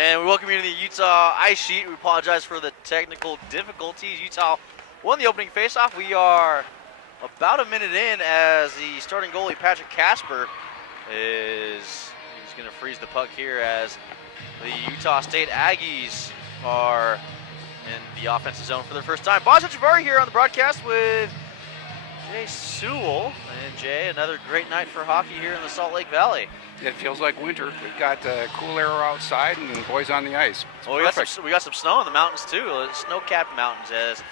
And we welcome you to the Utah Ice Sheet. We apologize for the technical difficulties. Utah won the opening faceoff. We are about a minute in as the starting goalie, Patrick Casper, he's going to freeze the puck here as the Utah State Aggies are in the offensive zone for their first time. Boz Echevarri here on the broadcast with Jay Sewell. And Jay, another great night for hockey here in the Salt Lake Valley. It feels like winter. We've got cool air outside and boys on the ice. Well, we got some snow in the mountains too. Snow-capped mountains. As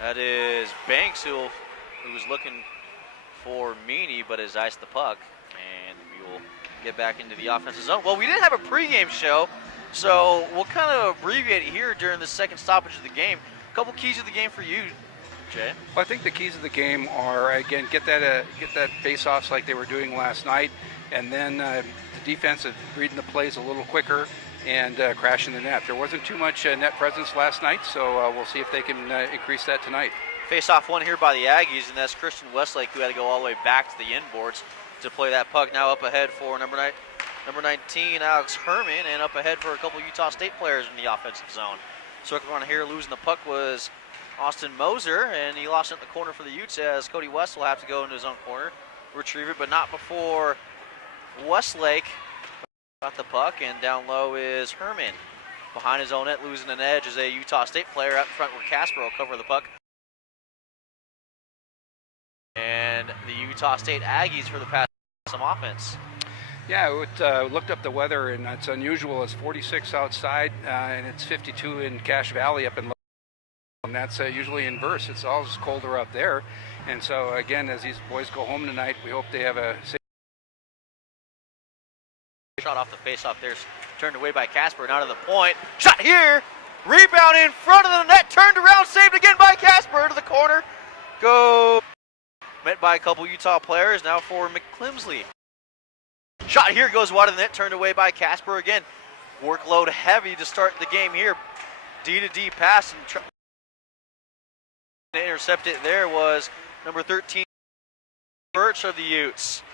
that is Banks who was looking for Meany, but has iced the puck, and we will get back into the offensive zone. Well, we didn't have a pregame show, so we'll kind of abbreviate it here during the second stoppage of the game. A couple keys of the game for you, Jay. Well, I think the keys of the game are, again, get that face-offs like they were doing last night, and then the defense of reading the plays a little quicker and crashing the net. There wasn't too much net presence last night, so we'll see if they can increase that tonight. Face-off one here by the Aggies, and that's Christian Westlake, who had to go all the way back to the inboards to play that puck. Now up ahead for number 19, Alex Herman, and up ahead for a couple Utah State players in the offensive zone. Circling on here, losing the puck was Austin Moser, and he lost it in the corner for the Utes as Cody West will have to go into his own corner, retrieve it, but not before Westlake got the puck, and down low is Herman. Behind his own net, losing an edge is a Utah State player up front where Casper will cover the puck. And the Utah State Aggies for the pass some offense. Yeah, looked up the weather, and it's unusual. It's 46 outside, and it's 52 in Cache Valley up in Low. And that's usually inverse. It's always colder up there. And so, again, as these boys go home tonight, we hope they have a safe shot off the face-off there, turned away by Casper, and out of the point. Shot here, rebound in front of the net, turned around, saved again by Casper to the corner. Go. Met by a couple Utah players, now for McClimsley. Shot here goes wide of the net, turned away by Casper again. Workload heavy to start the game here. D-to-D pass, and to intercept it there was number 13, Birch of the Utes.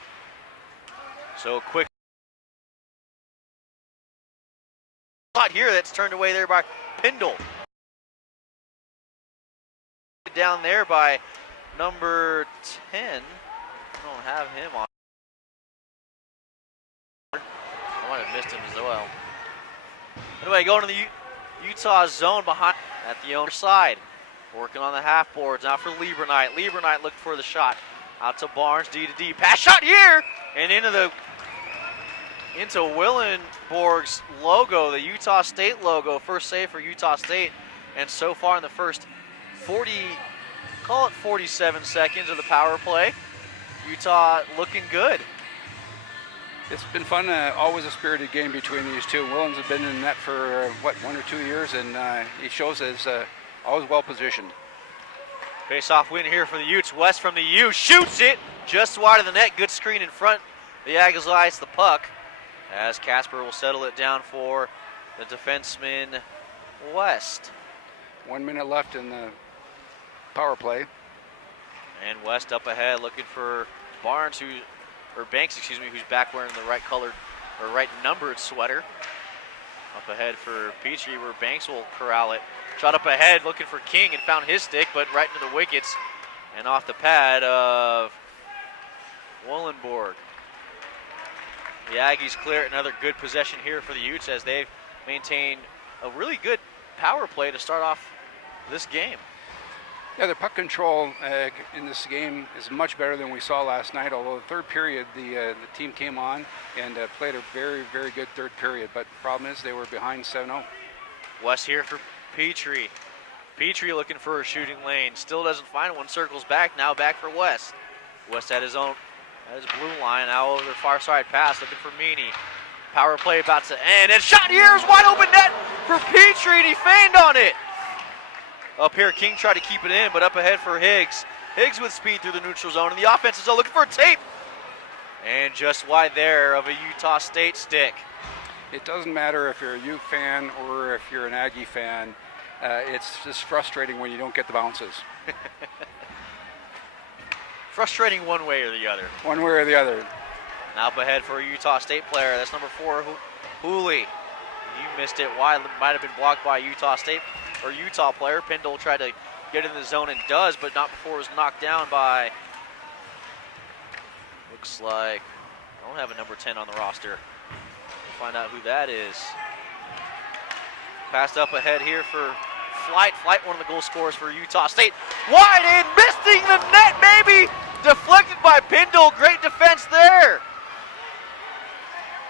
So quick shot here that's turned away there by Pindle. Down there by number 10. I don't have him on. I might have missed him as well. Anyway, going to the Utah zone behind at the owner side. Working on the half boards now for Lieberknight. Lieberknight looked for the shot. Out to Barnes, D-to-D. Pass shot here! And into Willenborg's logo, the Utah State logo. First save for Utah State. And so far in the first 47 seconds of the power play, Utah looking good. It's been fun, always a spirited game between these two. Willens has been in net for, 1 or 2 years, and he shows as always well positioned. Face-off win here for the Utes. West from the U shoots it just wide of the net. Good screen in front. The Aggies ice the puck as Casper will settle it down for the defenseman West. 1 minute left in the power play. And West up ahead looking for Banks, who's back wearing the right colored or right numbered sweater. Up ahead for Petrie, where Banks will corral it. Shot up ahead looking for King and found his stick, but right into the wickets and off the pad of Willenborg. The Aggies clear it. Another good possession here for the Utes as they've maintained a really good power play to start off this game. Yeah, the puck control in this game is much better than we saw last night, although the third period, the team came on and played a very, very good third period, but the problem is they were behind 7-0. West here for Petrie. Petrie looking for a shooting lane. Still doesn't find one. Circles back. Now back for West. West at his blue line. Now over the far side pass. Looking for Meany. Power play about to end. And shot here is wide open net for Petrie. And he feigned on it. Up here, King tried to keep it in, but up ahead for Higgs. Higgs with speed through the neutral zone. And the offensive zone looking for a tape. And just wide there of a Utah State stick. It doesn't matter if you're a Ute fan or if you're an Aggie fan. It's just frustrating when you don't get the bounces. Frustrating one way or the other. One way or the other. Now up ahead for a Utah State player. That's number 4, Hooley. He missed it wide. Might have been blocked by Utah State or Utah player. Pendle tried to get in the zone and does, but not before it was knocked down by, looks like, I don't have a number 10 on the roster. We'll find out who that is. Passed up ahead here for Flight. Flight, one of the goal scorers for Utah State. Wide in, missing the net, maybe. Deflected by Pendle. Great defense there.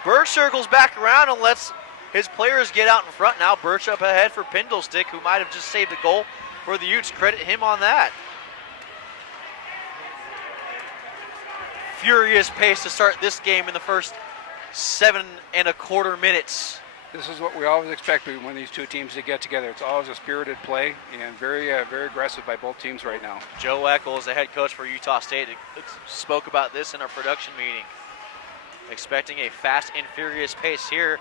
Birch circles back around and lets his players get out in front now. Birch up ahead for Pendlestick, who might have just saved a goal for the Utes. Credit him on that. Furious pace to start this game in the first 7.25 minutes. This is what we always expect when these two teams get together. It's always a spirited play and very aggressive by both teams right now. Joe Eccles, the head coach for Utah State, spoke about this in our production meeting. Expecting a fast and furious pace here.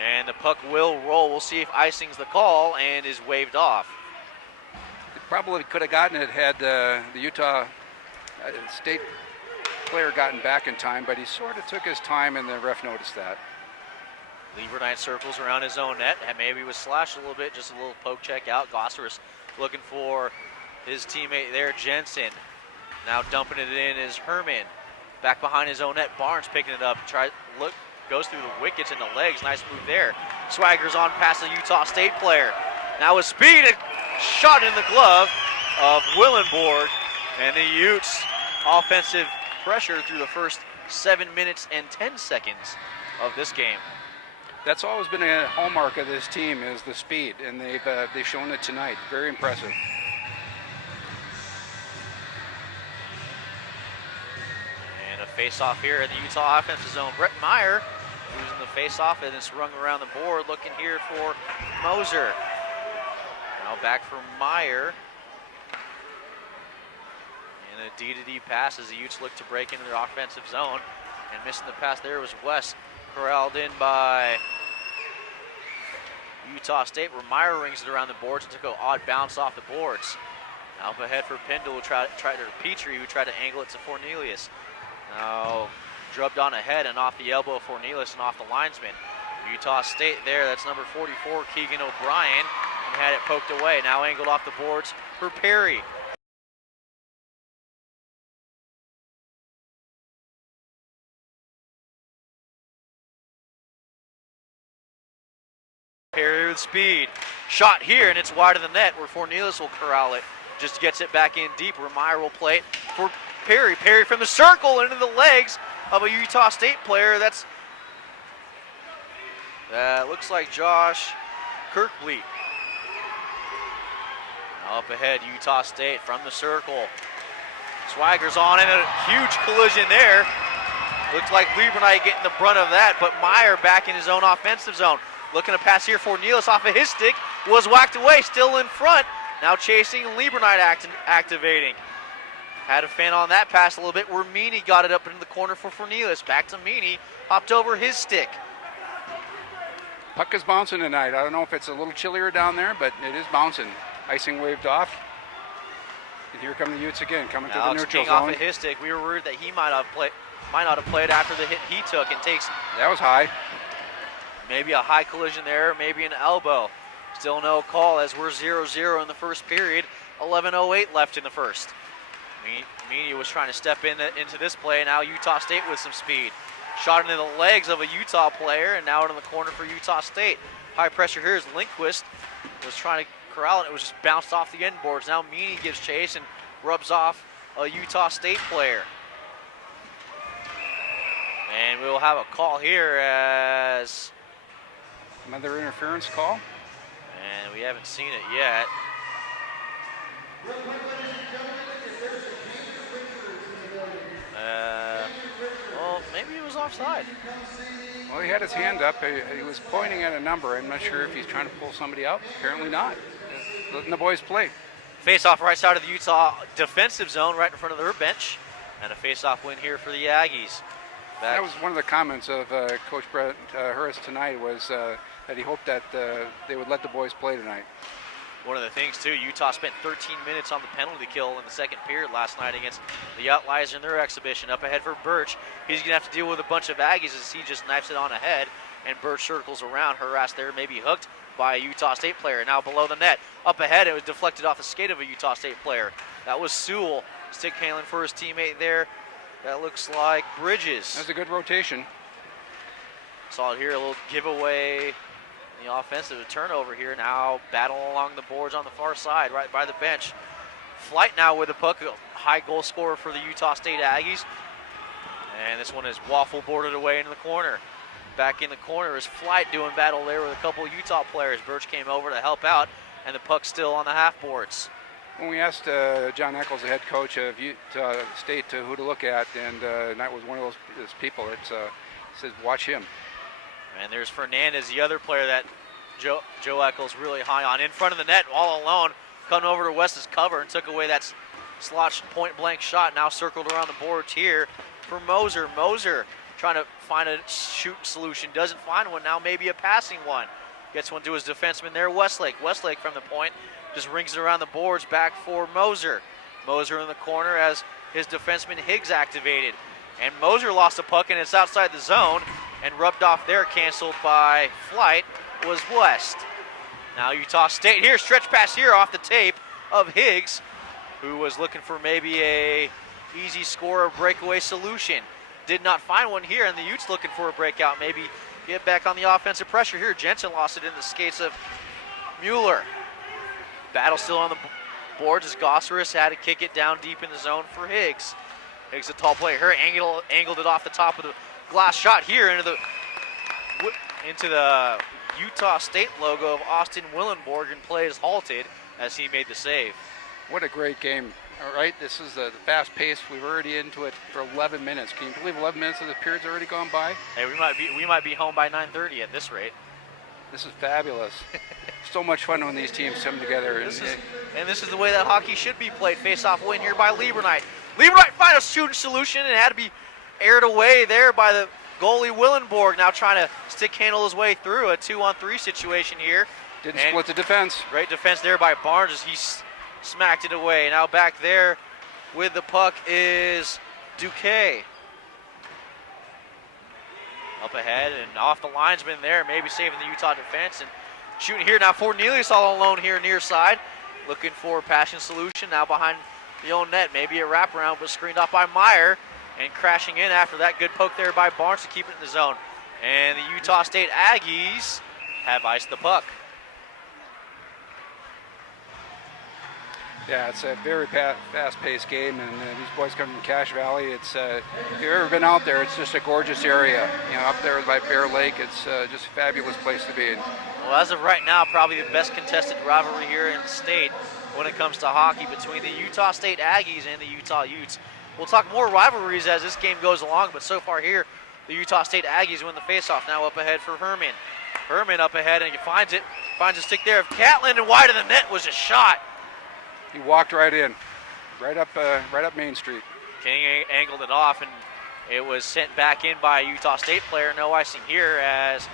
And the puck will roll. We'll see if icing's the call and is waved off. It probably could have gotten it had the Utah State player gotten back in time, but he sort of took his time and the ref noticed that. Lieberknight circles around his own net. Maybe was slashed a little bit, just a little poke check out. Gosser is looking for his teammate there, Jensen. Now dumping it in is Herman. Back behind his own net, Barnes picking it up. Goes through the wickets and the legs. Nice move there. Swaggers on past the Utah State player. Now with speed, a shot in the glove of Willenborg. And the Utes offensive pressure through the first 7 minutes and 10 seconds of this game. That's always been a hallmark of this team is the speed, and they've shown it tonight. Very impressive. And a face-off here in the Utah offensive zone. Brett Meyer losing the face-off, and it's rung around the board, looking here for Moser. Now back for Meyer. And a D-to-D pass as the Utes look to break into their offensive zone. And missing the pass there was West. Corralled in by Utah State, where Meyer rings it around the boards and took an odd bounce off the boards. Now up ahead for Pendle, who tried to Petrie, who tried to angle it to Fornelius. Now drubbed on ahead and off the elbow of Fornelius and off the linesman. Utah State there, that's number 44, Keegan O'Brien, and had it poked away. Now angled off the boards for Perry. Perry with speed. Shot here, and it's wide of the net where Fornelius will corral it. Just gets it back in deep where Meyer will play it for Perry. Perry from the circle into the legs of a Utah State player. That looks like Josh Kirkbleet. Now up ahead, Utah State from the circle. Swaggers on in a huge collision there. Looked like Lieberknight getting the brunt of that, but Meyer back in his own offensive zone. Looking to pass here for Nealis off of his stick, was whacked away, still in front. Now chasing, Lieberknight activating. Had a fan on that pass a little bit where Meany got it up into the corner for Fornelius. Back to Meany, hopped over his stick. Puck is bouncing tonight. I don't know if it's a little chillier down there, but it is bouncing. Icing waved off. And here come the Utes again, coming to the neutral zone. Off of his stick. We were worried that he might not have played after the hit he took and takes. That was high. Maybe a high collision there, maybe an elbow. Still no call as we're 0-0 in the first period. 11:08 left in the first. Meany was trying to step into this play. Now Utah State with some speed. Shot into the legs of a Utah player and now in the corner for Utah State. High pressure here is Lindquist. Was trying to corral it. It was just bounced off the end boards. Now Meany gives chase and rubs off a Utah State player. And we'll have a call here as... Another interference call? And we haven't seen it yet. Well, maybe it was offside. Well, he had his hand up. He was pointing at a number. I'm not sure if he's trying to pull somebody out. Apparently not. Letting the boys play. Face-off right side of the Utah defensive zone right in front of their bench. And a face-off win here for the Aggies. That was one of the comments of Coach Brett Hurst tonight was that he hoped that they would let the boys play tonight. One of the things, too, Utah spent 13 minutes on the penalty kill in the second period last night against the Outliers in their exhibition. Up ahead for Birch. He's going to have to deal with a bunch of Aggies as he just knifes it on ahead. and Birch circles around, harassed there, maybe hooked by a Utah State player. Now below the net, up ahead, it was deflected off the skate of a Utah State player. That was Sewell, stick handling for his teammate there. That looks like Bridges. That's a good rotation. Saw it here, a little giveaway. The offensive turnover here. Now battle along the boards on the far side, right by the bench. Flight now with the puck, a high goal scorer for the Utah State Aggies. And this one is waffle boarded away into the corner. Back in the corner is Flight doing battle there with a couple of Utah players. Birch came over to help out, and the puck's still on the half boards. When we asked John Eccles, the head coach of Utah State, who to look at, and that was one of those people. He says, watch him. And there's Fernandez, the other player that Joe Eccles really high on. In front of the net, all alone, coming over to West's cover and took away that slotched point-blank shot. Now circled around the boards here for Moser. Moser trying to find a shoot solution. Doesn't find one. Now maybe a passing one. Gets one to his defenseman there, Westlake. Westlake from the point just rings it around the boards back for Moser. Moser in the corner as his defenseman Higgs activated. And Moser lost the puck, and it's outside the zone and rubbed off there, canceled by Flight, was West. Now Utah State here, stretch pass here off the tape of Higgs, who was looking for maybe a easy score or breakaway solution. Did not find one here, and the Utes looking for a breakout, maybe get back on the offensive pressure here. Jensen lost it in the skates of Mueller. Battle still on the boards as Gosseris had to kick it down deep in the zone for Higgs. Higgs, a tall player here, angled it off the top of the glass shot here into the Utah State logo of Austin Willenborg, and play is halted as he made the save. What a great game. All right, this is the fast pace. We're already into it for 11 minutes. Can you believe 11 minutes of the period's already gone by? Hey, we might be home by 9:30 at this rate. This is fabulous. So much fun when these teams come together. This is the way that hockey should be played. Face-off win here by Lieberknight. Lieberknight find a shooting solution and had to be aired away there by the goalie Willenborg. Now trying to stick handle his way through a 2-on-3 situation here. Didn't split the defense. Great defense there by Barnes as he smacked it away. Now back there with the puck is Duque. Up ahead and off the linesman there, maybe saving the Utah defense. And shooting here now, Fornelius all alone here near side. Looking for a passing solution now behind the own net. Maybe a wraparound, but screened off by Meyer. And crashing in after that good poke there by Barnes to keep it in the zone. And the Utah State Aggies have iced the puck. Yeah, it's a very fast-paced game, and these boys come from Cache Valley. It's if you've ever been out there, it's just a gorgeous area. You know, up there by Bear Lake, it's just a fabulous place to be in. Well, as of right now, probably the best contested rivalry here in the state when it comes to hockey between the Utah State Aggies and the Utah Utes. We'll talk more rivalries as this game goes along, but so far here, the Utah State Aggies win the faceoff. Now up ahead for Herman. Herman up ahead, and he finds a stick there of Catlin, and wide of the net was a shot. He walked right in, right up Main Street. King angled it off, and it was sent back in by a Utah State player. No icing here, as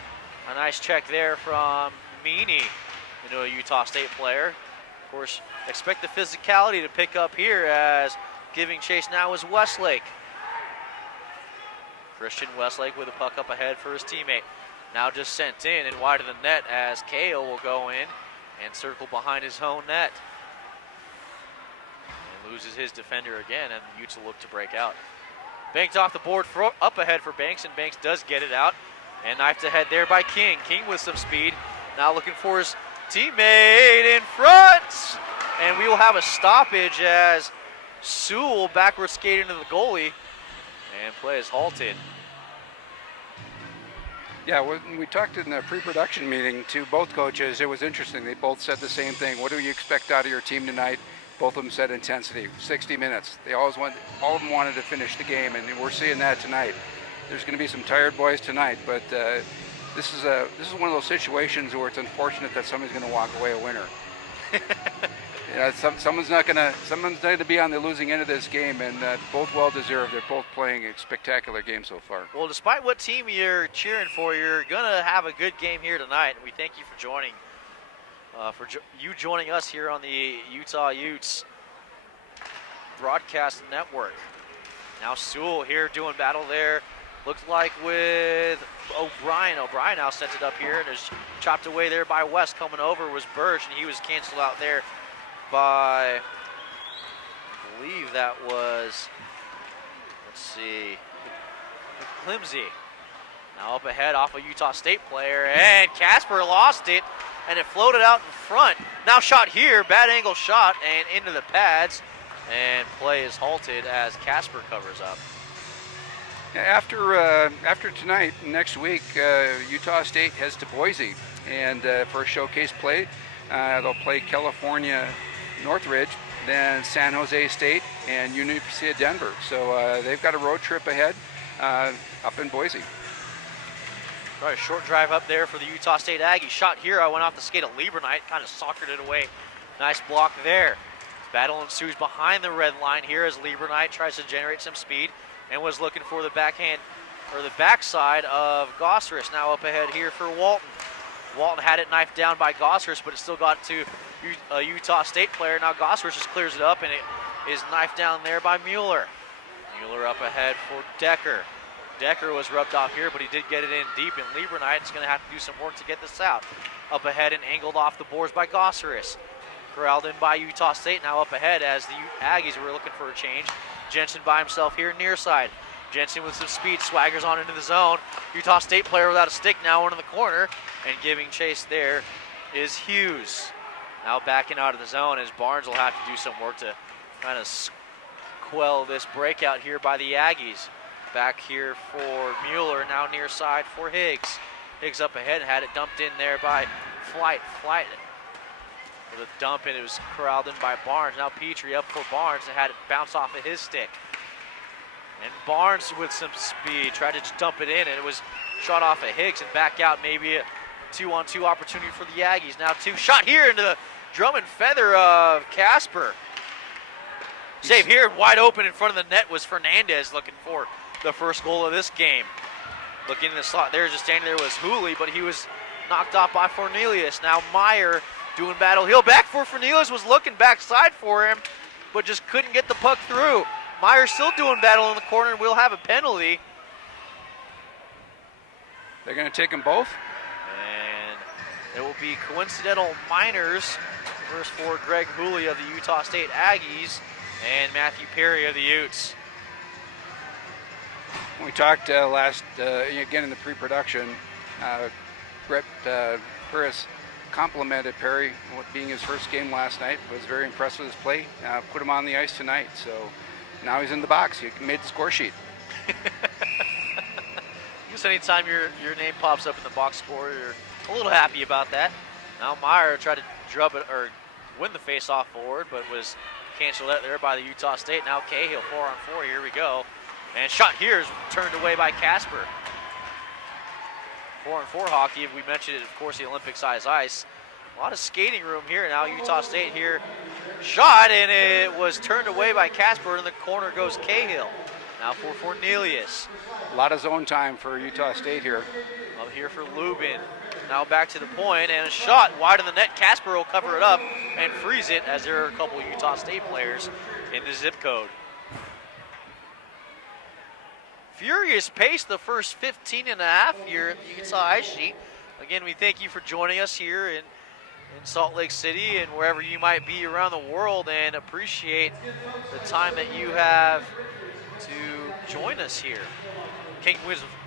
a nice check there from Meany into a Utah State player. Of course, expect the physicality to pick up here, as giving chase now is Westlake. Christian Westlake with a puck up ahead for his teammate. Now just sent in and wide of the net, as Cahill will go in and circle behind his own net. Loses his defender again, and the Utes will look to break out. Banked off the board up ahead for Banks, and Banks does get it out. And knifed ahead there by King. King with some speed. Now looking for his teammate in front. And we will have a stoppage as Sewell backward skated into the goalie. And play is halted. Yeah, when we talked in the pre-production meeting to both coaches, it was interesting. They both said the same thing. What do you expect out of your team tonight? Both of them said intensity, 60 minutes. All of them wanted to finish the game, and we're seeing that tonight. There's going to be some tired boys tonight, but this is one of those situations where it's unfortunate that somebody's going to walk away a winner. Someone's not going to be on the losing end of this game, and both well deserved. They're both playing a spectacular game so far. Well, despite what team you're cheering for, you're going to have a good game here tonight, and we thank you for joining. Joining us here on the Utah Utes Broadcast Network. Now Sewell here doing battle there Looked like with O'Brien. O'Brien now sets it up here and is chopped away there by West. Coming over was Birch, and he was canceled out there by, I believe that was, let's see, Clemsy. Now up ahead off a Utah State player, and Casper lost it, and it floated out in front. Now shot here, bad angle shot, and into the pads, and play is halted as Casper covers up. After tonight, next week, Utah State heads to Boise, and for a showcase play, they'll play California Northridge, then San Jose State, and University of Denver. So they've got a road trip ahead up in Boise. Right, a short drive up there for the Utah State Aggies. Shot here, I went off the skate of Lieberknight, kind of soccered it away. Nice block there. Battle ensues behind the red line here as Lieberknight tries to generate some speed and was looking for the backhand, or the backside of Gosseris. Now up ahead here for Walton. Walton had it knifed down by Gosseris, but it still got to a Utah State player. Now Gosseris just clears it up, and it is knifed down there by Mueller. Mueller up ahead for Decker. Decker was rubbed off here, but he did get it in deep, and Lieberknight is going to have to do some work to get this out. Up ahead and angled off the boards by Gosseris. Corralled in by Utah State, now up ahead as the Aggies were looking for a change. Jensen by himself here near side. Jensen with some speed, swaggers on into the zone. Utah State player without a stick now into the corner, and giving chase there is Hughes. Now backing out of the zone as Barnes will have to do some work to kind of quell this breakout here by the Aggies. Back here for Mueller, now near side for Higgs. Higgs up ahead, had it dumped in there by Flight. Flight with a dump, and it was corralled in by Barnes. Now Petrie up for Barnes and had it bounce off of his stick. And Barnes with some speed tried to just dump it in, and it was shot off of Higgs and back out. Maybe a 2-on-2 opportunity for the Aggies. Now two shot here into the drum and feather of Casper. Save here, wide open in front of the net was Fernandez looking for the first goal of this game. Looking in the slot there, just standing there was Hooley, but he was knocked off by Cornelius. Now Meyer doing battle heel back for Cornelius, was looking backside for him, but just couldn't get the puck through. Meyer still doing battle in the corner, and we'll have a penalty. They're going to take them both? And it will be coincidental minors. First for Greg Hooley of the Utah State Aggies and Matthew Perry of the Utes. We talked again in the pre-production, Brett Burris complimented Perry being his first game last night. Was very impressed with his play. Put him on the ice tonight, so now he's in the box. He made the score sheet. Just anytime your name pops up in the box score, you're a little happy about that. Now Meyer tried to drub it or win the face-off forward, but was canceled out there by the Utah State. Now Cahill 4-on-4. Here we go. And shot here is turned away by Casper. 4-on-4 hockey, we mentioned it, of course, the Olympic-size ice. A lot of skating room here. Now Utah State here. Shot, and it was turned away by Casper. In the corner goes Cahill. Now for Cornelius. A lot of zone time for Utah State here. Up here for Lubin. Now back to the point, and a shot wide of the net. Casper will cover it up and freeze it, as there are a couple Utah State players in the zip code. Furious pace the first 15 and a half here at the Utah Ice Sheet. Again, we thank you for joining us here in Salt Lake City and wherever you might be around the world, and appreciate the time that you have to join us here. King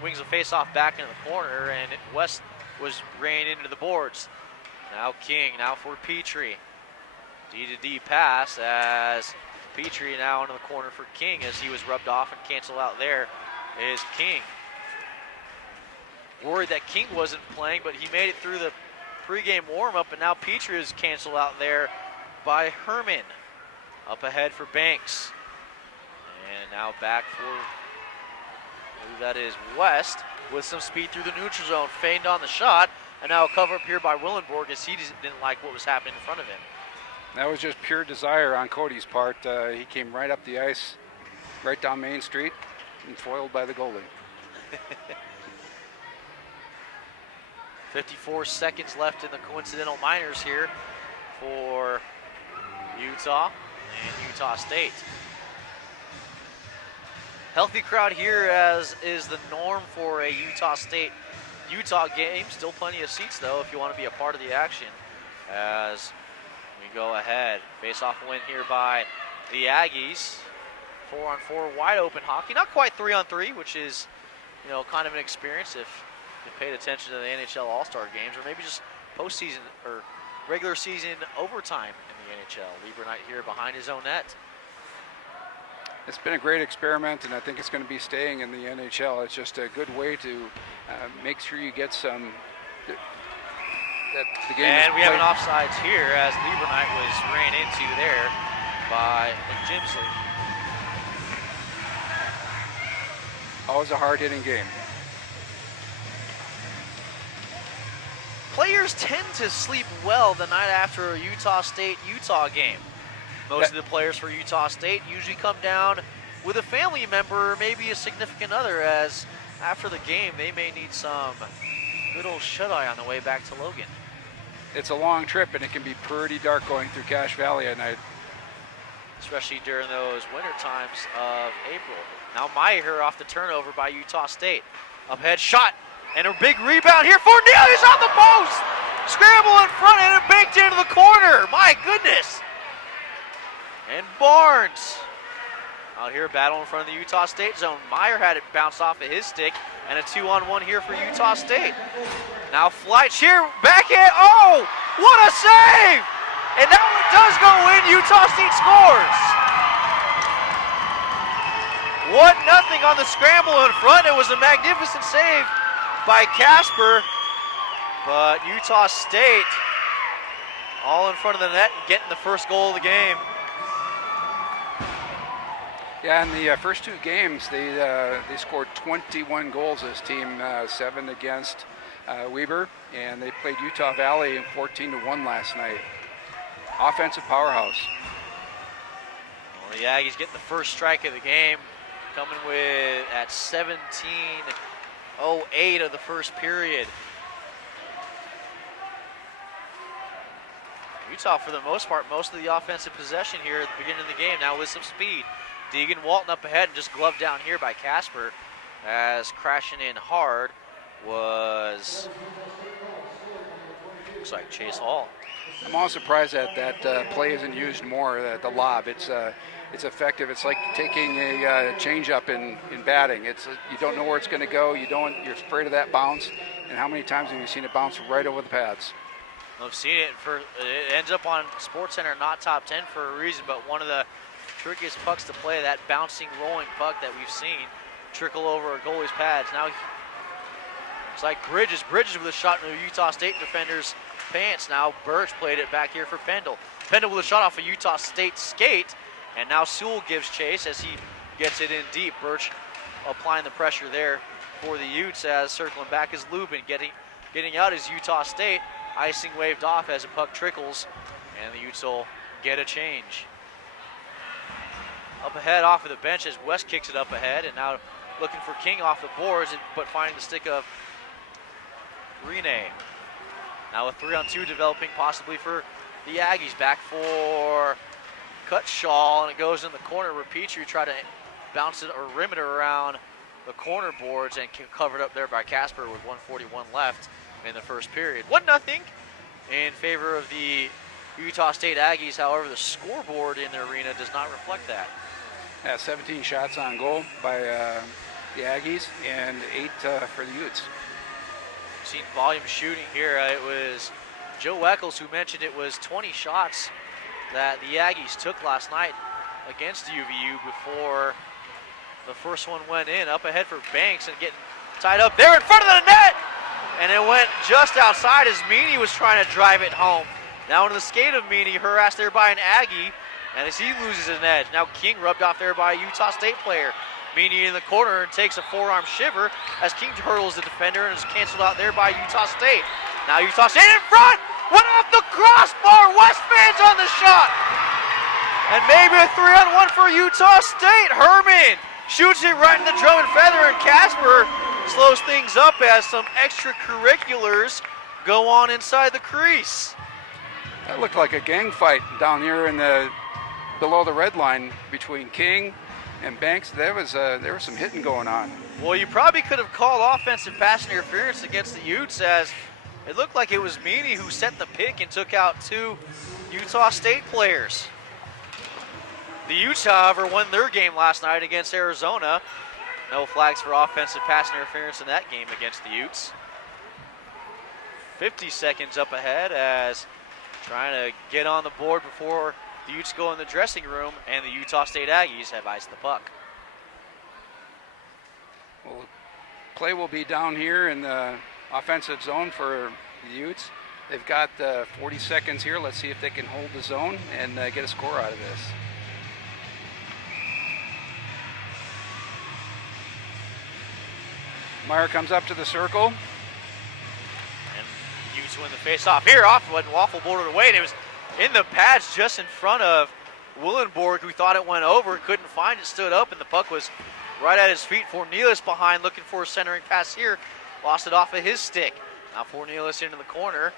wings a face-off back into the corner, and West was ran into the boards. Now King, now for Petrie. D-to-D pass as Petrie now into the corner for King, as he was rubbed off and canceled out there is King. Worried that King wasn't playing, but he made it through the pregame warm-up, and now Petrie is canceled out there by Herman. Up ahead for Banks. And now back for, I believe that is West, with some speed through the neutral zone. Feigned on the shot, and now a cover up here by Willenborg, as he didn't like what was happening in front of him. That was just pure desire on Cody's part. He came right up the ice, right down Main Street, and foiled by the goalie. 54 seconds left in the coincidental minors here for Utah and Utah State. Healthy crowd here, as is the norm for a Utah State-Utah game. Still plenty of seats, though, if you want to be a part of the action. As we go ahead, face-off win here by the Aggies. 4-on-4, wide open hockey. Not quite 3-on-3, which is, kind of an experience if you paid attention to the NHL All-Star games, or maybe just postseason or regular season overtime in the NHL. Lieber Knight here behind his own net. It's been a great experiment, and I think it's going to be staying in the NHL. It's just a good way to make sure you get some. That the game. And we have an offsides here, as Lieber Knight was ran into there by Jimsley. Always a hard-hitting game. Players tend to sleep well the night after a Utah State-Utah game. Most of the players for Utah State usually come down with a family member or maybe a significant other, as after the game they may need some good old shut-eye on the way back to Logan. It's a long trip, and it can be pretty dark going through Cache Valley at night. Especially during those winter times of April. Now Meyer off the turnover by Utah State. Uphead shot, and a big rebound here for Neely's on the post! Scramble in front and it baked into the corner. My goodness! And Barnes out here battling in front of the Utah State zone. Meyer had it bounce off of his stick, and a 2-on-1 here for Utah State. Now Fleitch here, backhand, oh! What a save! And that one does go in, Utah State scores! 1-0 on the scramble in front. It was a magnificent save by Casper, but Utah State all in front of the net and getting the first goal of the game. Yeah, in the first two games, they scored 21 goals, this team, 7 against Weber, and they played Utah Valley in 14-1 last night. Offensive powerhouse. Well, the Aggies getting the first strike of the game, coming with at 17:08 of the first period. Utah, for the most part, most of the offensive possession here at the beginning of the game, now with some speed. Deegan Walton up ahead and just gloved down here by Casper, as crashing in hard was, looks like Chase Hall. I'm all surprised that that play isn't used more, the lob. It's effective. It's like taking a change-up in batting. You don't know where it's going to go. You're afraid of that bounce. And how many times have you seen it bounce right over the pads? I've seen it. It ends up on SportsCenter, not top 10 for a reason, but one of the trickiest pucks to play, that bouncing, rolling puck that we've seen trickle over a goalie's pads. Now it's like Bridges with a shot in the Utah State defender's pants. Now Birch played it back here for Pendle. Pendle with a shot off a Utah State skate, and now Sewell gives chase as he gets it in deep. Birch applying the pressure there for the Utes, as circling back is Lubin. Getting out is Utah State. Icing waved off as the puck trickles, and the Utes will get a change. Up ahead off of the bench as West kicks it up ahead, and now looking for King off the boards, but finding the stick of Rene. Now a 3-on-2 developing possibly for the Aggies. Back for Cutshaw, and it goes in the corner. Repetru try to bounce it or rim it around the corner boards, and covered up there by Casper with 1:41 left in the first period. 1-0 in favor of the Utah State Aggies. However, the scoreboard in the arena does not reflect that. 17 shots on goal by the Aggies, and 8 for the Utes. Seen volume shooting here. It was Joe Eccles who mentioned it was 20 shots that the Aggies took last night against UVU before the first one went in. Up ahead for Banks and getting tied up there in front of the net, and it went just outside as Meany was trying to drive it home. Now into the skate of Meany, harassed there by an Aggie, and as he loses his edge. Now King rubbed off there by a Utah State player. Meany in the corner and takes a forearm shiver as King hurdles the defender and is canceled out there by Utah State. Now Utah State in front, went off the crossbar. West fans on the shot. And maybe a 3-on-1 for Utah State. Herman shoots it right in the drum and feather, and Casper slows things up as some extracurriculars go on inside the crease. That looked like a gang fight down here in below the red line between King, And Banks, there was some hitting going on. Well, you probably could have called offensive pass interference against the Utes, as it looked like it was Meany who set the pick and took out 2 Utah State players. The Utes, however, won their game last night against Arizona. No flags for offensive pass interference in that game against the Utes. 50 seconds up ahead as trying to get on the board before the Utes go in the dressing room, and the Utah State Aggies have iced the puck. Well, play will be down here in the offensive zone for the Utes. They've got 40 seconds here. Let's see if they can hold the zone and get a score out of this. Meyer comes up to the circle. And Utes win the face-off here. Off when Waffle bordered away, and it was in the pads just in front of Willenborg, who thought it went over, couldn't find it, stood up, and the puck was right at his feet. Fornelis behind, looking for a centering pass here. Lost it off of his stick. Now Fornelis into the corner.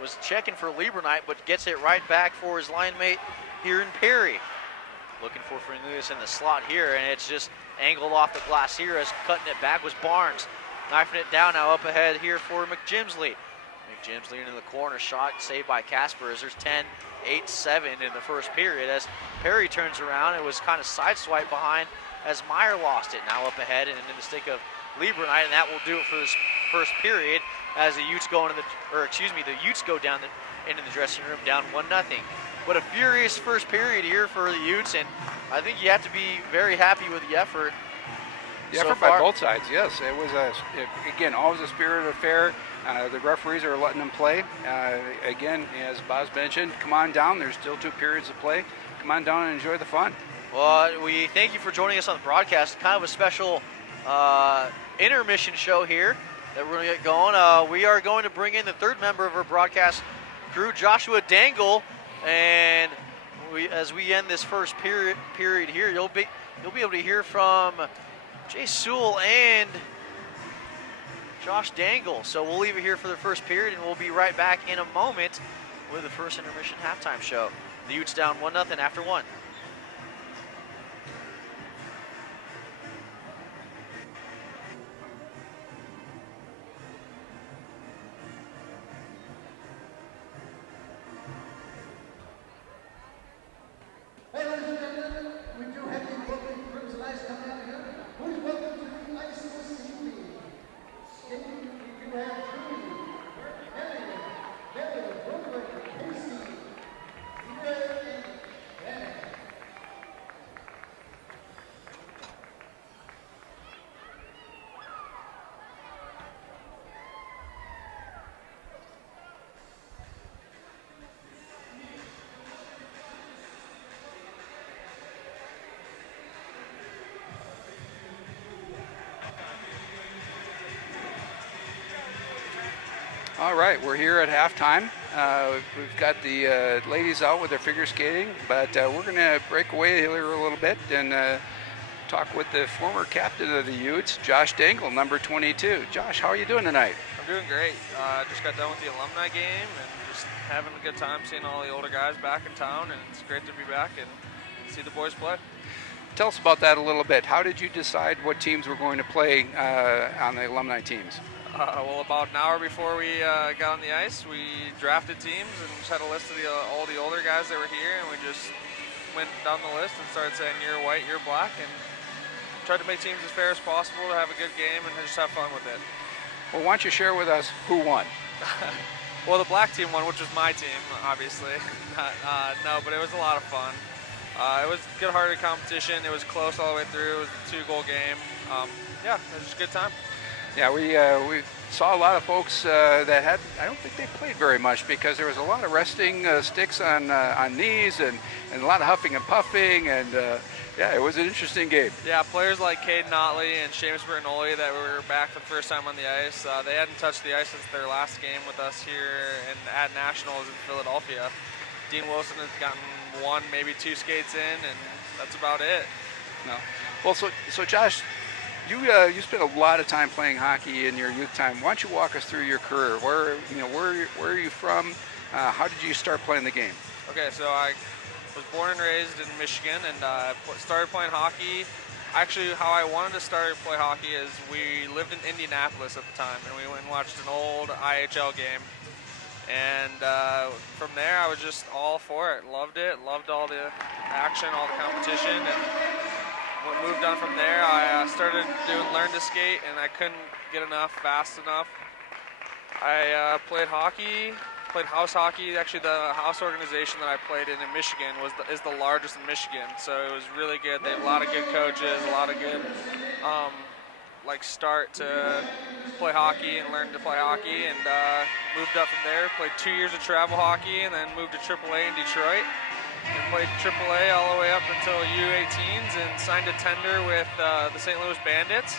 Was checking for Lieberknight, but gets it right back for his line mate here in Perry. Looking for Fornelis in the slot here, and it's just angled off the glass here as cutting it back was Barnes. Knifing it down now up ahead here for McJimsley. McJimsley into the corner, shot saved by Casper as there's 10-8-7 in the first period. As Perry turns around, it was kind of sideswiped behind as Meyer lost it. Now up ahead and in the stick of Lieberknight, and that will do it for this first period as the Utes go into the Utes go down into the dressing room down 1-0. But a furious first period here for the Utes, and I think you have to be very happy with the effort. The effort by both sides, yes. It was, again, always a spirited affair. The referees are letting them play. Again, as Boz mentioned, come on down. There's still 2 periods to play. Come on down and enjoy the fun. Well, we thank you for joining us on the broadcast. Kind of a special intermission show here that we're going to get going. We are going to bring in the 3rd member of our broadcast crew, Joshua Dangle, and as we end this first period here, you'll be able to hear from Jay Sewell and Josh Dangle. So we'll leave it here for the first period, and we'll be right back in a moment with the first intermission halftime show. The Utes down 1-0 after 1. All right, we're here at halftime. We've got the ladies out with their figure skating, but we're going to break away here a little bit and talk with the former captain of the Utes, Josh Dangle, number 22. Josh, how are you doing tonight? I'm doing great. Just got done with the alumni game and just having a good time seeing all the older guys back in town, and it's great to be back and see the boys play. Tell us about that a little bit. How did you decide what teams were going to play on the alumni teams? Well, about an hour before we got on the ice, we drafted teams and just had a list of all the older guys that were here, and we just went down the list and started saying, you're white, you're black, and tried to make teams as fair as possible to have a good game and just have fun with it. Well, why don't you share with us who won? Well, the black team won, which was my team, obviously. No, but it was a lot of fun. It was good-hearted competition. It was close all the way through. It was a 2-goal game. Yeah, it was just a good time. Yeah, we saw a lot of folks that had, I don't think they played very much because there was a lot of resting sticks on knees and a lot of huffing and puffing, and yeah, it was an interesting game. Yeah, players like Caden Notley and Seamus Bertinoli that were back for the first time on the ice, they hadn't touched the ice since their last game with us here at Nationals in Philadelphia. Dean Wilson has gotten 1, maybe 2 skates in, and that's about it. No. Well, so Josh, you spent a lot of time playing hockey in your youth time. Why don't you walk us through your career? Where are you from? How did you start playing the game? Okay, so I was born and raised in Michigan, and started playing hockey actually, how I wanted to start to play hockey is we lived in Indianapolis at the time, and we went and watched an old IHL game. And from there, I was just all for it. Loved it. Loved all the action, all the competition. And when moved on from there, I started learn to skate, and I couldn't get enough fast enough. I played hockey, played house hockey. Actually, the house organization that I played in Michigan is the largest in Michigan, so it was really good. They have a lot of good coaches, a lot of good start to play hockey and learn to play hockey, and moved up from there. Played 2 years of travel hockey, and then moved to AAA in Detroit. And played AAA all the way up until U18s, and signed a tender with the St. Louis Bandits.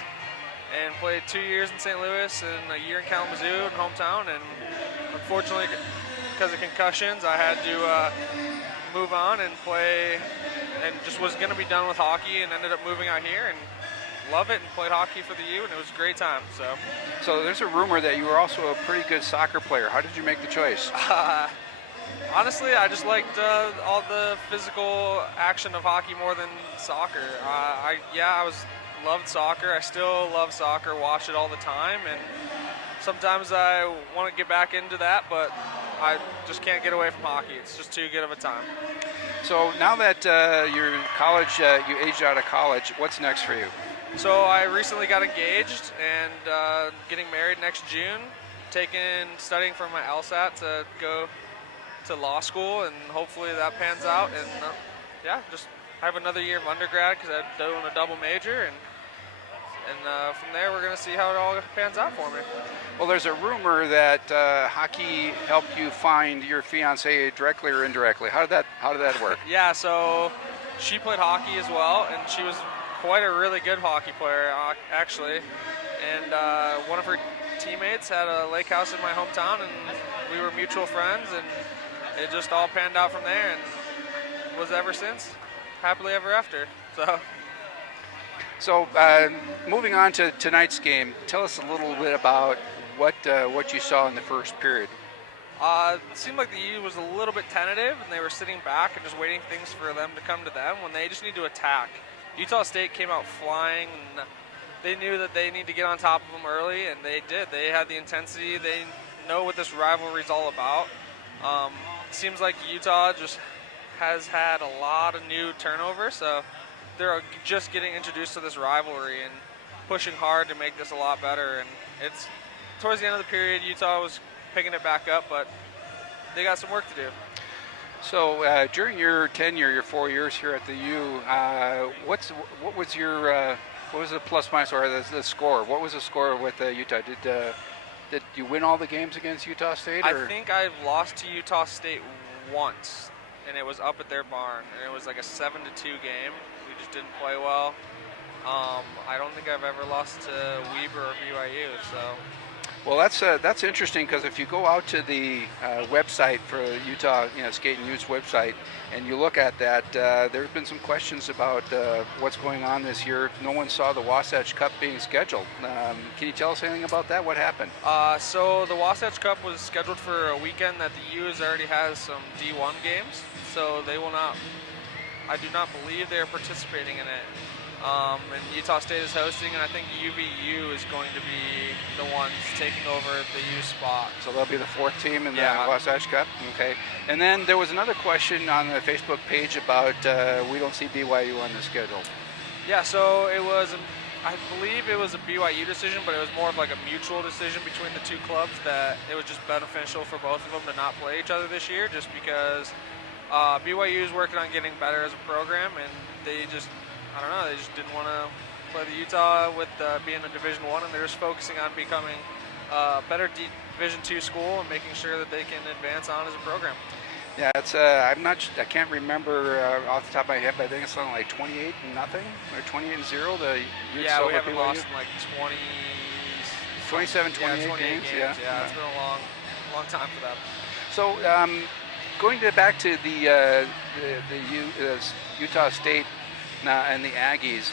And played 2 years in St. Louis and a year in Kalamazoo, in hometown. And unfortunately, because of concussions, I had to move on and play, and just was going to be done with hockey, and ended up moving out here and love it, and played hockey for the U, and it was a great time. So there's a rumor that you were also a pretty good soccer player. How did you make the choice? Honestly, I just liked all the physical action of hockey more than soccer. Loved soccer. I still love soccer, watch it all the time, and sometimes I want to get back into that, but I just can't get away from hockey. It's just too good of a time. So now that you're college, you aged out of college, what's next for you? So I recently got engaged and getting married next June, studying for my LSAT to go to law school, and hopefully that pans out, and just have another year of undergrad because I'm doing a double major, and from there we're going to see how it all pans out for me. Well, there's a rumor that hockey helped you find your fiancée directly or indirectly. How did that work? Yeah, so she played hockey as well, and she was quite a really good hockey player, actually. And one of her teammates had a lake house in my hometown, and we were mutual friends, and it just all panned out from there, and was ever since happily ever after. So moving on to tonight's game, tell us a little bit about what you saw in the first period. It seemed like the U was a little bit tentative, and they were sitting back and just waiting things for them to come to them when they just need to attack. Utah State came out flying, and they knew that they need to get on top of them early, and they did. They had the intensity. They know what this rivalry is all about. It seems like Utah just has had a lot of new turnover, so they're just getting introduced to this rivalry and pushing hard to make this a lot better. And it's towards the end of the period, Utah was picking it back up, but they got some work to do. So during your tenure, your 4 years here at the U, what was the plus minus or the score? What was the score with Utah? Did you win all the games against Utah State? Or? I think I've lost to Utah State once, and it was up at their barn, and it was like a 7-2 game. We just didn't play well. I don't think I've ever lost to Weber or BYU. So. Well, that's interesting, because if you go out to the website for Utah, Skate and Utes website, and you look at that, there's been some questions about what's going on this year. No one saw the Wasatch Cup being scheduled. Can you tell us anything about that? What happened? So the Wasatch Cup was scheduled for a weekend that the U already has some D1 games, so they will not. I do not believe they are participating in it. And Utah State is hosting, and I think UVU is going to be the ones taking over the U spot. So they'll be the fourth team in the Wasatch Cup? Okay. And then there was another question on the Facebook page about we don't see BYU on the schedule. Yeah, so it was, I believe it was a BYU decision, but it was more of like a mutual decision between the two clubs that it was just beneficial for both of them to not play each other this year, just because BYU is working on getting better as a program, and they just, I don't know, they just didn't want to play the Utah with being a Division I, and they're just focusing on becoming a better Division II school and making sure that they can advance on as a program. Yeah, it's I can't remember off the top of my head, but I think it's something like 28-0 or 28-0. The Utes we over haven't BYU. lost in like 27, 28 games. Yeah, it's been a long time for them. So going back to the Utah State and the Aggies,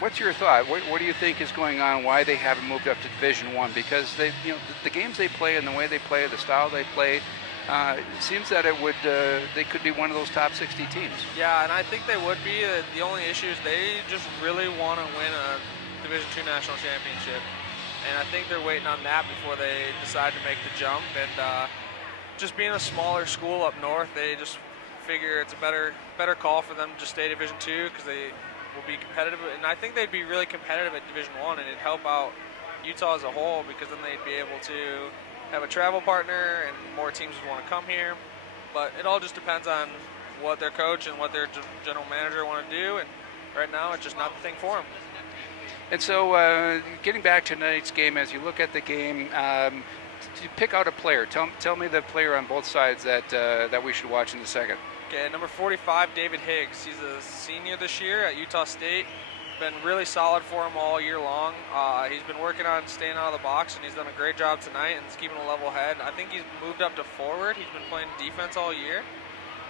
what's your thought? What do you think is going on? Why they haven't moved up to Division I? Because they, the games they play and the way they play, the style they play, it seems that it would they could be one of those top 60 teams. Yeah, and I think they would be. The only issue is they just really want to win a Division II national championship, and I think they're waiting on that before they decide to make the jump. And just being a smaller school up north, they just figure it's a better call for them to just stay Division II because they will be competitive. And I think they'd be really competitive at Division I, and it'd help out Utah as a whole because then they'd be able to have a travel partner and more teams would want to come here. But it all just depends on what their coach and what their general manager want to do, and right now it's just not the thing for them. And so getting back to tonight's game, as you look at the game, to pick out a player, tell me the player on both sides that we should watch in the second. Okay, number 45, David Higgs. He's a senior this year at Utah State. Been really solid for him all year long. He's been working on staying out of the box, and he's done a great job tonight and he's keeping a level head. I think he's moved up to forward. He's been playing defense all year,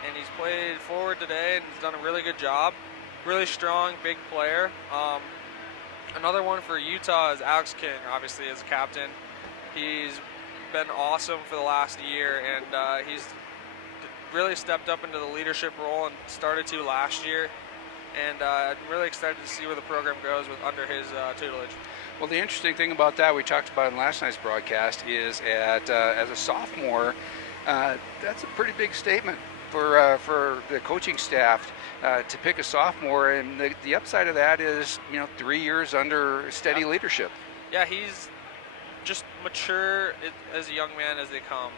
and he's played forward today and he's done a really good job. Really strong, big player. Another one for Utah is Alex King, obviously, as a captain. He's been awesome for the last year, and he's really stepped up into the leadership role and started to last year. And I'm really excited to see where the program goes under his tutelage. Well, the interesting thing about that, we talked about in last night's broadcast, is as a sophomore, that's a pretty big statement for the coaching staff to pick a sophomore. And the upside of that is, 3 years under steady leadership. Yeah, he's just mature as a young man as they come.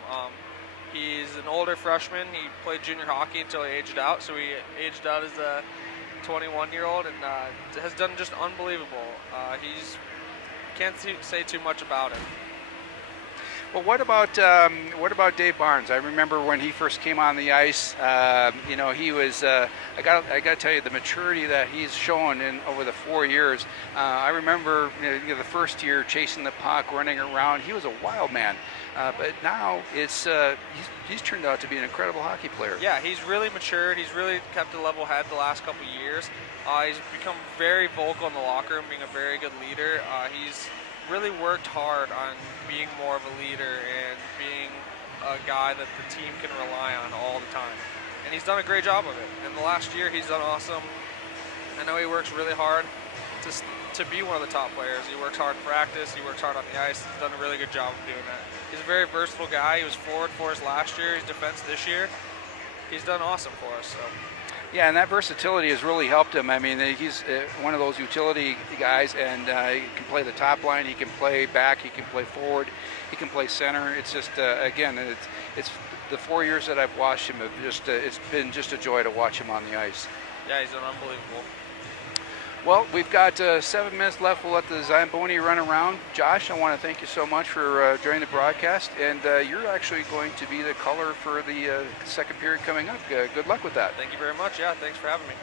He's an older freshman. He played junior hockey until he aged out, so he aged out as a 21-year-old and has done just unbelievable. Can't say too much about him. Well, what about Dave Barnes? I remember when he first came on the ice. He was. I got to tell you, the maturity that he's shown over the 4 years. I remember the first year chasing the puck, running around. He was a wild man, but now he's turned out to be an incredible hockey player. Yeah, he's really matured. He's really kept a level head the last couple of years. He's become very vocal in the locker room, being a very good leader. He's really worked hard on being more of a leader and being a guy that the team can rely on all the time. And he's done a great job of it. In the last year, he's done awesome. I know he works really hard to be one of the top players. He works hard in practice. He works hard on the ice. He's done a really good job of doing that. He's a very versatile guy. He was forward for us last year. He's defense this year. He's done awesome for us. So. Yeah, and that versatility has really helped him. I mean, he's one of those utility guys, and he can play the top line, he can play back, he can play forward, he can play center. It's just, again, it's the 4 years that I've watched him, it's been just a joy to watch him on the ice. Yeah, he's done unbelievable. Well, we've got 7 minutes left. We'll let the Zamboni run around. Josh, I want to thank you so much for joining the broadcast, and you're actually going to be the caller for the second period coming up. Good luck with that. Thank you very much. Yeah, thanks for having me.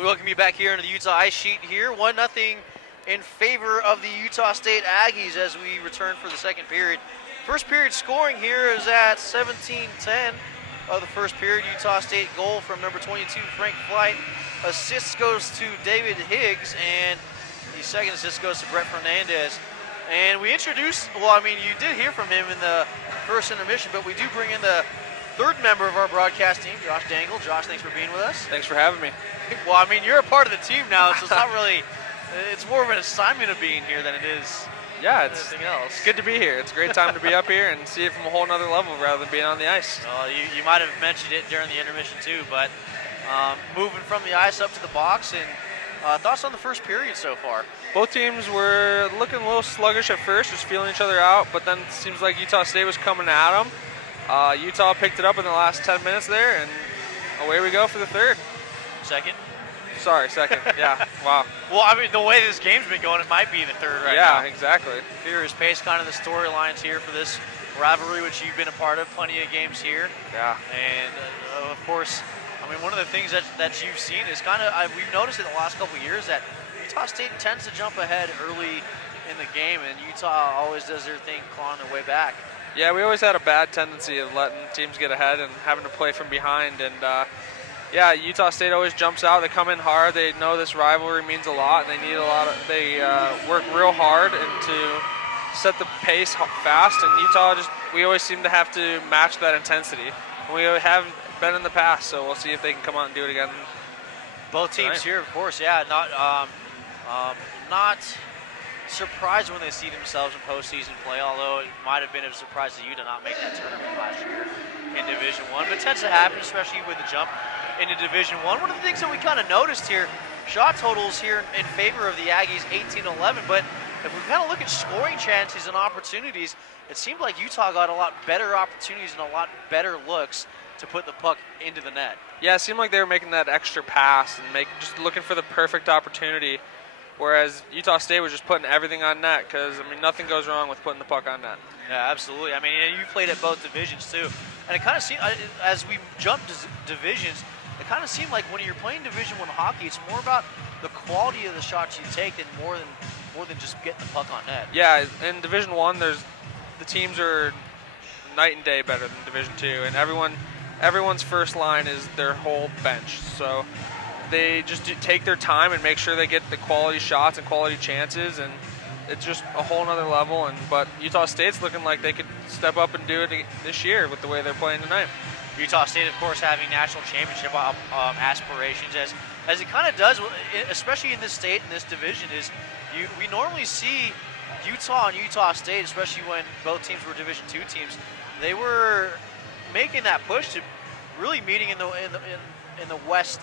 we welcome you back here into the Utah Ice Sheet here. 1-0 in favor of the Utah State Aggies as we return for the second period. First period scoring here is at 17:10 of the first period. Utah State goal from number 22, Frank Flight. Assist goes to David Higgs, and the second assist goes to Brett Fernandez. And we introduced, well, I mean, you did hear from him in the first intermission, but we do bring in the third member of our broadcast team, Josh Dangle. Josh, thanks for being with us. Thanks for having me. Well, I mean, you're a part of the team now, so it's not really, it's more of an assignment of being here than it is Yeah, it's anything else. good to be here. It's a great time to be up here and see it from a whole nother level rather than being on the ice. You might have mentioned it during the intermission too, but moving from the ice up to the box, and thoughts on the first period so far? Both teams were looking a little sluggish at first, just feeling each other out, but then it seems like Utah State was coming at them. Utah picked it up in the last 10 minutes there, and away we go for the third. Second? Sorry, second. Yeah, wow. Well, I mean, the way this game's been going, it might be the third right now. Yeah, exactly. Furious pace, kind of the storylines here for this rivalry, which you've been a part of, plenty of games here. Yeah. And, of course, I mean, one of the things that you've seen is kind of, we've noticed in the last couple of years that Utah State tends to jump ahead early in the game, and Utah always does their thing clawing their way back. Yeah, we always had a bad tendency of letting teams get ahead and having to play from behind. And, yeah, Utah State always jumps out. They come in hard. They know this rivalry means a lot. They need a lot of, they work real hard and to set the pace fast. And Utah we always seem to have to match that intensity. And we haven't been in the past, so we'll see if they can come out and do it again. Both teams here, of course, yeah, not surprised when they see themselves in postseason play, although it might have been a surprise to you to not make that tournament last year in Division I. But it tends to happen, especially with the jump into Division I. One of the things that we kind of noticed here, shot totals here in favor of the Aggies, 18-11, but if we kind of look at scoring chances and opportunities, it seemed like Utah got a lot better opportunities and a lot better looks to put the puck into the net. Yeah, it seemed like they were making that extra pass and just looking for the perfect opportunity, whereas Utah State was just putting everything on net because, I mean, nothing goes wrong with putting the puck on net. Yeah, absolutely. I mean, you played at both divisions too, and it kind of seemed, as we jumped divisions, it kind of seemed like when you're playing Division I hockey, it's more about the quality of the shots you take and more than just getting the puck on net. Yeah, in Division I, the teams are night and day better than Division II, and everyone's first line is their whole bench. So they just take their time and make sure they get the quality shots and quality chances, and it's just a whole nother level. But Utah State's looking like they could step up and do it this year with the way they're playing tonight. Utah State, of course, having national championship aspirations, as it kind of does, especially in this state, in this division, is we normally see Utah and Utah State, especially when both teams were Division II teams, they were making that push to really meeting in the West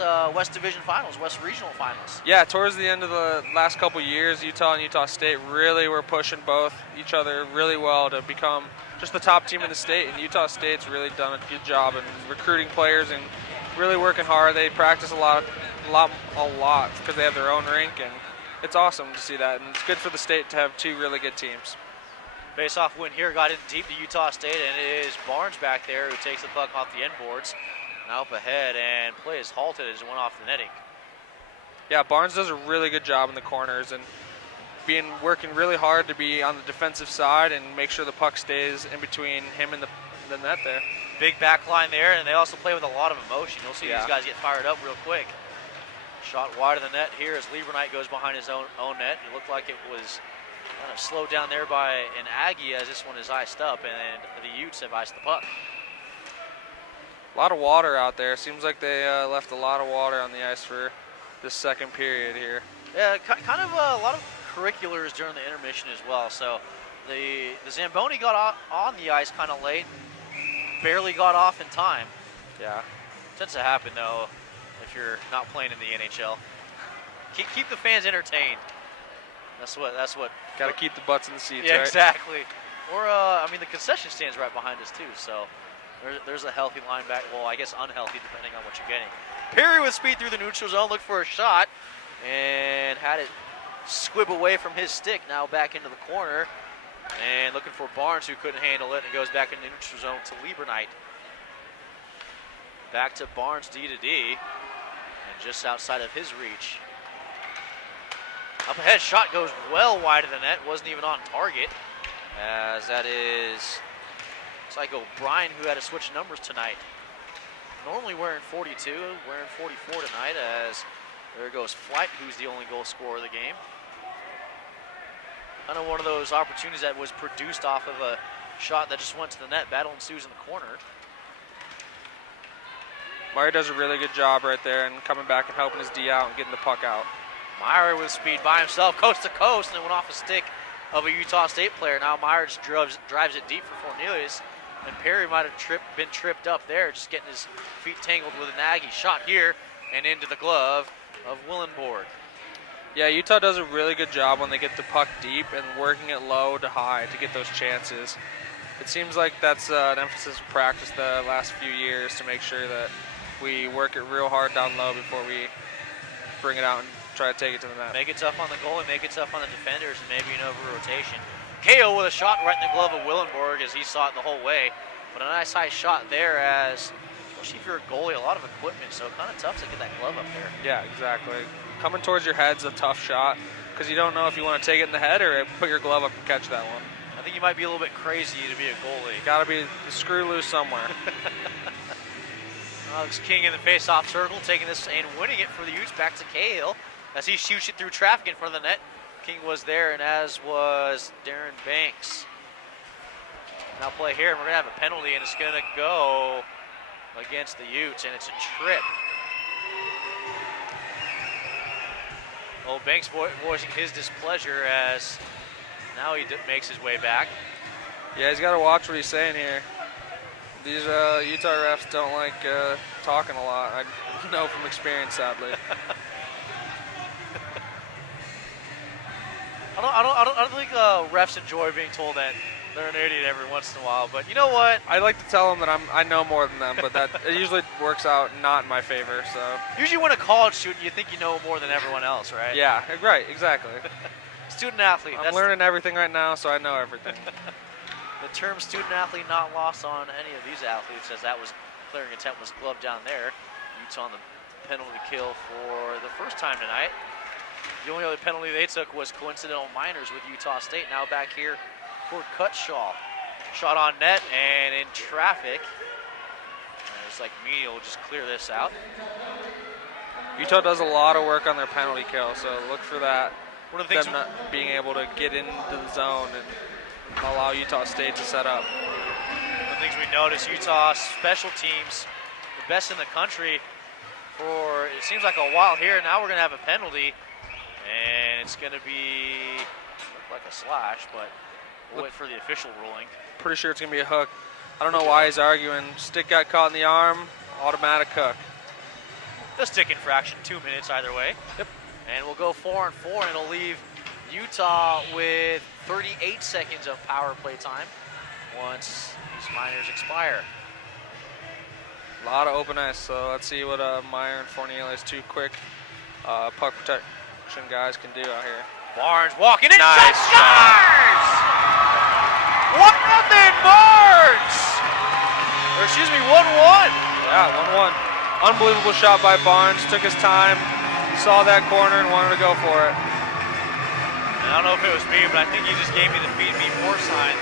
Division Finals, West Regional Finals. Yeah, towards the end of the last couple years, Utah and Utah State really were pushing both each other really well to become just the top team in the state. And Utah State's really done a good job in recruiting players and really working hard. They practice a lot because they have their own rink, and it's awesome to see that. And it's good for the state to have two really good teams. Face-off win here, got it deep to Utah State, and it is Barnes back there who takes the puck off the end boards. Now up ahead, and play is halted as it went off the netting. Yeah, Barnes does a really good job in the corners and working really hard to be on the defensive side and make sure the puck stays in between him and the net there. Big back line there, and they also play with a lot of emotion. You'll see these guys get fired up real quick. Shot wide of the net here as Lieberknight goes behind his own net. It looked like it was kind of slowed down there by an Aggie as this one is iced up, and the Utes have iced the puck. A lot of water out there. Seems like they left a lot of water on the ice for this second period here. Yeah, kind of a lot of curriculars during the intermission as well. So the Zamboni got on the ice kind of late and barely got off in time. Yeah. Tends to happen, though, if you're not playing in the NHL. Keep the fans entertained. That's what. Got to keep the butts in the seats, yeah, right? Exactly. Or, I mean, the concession stand's right behind us, too, so there's a healthy line back. Well, I guess unhealthy, depending on what you're getting. Perry with speed through the neutral zone, looked for a shot, and had it squib away from his stick, now back into the corner. And looking for Barnes, who couldn't handle it, and goes back into the neutral zone to Lieberknight. Back to Barnes, D to D. And just outside of his reach. Up ahead, shot goes well wide of the net. Wasn't even on target. As that is, looks like O'Brien, who had to switch numbers tonight. Normally wearing 42, wearing 44 tonight, as there goes Flight, who's the only goal scorer of the game. Kind of one of those opportunities that was produced off of a shot that just went to the net. Battle ensues in the corner. Meyer does a really good job right there and coming back and helping his D out and getting the puck out. Meyer with speed by himself, coast to coast, and it went off a stick of a Utah State player. Now Meyer just drives it deep for Cornelius, and Perry might have been tripped up there, just getting his feet tangled with an Aggie. Shot here and into the glove of Willenborg. Yeah, Utah does a really good job when they get the puck deep and working it low to high to get those chances. It seems like that's an emphasis in practice the last few years to make sure that we work it real hard down low before we bring it out and try to take it to the net. Make it tough on the goalie, make it tough on the defenders, and maybe an over-rotation. KO with a shot right in the glove of Willenborg as he saw it the whole way. But a nice high shot there, as, especially if you're a goalie, a lot of equipment, so kind of tough to get that glove up there. Yeah, exactly. Coming towards your head's a tough shot because you don't know if you want to take it in the head or put your glove up and catch that one. I think you might be a little bit crazy to be a goalie. Got to be screw loose somewhere. Alex King in the face-off circle, taking this and winning it for the Utes. Back to Cahill as he shoots it through traffic in front of the net. King was there, and as was Darren Banks. Now play here, and we're going to have a penalty, and it's going to go against the Utes, and it's a trip. Well, Banks voicing his displeasure as now he makes his way back. Yeah, he's got to watch what he's saying here. These Utah refs don't like talking a lot. I know from experience, sadly. I don't think refs enjoy being told that they're an idiot every once in a while. But you know what? I like to tell them that I know more than them, but that it usually works out not in my favor. So usually when a college student, you think you know more than everyone else, right? Yeah, right, exactly. Student athlete. I'm learning everything right now, so I know everything. The term student athlete not lost on any of these athletes, as that was clearing attempt was gloved down there. Utah on the penalty kill for the first time tonight. The only other penalty they took was coincidental minors with Utah State. Now back here for Cutshaw. Shot on net and in traffic. And it's like Meany will just clear this out. Utah does a lot of work on their penalty kill, so look for that. One of the things them not being able to get into the zone and allow Utah State to set up. One of the things we noticed, Utah special teams, the best in the country for, it seems like a while here. Now we're going to have a penalty, and it's going to be, look like a slash, but we'll wait for the official ruling. Pretty sure it's going to be a hook. I don't know why he's arguing. Stick got caught in the arm, automatic hook. The stick infraction, 2 minutes either way. Yep. And we'll go 4-4, and it'll leave Utah with 38 seconds of power play time once these minors expire. A lot of open ice, so let's see what Meyer and Fornelius, two quick puck protection guys, can do out here. Barnes walking in, nice scores! 1-0 Barnes! Or excuse me, 1-1. Yeah, 1-1. Unbelievable shot by Barnes, took his time, saw that corner and wanted to go for it. I don't know if it was me, but I think he just gave me the feed me more sign.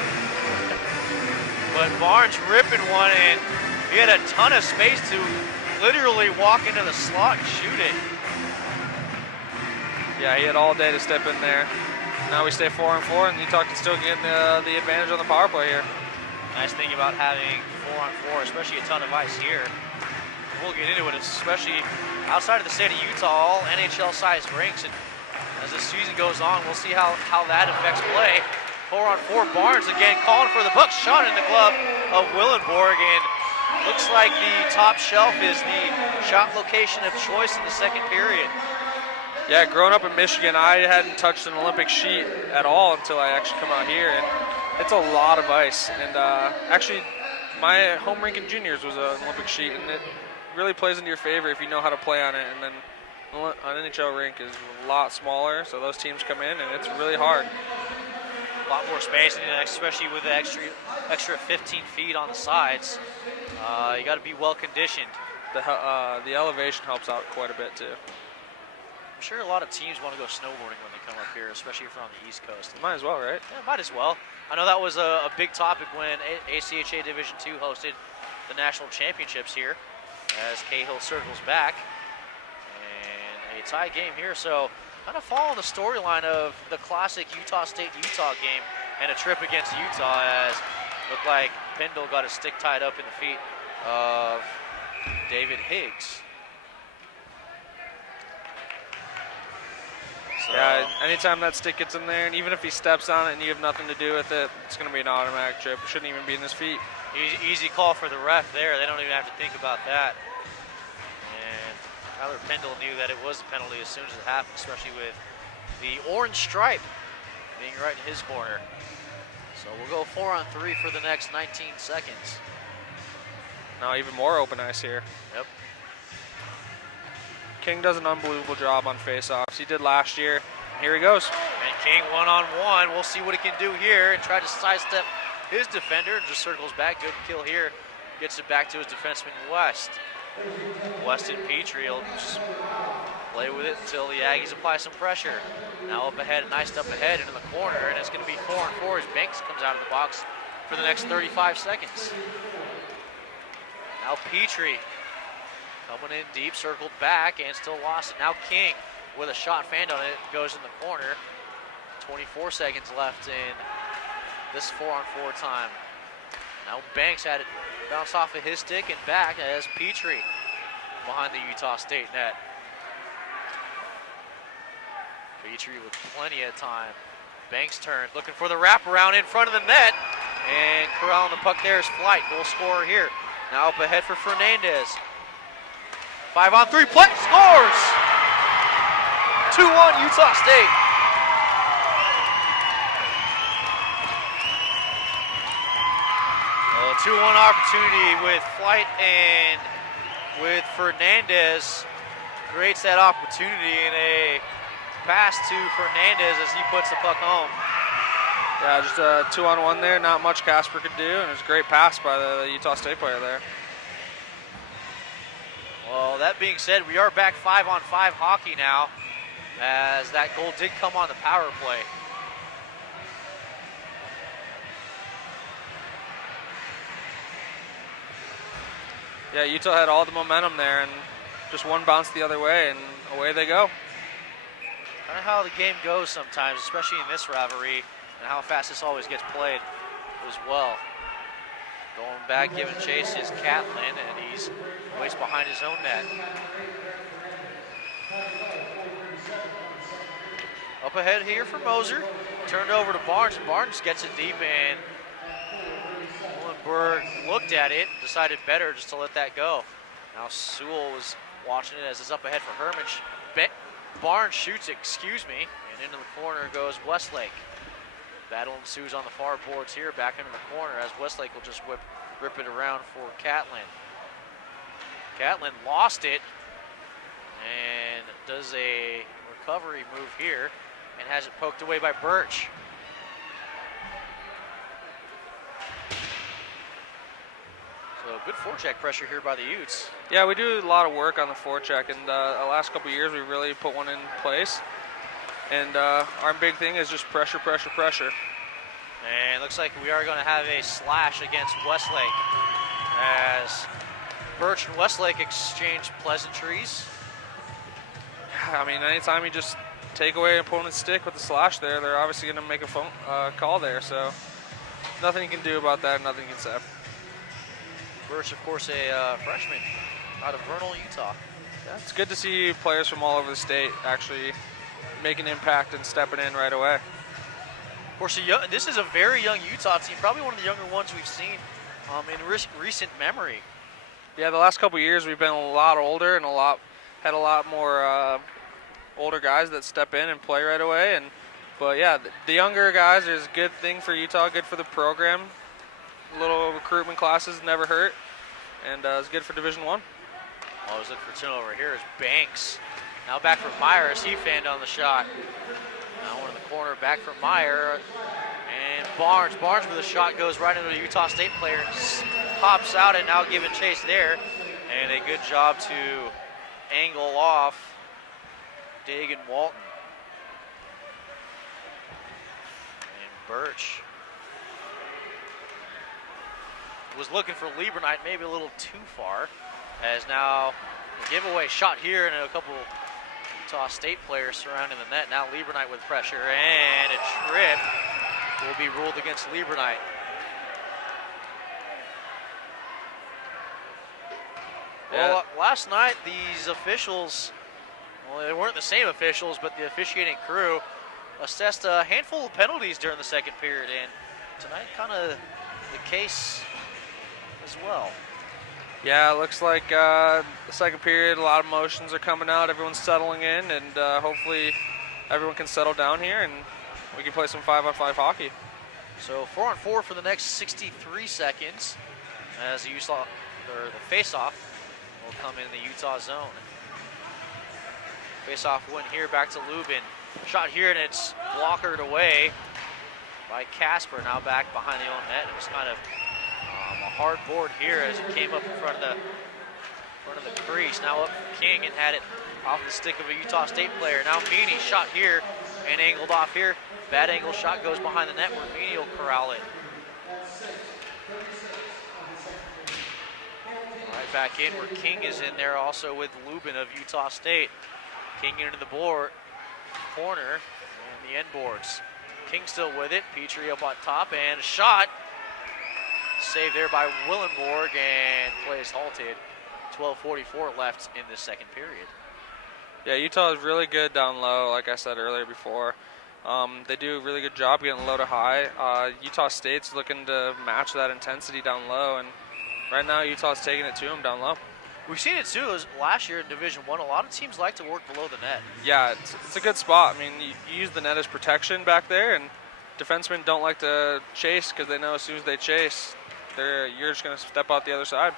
But Barnes ripping one, and he had a ton of space to literally walk into the slot and shoot it. Yeah, he had all day to step in there. Now we stay 4-4, and Utah can still get the advantage on the power play here. Nice thing about having 4-on-4, especially a ton of ice here. We'll get into it, especially outside of the state of Utah, all NHL-sized rinks. And as the season goes on, we'll see how that affects play. 4-on-4, Barnes again calling for the puck, shot in the glove of Willenborg, and looks like the top shelf is the shot location of choice in the second period. Yeah, growing up in Michigan, I hadn't touched an Olympic sheet at all until I actually come out here, and it's a lot of ice. And actually, my home rink in juniors was an Olympic sheet, and it really plays into your favor if you know how to play on it. And then an NHL rink is a lot smaller, so those teams come in, and it's really hard. A lot more space, especially with the extra 15 feet on the sides. You got to be well conditioned the elevation helps out quite a bit too. I'm sure a lot of teams want to go snowboarding when they come up here, especially if they're on the East Coast. Might as well, right? Yeah, might as well. I know that was a big topic when ACHA Division II hosted the national championships here, as Cahill circles back. And a tie game here, so kind of following the storyline of the classic Utah State-Utah game and a trip against Utah, as looked like Pendle got a stick tied up in the feet of David Higgs. So, yeah, anytime that stick gets in there, and even if he steps on it and you have nothing to do with it, it's going to be an automatic trip. It shouldn't even be in his feet. Easy call for the ref there. They don't even have to think about that. And Tyler Pendle knew that it was a penalty as soon as it happened, especially with the orange stripe being right in his corner. So we'll go 4-on-3 for the next 19 seconds. Now even more open ice here. Yep. King does an unbelievable job on face-offs. He did last year. Here he goes. And King 1-on-1. We'll see what he can do here and try to sidestep his defender. Just circles back. Good kill here. Gets it back to his defenseman, West. West and Petrie will just play with it until the Aggies apply some pressure. Now up ahead, nice up ahead into the corner, and it's going to be 4-on-4 as Banks comes out of the box for the next 35 seconds. Now Petrie coming in deep, circled back, and still lost it. Now King with a shot fanned on it, goes in the corner. 24 seconds left in this 4-on-4 time. Now Banks had it bounce off of his stick and back as Petrie behind the Utah State net. Petrie with plenty of time. Banks turned, looking for the wraparound in front of the net, and corralling the puck there is Flight, goal scorer here. Now up ahead for Fernandez. 5-on-3 play, scores! 2-1 Utah State. Well, a 2-1 opportunity with Flight and with Fernandez. Creates that opportunity and a pass to Fernandez as he puts the puck home. Yeah, just a 2-on-1 there. Not much Casper could do, and it was a great pass by the Utah State player there. Well, that being said, we are back 5-on-5 hockey now, as that goal did come on the power play. Yeah, Utah had all the momentum there, and just one bounce the other way, and away they go. Kind of how the game goes sometimes, especially in this rivalry, and how fast this always gets played as well. Going back, giving chase is Catlin, and he's waits behind his own net. Up ahead here for Moser. Turned over to Barnes. Barnes gets it deep, and Muhlenberg looked at it, decided better just to let that go. Now Sewell was watching it as it's up ahead for Herman. Barnes shoots it, and into the corner goes Westlake. Battle ensues on the far boards here, back into the corner as Westlake will just rip it around for Catlin. Catlin lost it and does a recovery move here and has it poked away by Birch. So good forecheck pressure here by the Utes. Yeah, we do a lot of work on the forecheck, and the last couple of years we really put one in place. And our big thing is just pressure, pressure, pressure. And looks like we are going to have a slash against Westlake as Birch and Westlake exchange pleasantries. I mean, anytime you just take away an opponent's stick with the slash there, they're obviously going to make a phone call there. So nothing you can do about that, nothing you can say. Birch, of course, a freshman out of Vernal, Utah. Yeah, it's good to see players from all over the state actually make an impact and stepping in right away. Of course, this is a very young Utah team, probably one of the younger ones we've seen in recent memory. Yeah, the last couple of years we've been a lot older and had a lot more older guys that step in and play right away. But yeah, the younger guys is a good thing for Utah, good for the program. Little recruitment classes never hurt, and it's good for Division I. Well, I was looking for turnover here is Banks. Now back for Meyer as he fanned on the shot. Now one in the corner, back for Meyer. And Barnes with a shot goes right into the Utah State player. Pops out and now giving chase there. and a good job to angle off Dagan Walton. And Birch was looking for Lieberknight maybe a little too far, as now a giveaway shot here and a couple Utah State players surrounding the net. Now Lieberknight with pressure, and a trip will be ruled against Lieberknight. Well, last night these officials, well, they weren't the same officials, but the officiating crew assessed a handful of penalties during the second period, and tonight kind of the case as well. Yeah, it looks like the second period, a lot of emotions are coming out. Everyone's settling in, and hopefully everyone can settle down here and we can play some 5-on-5 hockey. So 4-on-4 for the next 63 seconds as the face-off will come in the Utah zone. Face-off win here, back to Lubin. Shot here, and it's blockered away by Casper. Now back behind the own net. It was kind of a hard board here as it came up in front of the crease. Now up for King and had it off the stick of a Utah State player. Now Meany shot here and angled off here. Bad angle shot goes behind the net where Meany will corral it. Right back in where King is in there also with Lubin of Utah State. King into the board corner and the end boards. King still with it. Petrie up on top and a shot. Saved there by Willenborg and play is halted. 12:44 left in the second period. Yeah, Utah is really good down low, like I said earlier before. They do a really good job getting low to high. Utah State's looking to match that intensity down low, and right now Utah's taking it to them down low. We've seen it too as last year in Division I. A lot of teams like to work below the net. Yeah, it's a good spot. I mean, you use the net as protection back there, and defensemen don't like to chase because they know as soon as they chase, you're just going to step out the other side.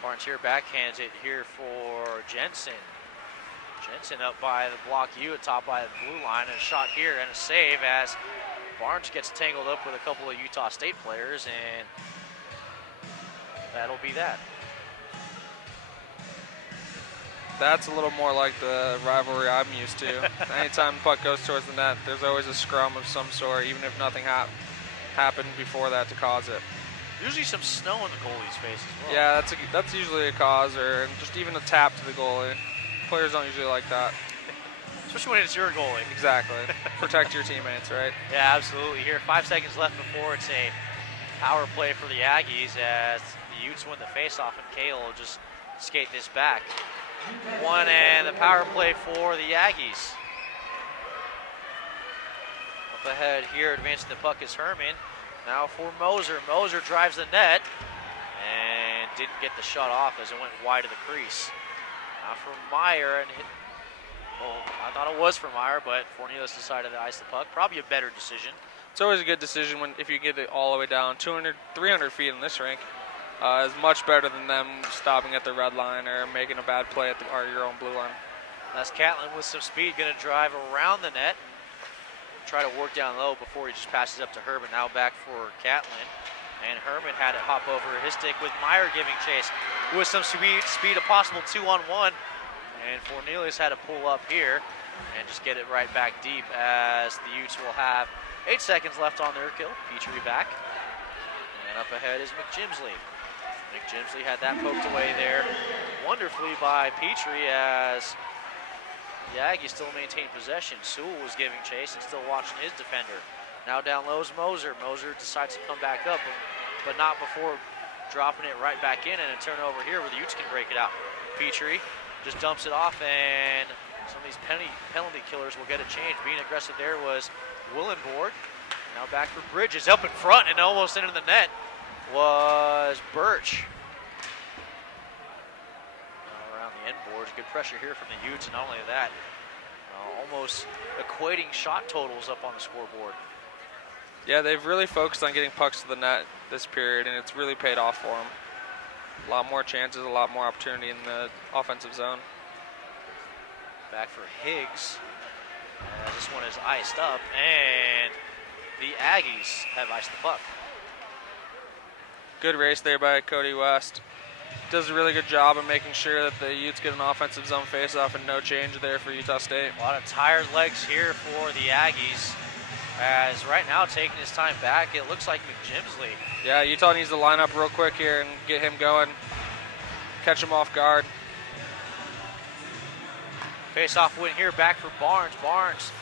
Barnes here backhands it here for Jensen. Jensen up by the block U at top by the blue line, and a shot here and a save as Barnes gets tangled up with a couple of Utah State players, and that'll be that. That's a little more like the rivalry I'm used to. Anytime the puck goes towards the net, there's always a scrum of some sort, even if nothing happened before that to cause it. Usually some snow in the goalie's face as well. Yeah, that's usually a cause, or just even a tap to the goalie. Players don't usually like that. Especially when it's your goalie. Exactly. Protect your teammates, right? Yeah, absolutely. Here, 5 seconds left before it's a power play for the Aggies as the Utes win the faceoff, and Kale will just skate this back. One and the power play for the Aggies. Up ahead here, advancing the puck is Herman. Now for Moser. Moser drives the net and didn't get the shot off as it went wide of the crease. Now for Meyer, and I thought it was for Meyer, but Fornelius decided to ice the puck. Probably a better decision. It's always a good decision if you get it all the way down. 200, 300 feet in this rink is much better than them stopping at the red line or making a bad play at your own blue line. That's Catlin with some speed, going to drive around the net. Try to work down low before he just passes up to Herman. Now back for Catlin. And Herman had it hop over his stick with Meyer giving chase. With some speed, a possible 2-on-1. And Fornelius had to pull up here and just get it right back deep as the Utes will have 8 seconds left on their kill. Petrie back. And up ahead is McJimsley. McJimsley had that poked away there wonderfully by Petrie as the Aggies still maintain possession. Sewell was giving chase and still watching his defender. Now down low is Moser. Moser decides to come back up, but not before dropping it right back in, and a turnover here where the Utes can break it out. Petrie just dumps it off, and some of these penalty killers will get a change. Being aggressive there was Willenborg. Now back for Bridges. Up in front and almost into the net was Birch. Around the end boards, good pressure here from the Utes, and not only that, almost equating shot totals up on the scoreboard. Yeah, they've really focused on getting pucks to the net this period, and it's really paid off for them. A lot more chances, a lot more opportunity in the offensive zone. Back for Higgs. This one is iced up, and the Aggies have iced the puck. Good race there by Cody West. does a really good job of making sure that the Utes get an offensive zone faceoff and no change there for Utah State. A lot of tired legs here for the Aggies. As right now, taking his time back, it looks like McJimsley. Yeah, Utah needs to line up real quick here and get him going, catch him off guard. Face-off win here, back for Barnes. Barnes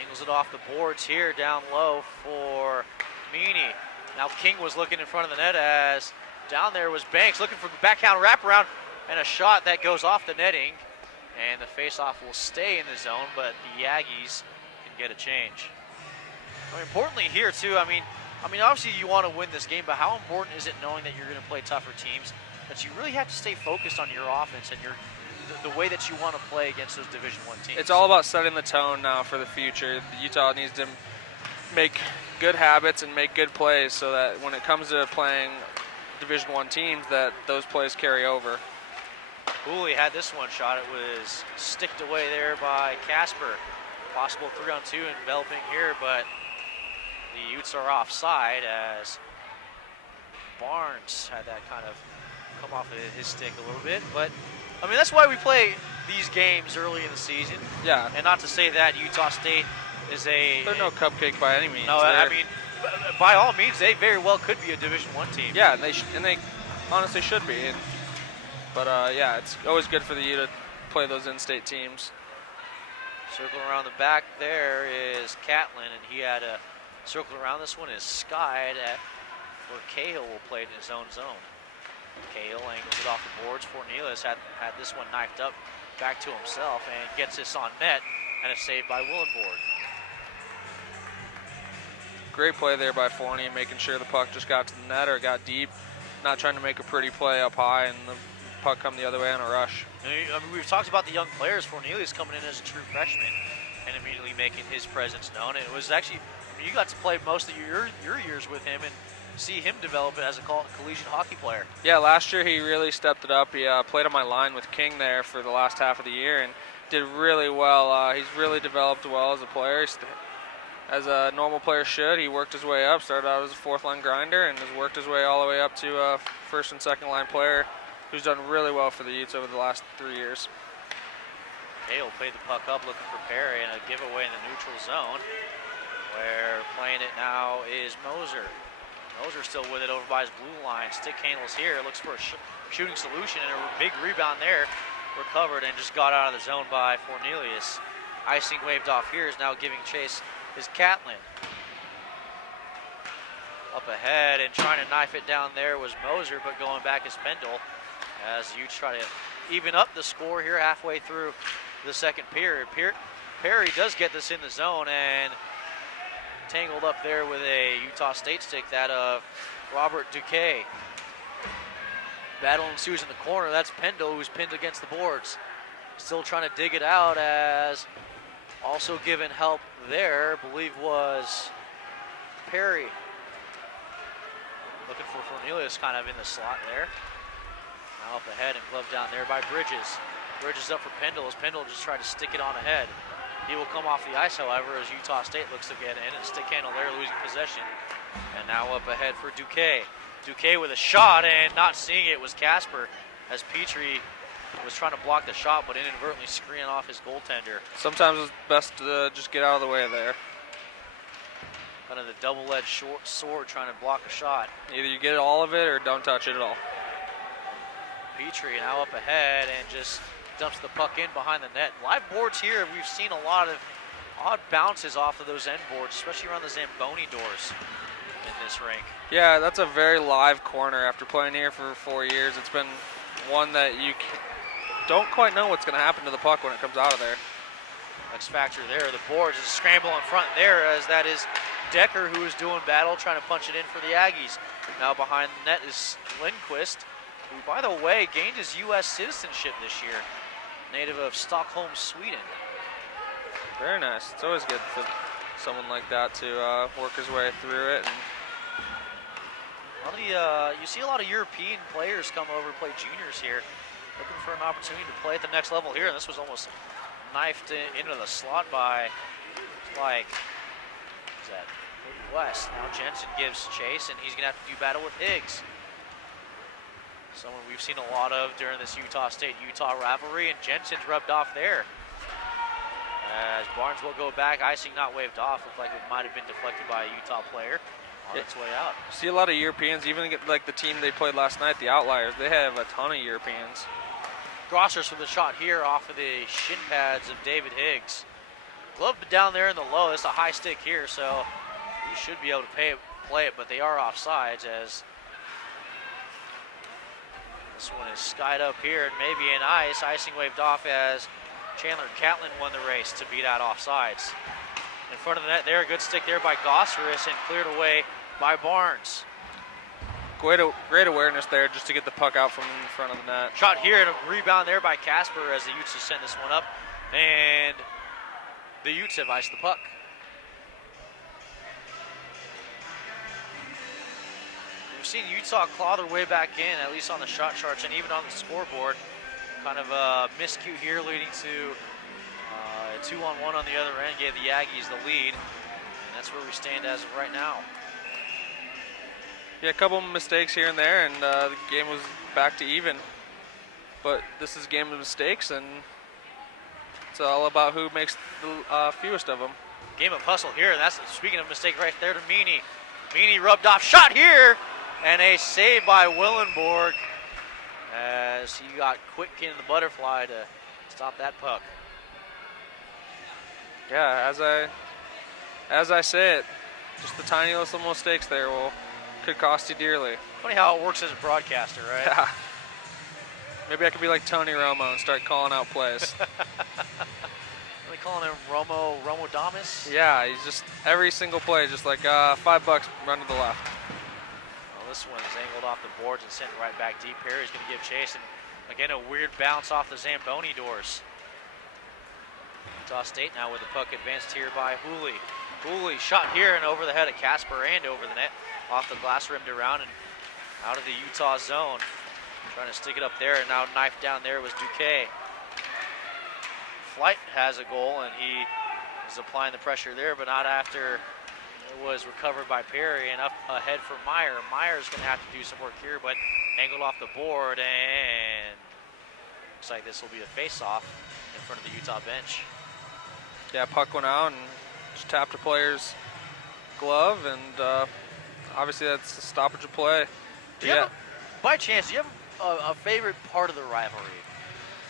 angles it off the boards here, down low for Meany. Now King was looking in front of the net as down there was Banks looking for the backhand wraparound and a shot that goes off the netting. And the face-off will stay in the zone, but the Aggies can get a change. Importantly here too, I mean, obviously you want to win this game, but how important is it knowing that you're going to play tougher teams, that you really have to stay focused on your offense and the way that you want to play against those Division I teams? It's all about setting the tone now for the future. Utah needs to make good habits and make good plays so that when it comes to playing Division I teams, that those plays carry over. Cooley had this one shot. It was sticked away there by Casper. Possible 3-on-2 enveloping here, but the Utes are offside as Barnes had that kind of come off of his stick a little bit. But, I mean, that's why we play these games early in the season. Yeah. And not to say that Utah State is a... They're no cupcake by any means. No, I mean, by all means, they very well could be a Division I team. Yeah, and they honestly should be. But, yeah, it's always good for the U to play those in-state teams. Circling around the back there is Catlin, and he had a circle around. This one is skied at where Cahill will play in his own zone. Cahill angles it off the boards. Fornelius had this one knifed up back to himself and gets this on net, and it's saved by Willenborg. Great play there by Forney, making sure the puck just got to the net or got deep, not trying to make a pretty play up high and the puck come the other way on a rush. I mean, we've talked about the young players. Fornelius coming in as a true freshman and immediately making his presence known. And it was actually, you got to play most of your years with him and see him develop as a collegiate hockey player. Yeah, last year he really stepped it up. He played on my line with King there for the last half of the year and did really well. He's really developed well as a player. As a normal player should, he worked his way up, started out as a fourth-line grinder and has worked his way all the way up to a first- and second-line player who's done really well for the Utes over the last 3 years. Cahill played the puck up looking for Perry and a giveaway in the neutral zone where playing it now is Moser. Moser still with it over by his blue line. Stick handles here, looks for a shooting solution and a big rebound there. Recovered and just got out of the zone by Fornelius. Icing waved off here is now giving chase is Catlin. Up ahead and trying to knife it down there was Moser, but going back is Pendle as you try to even up the score here halfway through the second period. Perry does get this in the zone and tangled up there with a Utah State stick, that of Robert Duque. Battle ensues in the corner. That's Pendle, who's pinned against the boards. Still trying to dig it out as also given help there, I believe was Perry. Looking for Fornelius kind of in the slot there. Now up ahead and gloved down there by Bridges. Bridges up for Pendle as Pendle just tried to stick it on ahead. He will come off the ice, however, as Utah State looks to get in and stick handle there, losing possession. And now up ahead for Duque. Duque with a shot, and not seeing it was Casper as Petrie was trying to block the shot but inadvertently screening off his goaltender. Sometimes it's best to just get out of the way there. Kind of the double-edged short sword trying to block a shot. Either you get all of it or don't touch it at all. Petrie now up ahead and just dumps the puck in behind the net. Live boards here, we've seen a lot of odd bounces off of those end boards, especially around the Zamboni doors in this rink. Yeah, that's a very live corner. After playing here for 4 years, it's been one that you don't quite know what's going to happen to the puck when it comes out of there. X factor there. The boards is a scramble in front there as that is Decker who is doing battle, trying to punch it in for the Aggies. Now behind the net is Lindquist, who, by the way, gained his U.S. citizenship this year. Native of Stockholm, Sweden. Very nice. It's always good for someone like that to work his way through it. And you see a lot of European players come over and play juniors here, looking for an opportunity to play at the next level here. And this was almost knifed into the slot by, like, who's that? Cody West. Now Jensen gives chase, and he's going to have to do battle with Higgs. Someone we've seen a lot of during this Utah State-Utah rivalry, and Jensen's rubbed off there. As Barnes will go back, icing not waved off. Looked like it might have been deflected by a Utah player on its way out. See a lot of Europeans, even like the team they played last night, the Outliers, they have a ton of Europeans. Grossers for the shot here off of the shin pads of David Higgs. Glove down there in the low. It's a high stick here, so he should be able to play it, but they are offsides as this one is skied up here and maybe an ice. Icing waved off as Chandler Catlin won the race to beat out offsides. In front of the net there, a good stick there by Gosseris and cleared away by Barnes. Great awareness there just to get the puck out from in front of the net. Shot here and a rebound there by Casper as the Utes just send this one up. And the Utes have iced the puck. We've seen Utah claw their way back in, at least on the shot charts and even on the scoreboard. Kind of a miscue here leading to 2-on-1 on the other end, gave the Aggies the lead. And that's where we stand as of right now. Yeah, a couple of mistakes here and there, and the game was back to even. But this is a game of mistakes, and it's all about who makes the fewest of them. Game of hustle here, and that's, speaking of mistake right there, to Meany. Meany rubbed off, shot here, and a save by Willenborg as he got quick in the butterfly to stop that puck. Yeah, as I say it, just the tiny little mistakes there could cost you dearly. Funny how it works as a broadcaster, right? Yeah. Maybe I could be like Tony Romo and start calling out plays. Are they calling him Romo Damas? Yeah, he's just every single play, just like $5, run to the left. Well, this one is angled off the boards and sent right back deep. Perry's going to give chase, and again a weird bounce off the Zamboni doors. Utah State now with the puck advanced here by Hooley. Hooley shot here and over the head of Casper and over the net. Off the glass rimmed around and out of the Utah zone. Trying to stick it up there, and now knifed down there was Duque. Flight has a goal, and he is applying the pressure there, but not after it was recovered by Perry and up ahead for Meyer. Meyer's going to have to do some work here, but angled off the board, and looks like this will be a face-off in front of the Utah bench. Yeah, puck went out and just tapped a player's glove, and obviously that's a stoppage of play. By chance, do you have a favorite part of the rivalry?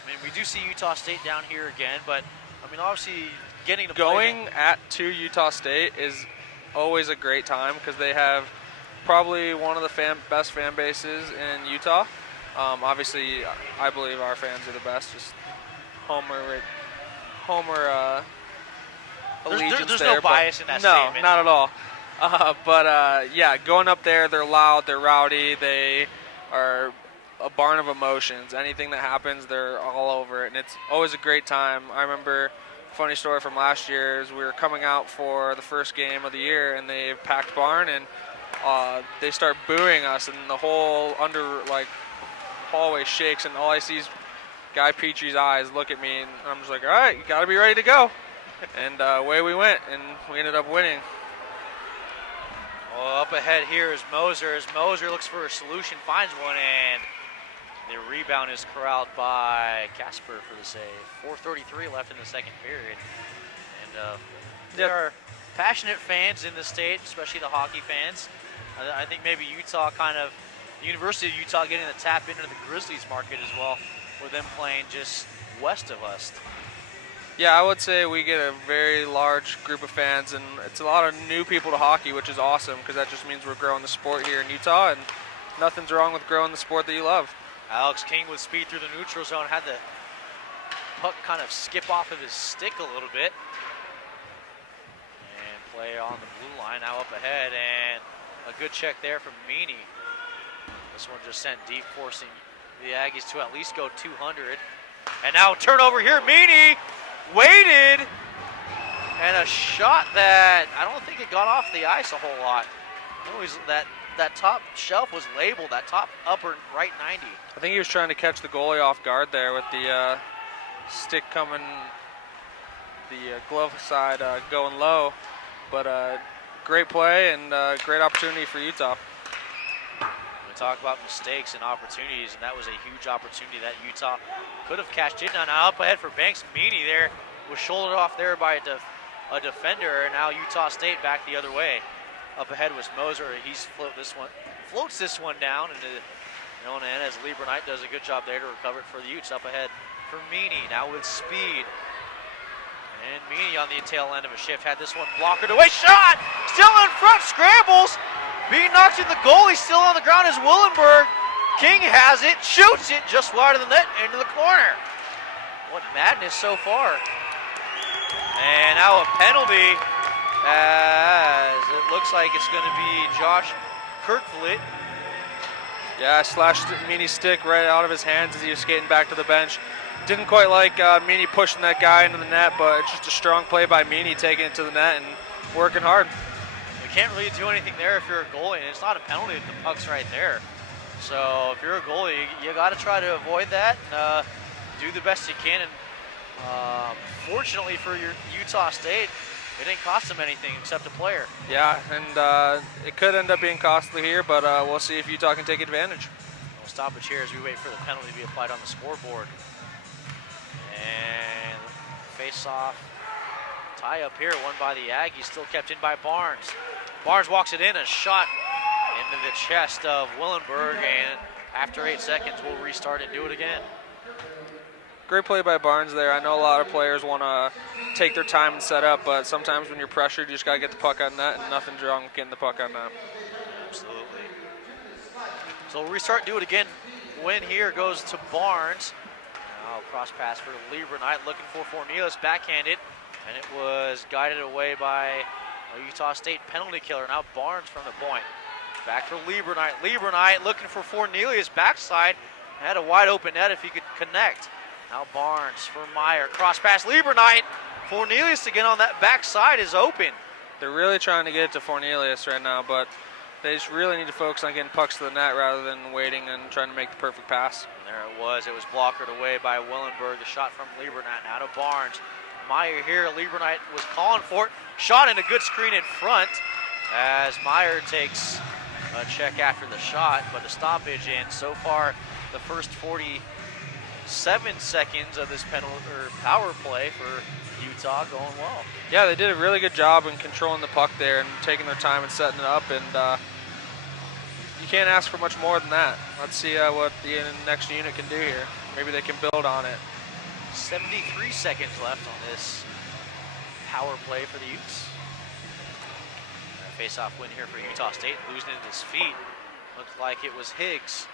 I mean, we do see Utah State down here again, but I mean, obviously getting to going to Utah State is always a great time because they have probably one of the best fan bases in Utah. Obviously, I believe our fans are the best. Just Homer allegiance. There's there, no bias in that statement. No, not at all. Yeah, going up there, they're loud, they're rowdy, they are a barn of emotions. Anything that happens, they're all over it, and it's always a great time. I remember a funny story from last year is we were coming out for the first game of the year, and they packed barn, and they start booing us, and the whole hallway shakes, and all I see is Guy Petrie's eyes look at me, and I'm just like, all right, you got to be ready to go. And away we went, and we ended up winning. Well, up ahead here is Moser. As Moser looks for a solution, finds one, and the rebound is corralled by Casper for the save. 4:33 left in the second period. And there are passionate fans in the state, especially the hockey fans. I think maybe the University of Utah getting to tap into the Grizzlies market as well, with them playing just west of us. Yeah, I would say we get a very large group of fans, and it's a lot of new people to hockey, which is awesome because that just means we're growing the sport here in Utah, and nothing's wrong with growing the sport that you love. Alex King with speed through the neutral zone, had the puck kind of skip off of his stick a little bit. And play on the blue line, now up ahead, and a good check there from Meany. This one just sent deep, forcing the Aggies to at least go 200. And now turnover here, Meany waited, and a shot that I don't think it got off the ice a whole lot. Always that top shelf was labeled, that top upper right 90. I think he was trying to catch the goalie off guard there with the stick coming, the glove side going low. But great play and great opportunity for Utah. talk about mistakes and opportunities, and that was a huge opportunity that Utah could have cashed in on. Now up ahead for Banks. Meany there was shouldered off there by a defender, and now Utah State back the other way. Up ahead was Moser. He's floats this one down into Nona as Lieber Knight does a good job there to recover it for the Utes. Up ahead for Meany, now with speed. And Meany on the tail end of a shift had this one blockered away. Shot! Still in front, scrambles. Being knocked in the goal. He's still on the ground is Willenberg. King has it, shoots it just wide of the net into the corner. What madness so far. And now a penalty as it looks like it's going to be Josh Kirkflit. Yeah, slashed Meany's stick right out of his hands as he was skating back to the bench. Didn't quite like Meany pushing that guy into the net, but it's just a strong play by Meany taking it to the net and working hard. You can't really do anything there if you're a goalie, and it's not a penalty if the puck's right there. So if you're a goalie, you got to try to avoid that and do the best you can. And fortunately for your Utah State, it didn't cost them anything except a player. Yeah, and it could end up being costly here, but we'll see if Utah can take advantage. We'll stop it here as we wait for the penalty to be applied on the scoreboard. And face-off tie up here, won by the Aggies, still kept in by Barnes. Barnes walks it in, a shot into the chest of Willenberg, and after 8 seconds, we'll restart and do it again. Great play by Barnes there. I know a lot of players want to take their time and set up, but sometimes when you're pressured, you just got to get the puck on net, and nothing's wrong with getting the puck on net. Absolutely. So we'll restart, do it again. Win here goes to Barnes. Now cross pass for Lieber Knight, looking for Fornelius, backhanded, and it was guided away by a Utah State penalty killer. Now Barnes from the point. Back for Lieber Knight. Lieber Knight looking for Fornelius, backside. Had a wide open net if he could connect. Now Barnes for Meyer. Cross pass, Lieber Knight. Fornelius again on that backside is open. They're really trying to get it to Fornelius right now, but they just really need to focus on getting pucks to the net rather than waiting and trying to make the perfect pass. And there it was. It was blocked away by Willenberg. The shot from Lieber Knight now to Barnes. Meyer here. Lieber Knight was calling for it. Shot in a good screen in front as Meyer takes a check after the shot, but a stoppage in. So far, the first 47 seconds of this penalty or power play for Utah going well. Yeah, they did a really good job in controlling the puck there and taking their time and setting it up, and you can't ask for much more than that. Let's see what the next unit can do here. Maybe they can build on it. 73 seconds left on this power play for the Utes. Face-off win here for Utah State, losing it at his feet. Looked like it was Higgs.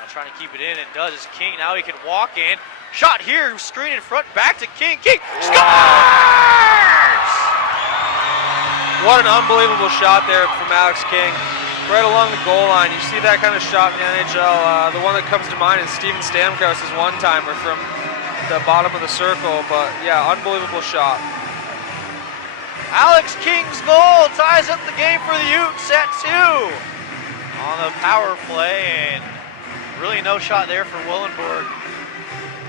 Now trying to keep it in, and does is King. Now he can walk in. Shot here, screen in front, back to King. King scores! What an unbelievable shot there from Alex King. Right along the goal line. You see that kind of shot in the NHL. The one that comes to mind is Steven Stamkos' one-timer from the bottom of the circle. But yeah, unbelievable shot. Alex King's goal ties up the game for the Utes at 2 on the power play, and really no shot there for Willenberg.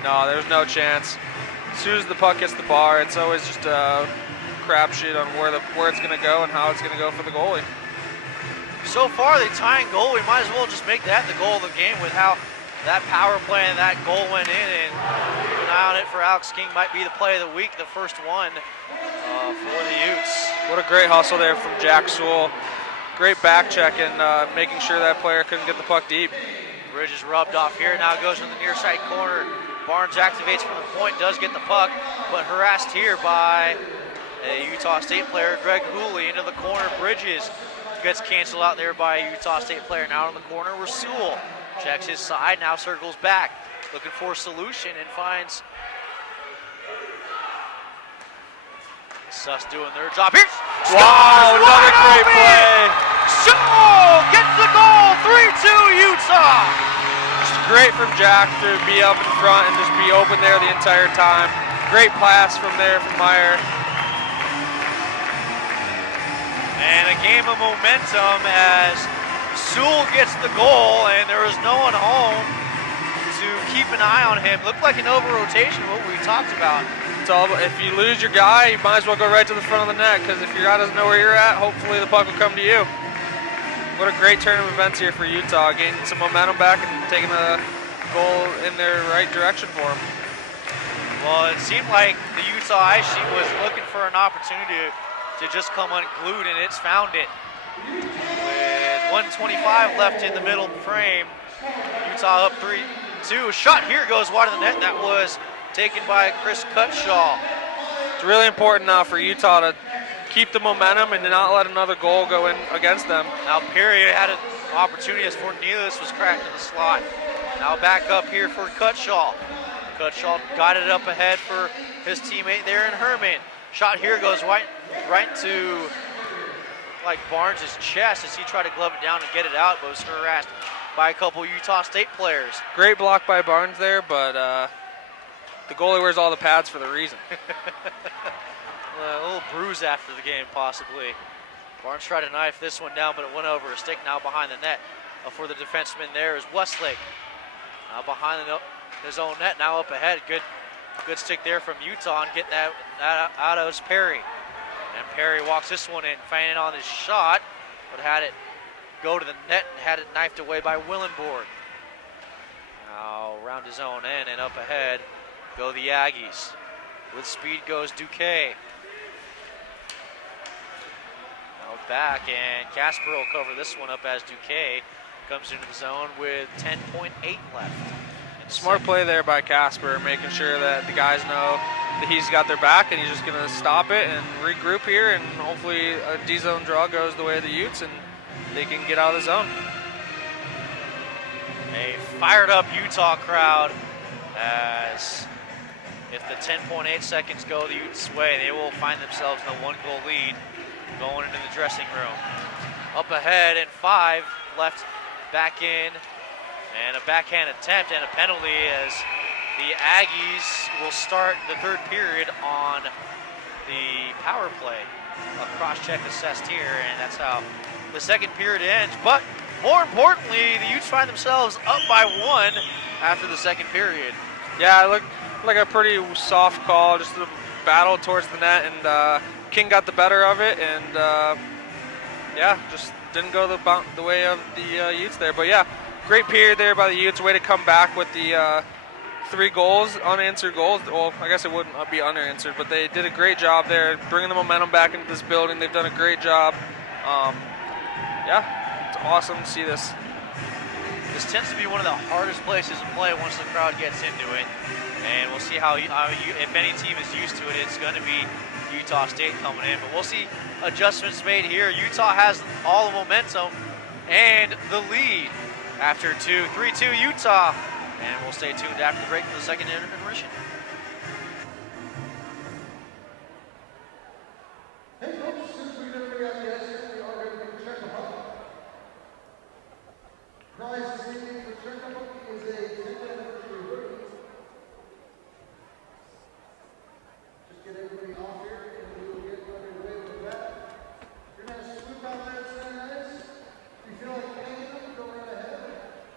No, there's no chance. As soon as the puck hits the bar, it's always just a crapshoot on where it's going to go and how it's going to go for the goalie. So far, the tying goal, we might as well just make that the goal of the game with how that power play and that goal went in, and keep an eye on it for Alex King. Might be the play of the week, the first one for the Utes. What a great hustle there from Jack Sewell. Great back check and making sure that player couldn't get the puck deep. Bridges rubbed off here, now goes from the near side corner. Barnes activates from the point, does get the puck, but harassed here by a Utah State player, Greg Hooley, into the corner. Bridges gets canceled out there by a Utah State player. Now in the corner where Sewell checks his side, now circles back, looking for a solution and finds Suss doing their job. Here's wow, another great play. Sewell gets the goal, 3-2 Utah. Just great from Jack to be up in front and just be open there the entire time. Great pass from there from Meyer. And a game of momentum as Sewell gets the goal, and there was no one home to keep an eye on him. Looked like an over-rotation, what we talked about. It's all, if you lose your guy, you might as well go right to the front of the net, because if your guy doesn't know where you're at, hopefully the puck will come to you. what a great turn of events here for Utah, gaining some momentum back and taking a goal in their right direction for them. Well, it seemed like the Utah Ice Sheet was looking for an opportunity to just come unglued, and it's found it. With 1:25 left in the middle frame, Utah up 3-2. Shot here goes wide of the net. That was taken by Chris Cutshaw. It's really important now for Utah to keep the momentum and to not let another goal go in against them. Now Perry had an opportunity as Fornelius was cracked in the slot. Now back up here for Cutshaw. Cutshaw got it up ahead for his teammate there in Herman. Shot here goes right to like Barnes' chest as he tried to glove it down and get it out, but was harassed by a couple Utah State players. Great block by Barnes there, but the goalie wears all the pads for the reason. A little bruise after the game, possibly. Barnes tried to knife this one down, but it went over a stick now behind the net. For the defenseman there is Westlake. Now behind his own net, now up ahead. Good stick there from Utah and getting that out of Perry. And Perry walks this one in, fanning on his shot, but had it go to the net and had it knifed away by Willenborg. Now around his own end and up ahead go the Aggies. With speed goes Duque. Now back, and Casper will cover this one up as Duque comes into the zone with 10.8 left. Smart play there by Casper, making sure that the guys know that he's got their back and he's just going to stop it and regroup here, and hopefully a D-zone draw goes the way of the Utes and they can get out of the zone. A fired up Utah crowd, as if the 10.8 seconds go the Utes' way, they will find themselves in a 1-goal lead going into the dressing room. Up ahead and 5 left back in, and a backhand attempt and a penalty as the Aggies will start the third period on the power play. A cross-check assessed here, and that's how the second period ends. But more importantly, the Utes find themselves up by 1 after the second period. Yeah, it looked like a pretty soft call, just a battle towards the net, and King got the better of it, and yeah, just didn't go the way of the Utes there. But yeah, great period there by the Utes. Way to come back with the 3 goals, unanswered goals. Well, I guess it wouldn't be unanswered, but they did a great job there, bringing the momentum back into this building. They've done a great job. Yeah, it's awesome to see this. This tends to be one of the hardest places to play once the crowd gets into it, and we'll see how if any team is used to it, it's going to be Utah State coming in. But we'll see adjustments made here. Utah has all the momentum and the lead after 3-2 Utah. And we'll stay tuned after the break for the second intermission. Hey folks, since we never got the ice, we are going to check them out. Prize this evening for check them out is a 10th anniversary hoodie. Just get everybody off here and we will get underway with that. You're going to swoop out there and say nice. If you feel like hanging them, go right ahead.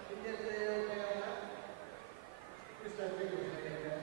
You get the okay on that. Just that fingers again.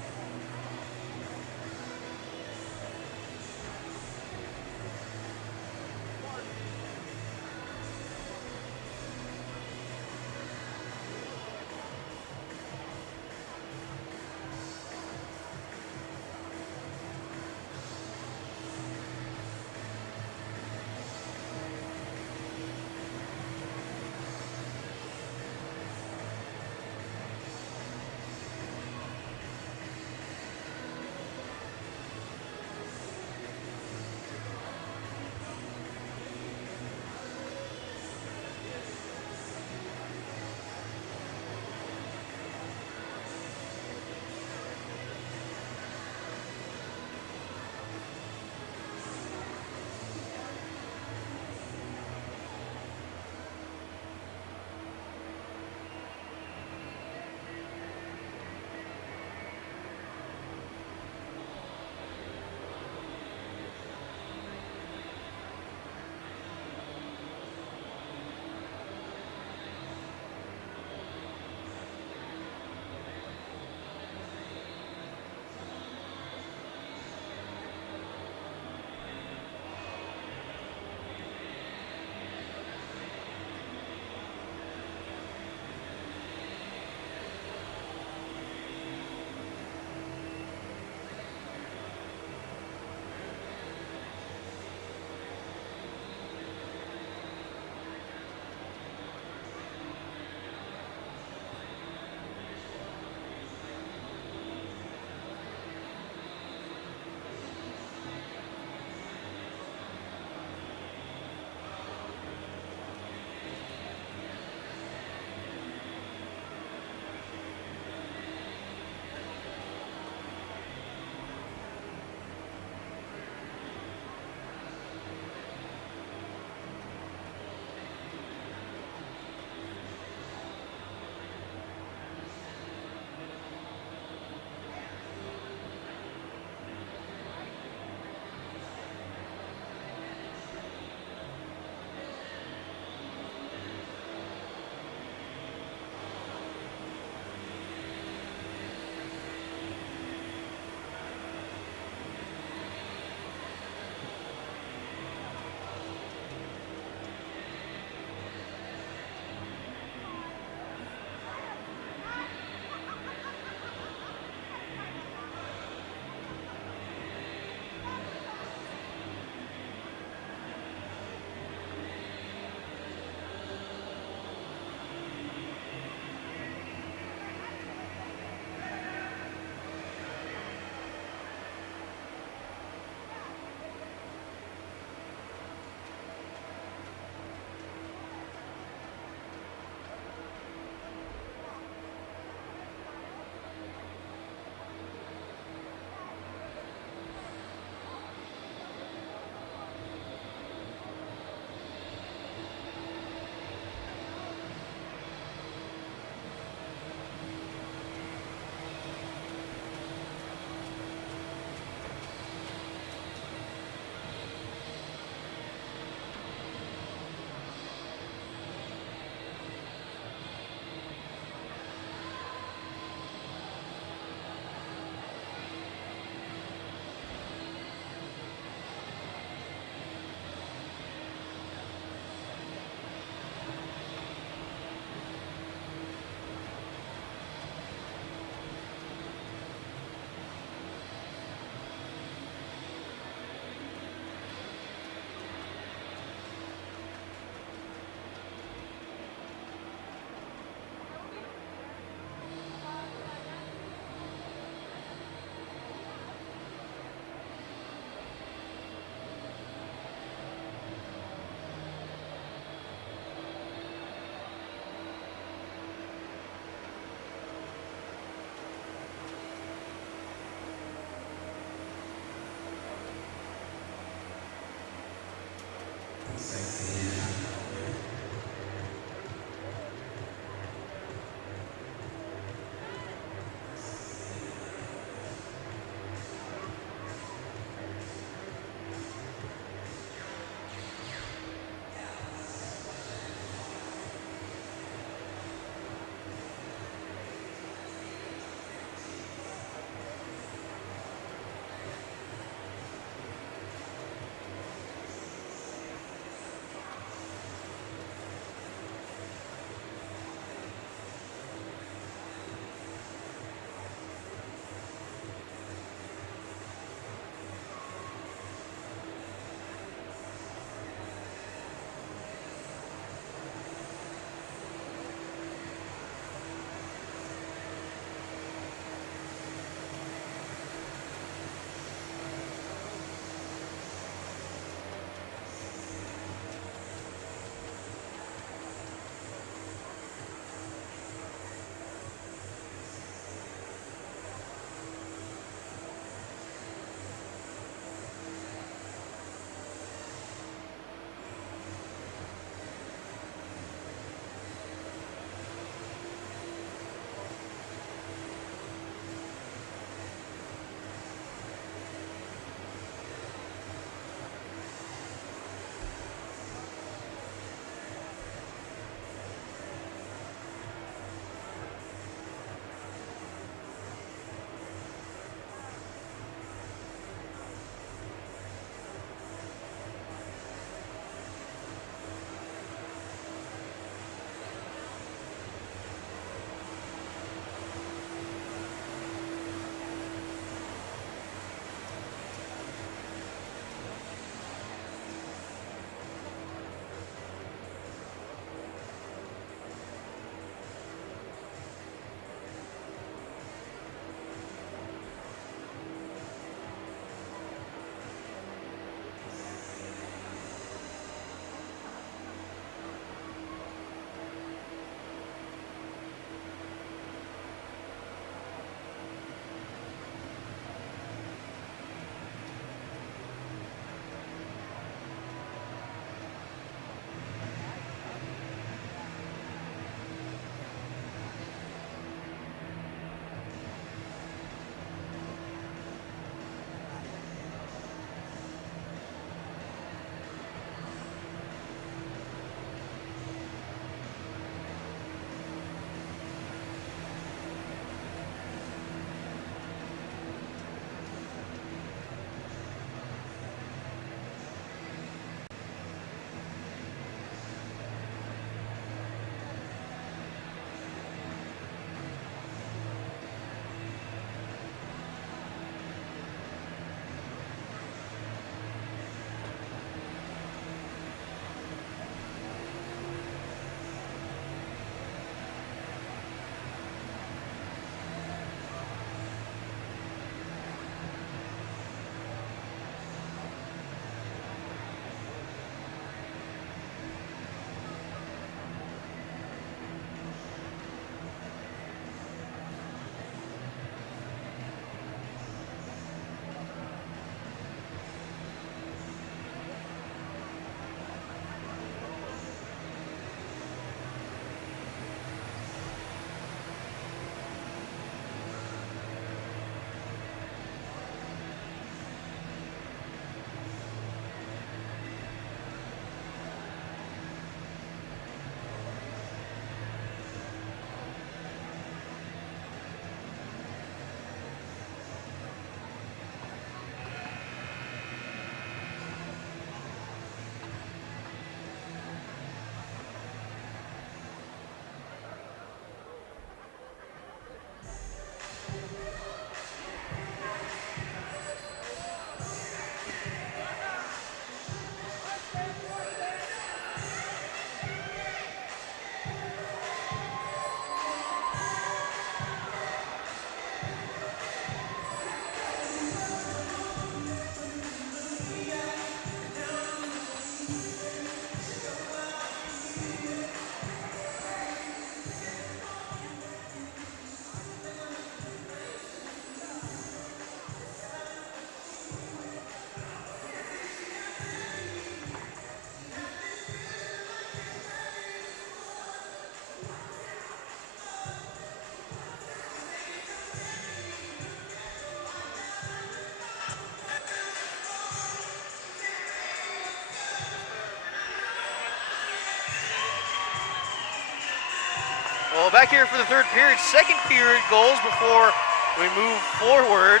back here for the third period. Second period goals before we move forward.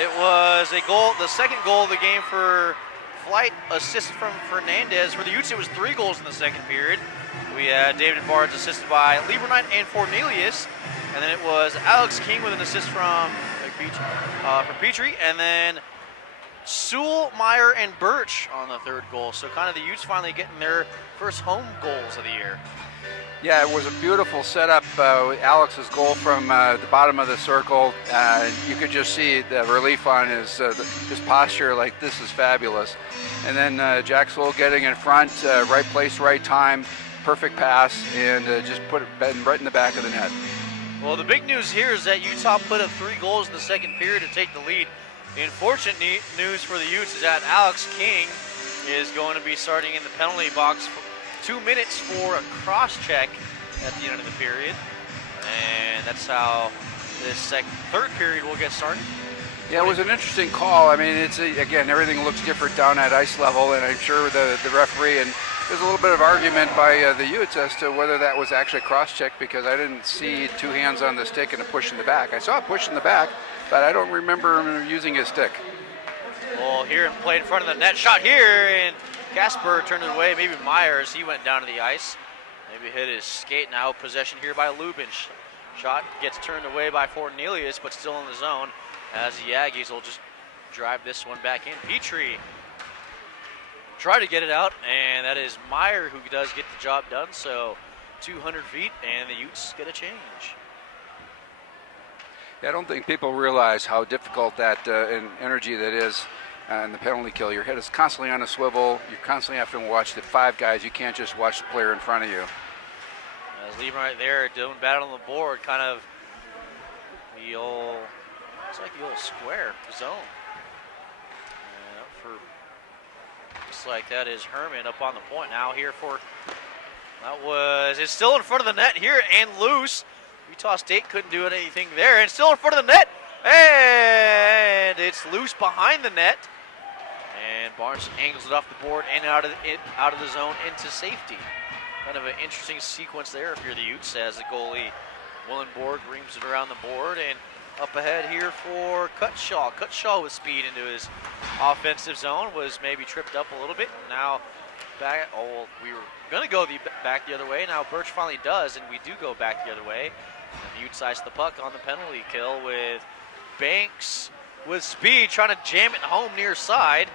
It was a goal, the second goal of the game for Flight, assist from Fernandez. For the Utes, it was 3 goals in the second period. We had David Barnes assisted by Lieberknight and Cornelius. And then it was Alex King with an assist from Petrie. And then Sewell, Meyer, and Birch on the third goal. So kind of the Utes finally getting their first home goals of the year. Yeah, it was a beautiful setup. Alex's goal from the bottom of the circle. You could just see the relief on his posture, like this is fabulous. And then Jack Sewell getting in front, right place, right time, perfect pass, and just put it right in the back of the net. Well, the big news here is that Utah put up 3 goals in the second period to take the lead. The unfortunate news for the Utes is that Alex King is going to be starting in the penalty box for 2 minutes for a cross-check at the end of the period. And that's how this third period will get started. Yeah, it was an interesting call. I mean, again, everything looks different down at ice level, and I'm sure the referee, and there's a little bit of argument by the Utes as to whether that was actually cross-check, because I didn't see 2 hands on the stick and a push in the back. I saw a push in the back, but I don't remember him using his stick. Well, here and play in front of the net. Shot here, and Casper turned it away. Maybe Myers, he went down to the ice. Maybe hit his skate. Now possession here by Lubin. Shot gets turned away by Cornelius, but still in the zone, as the Aggies will just drive this one back in. Petrie try to get it out, and that is Meyer who does get the job done. So 200 feet, and the Utes get a change. Yeah, I don't think people realize how difficult that energy that is in the penalty kill. Your head is constantly on a swivel. You constantly have to watch the 5 guys. You can't just watch the player in front of you. As Lieberknight right there doing battle on the board, kind of the old, looks like the old square zone. And up for, looks like that is Herman up on the point now here for, it's still in front of the net here and loose. Utah State couldn't do anything there, and still in front of the net, and it's loose behind the net. And Barnes angles it off the board and out of the zone into safety. Kind of an interesting sequence there if you're the Utes, as the goalie Willenborg reams it around the board, and up ahead here for Cutshaw. Cutshaw with speed into his offensive zone, was maybe tripped up a little bit. Now back, we were going to go back the other way. Now Birch finally does, and we do go back the other way. And the Utes ice the puck on the penalty kill with Banks with speed, trying to jam it home near side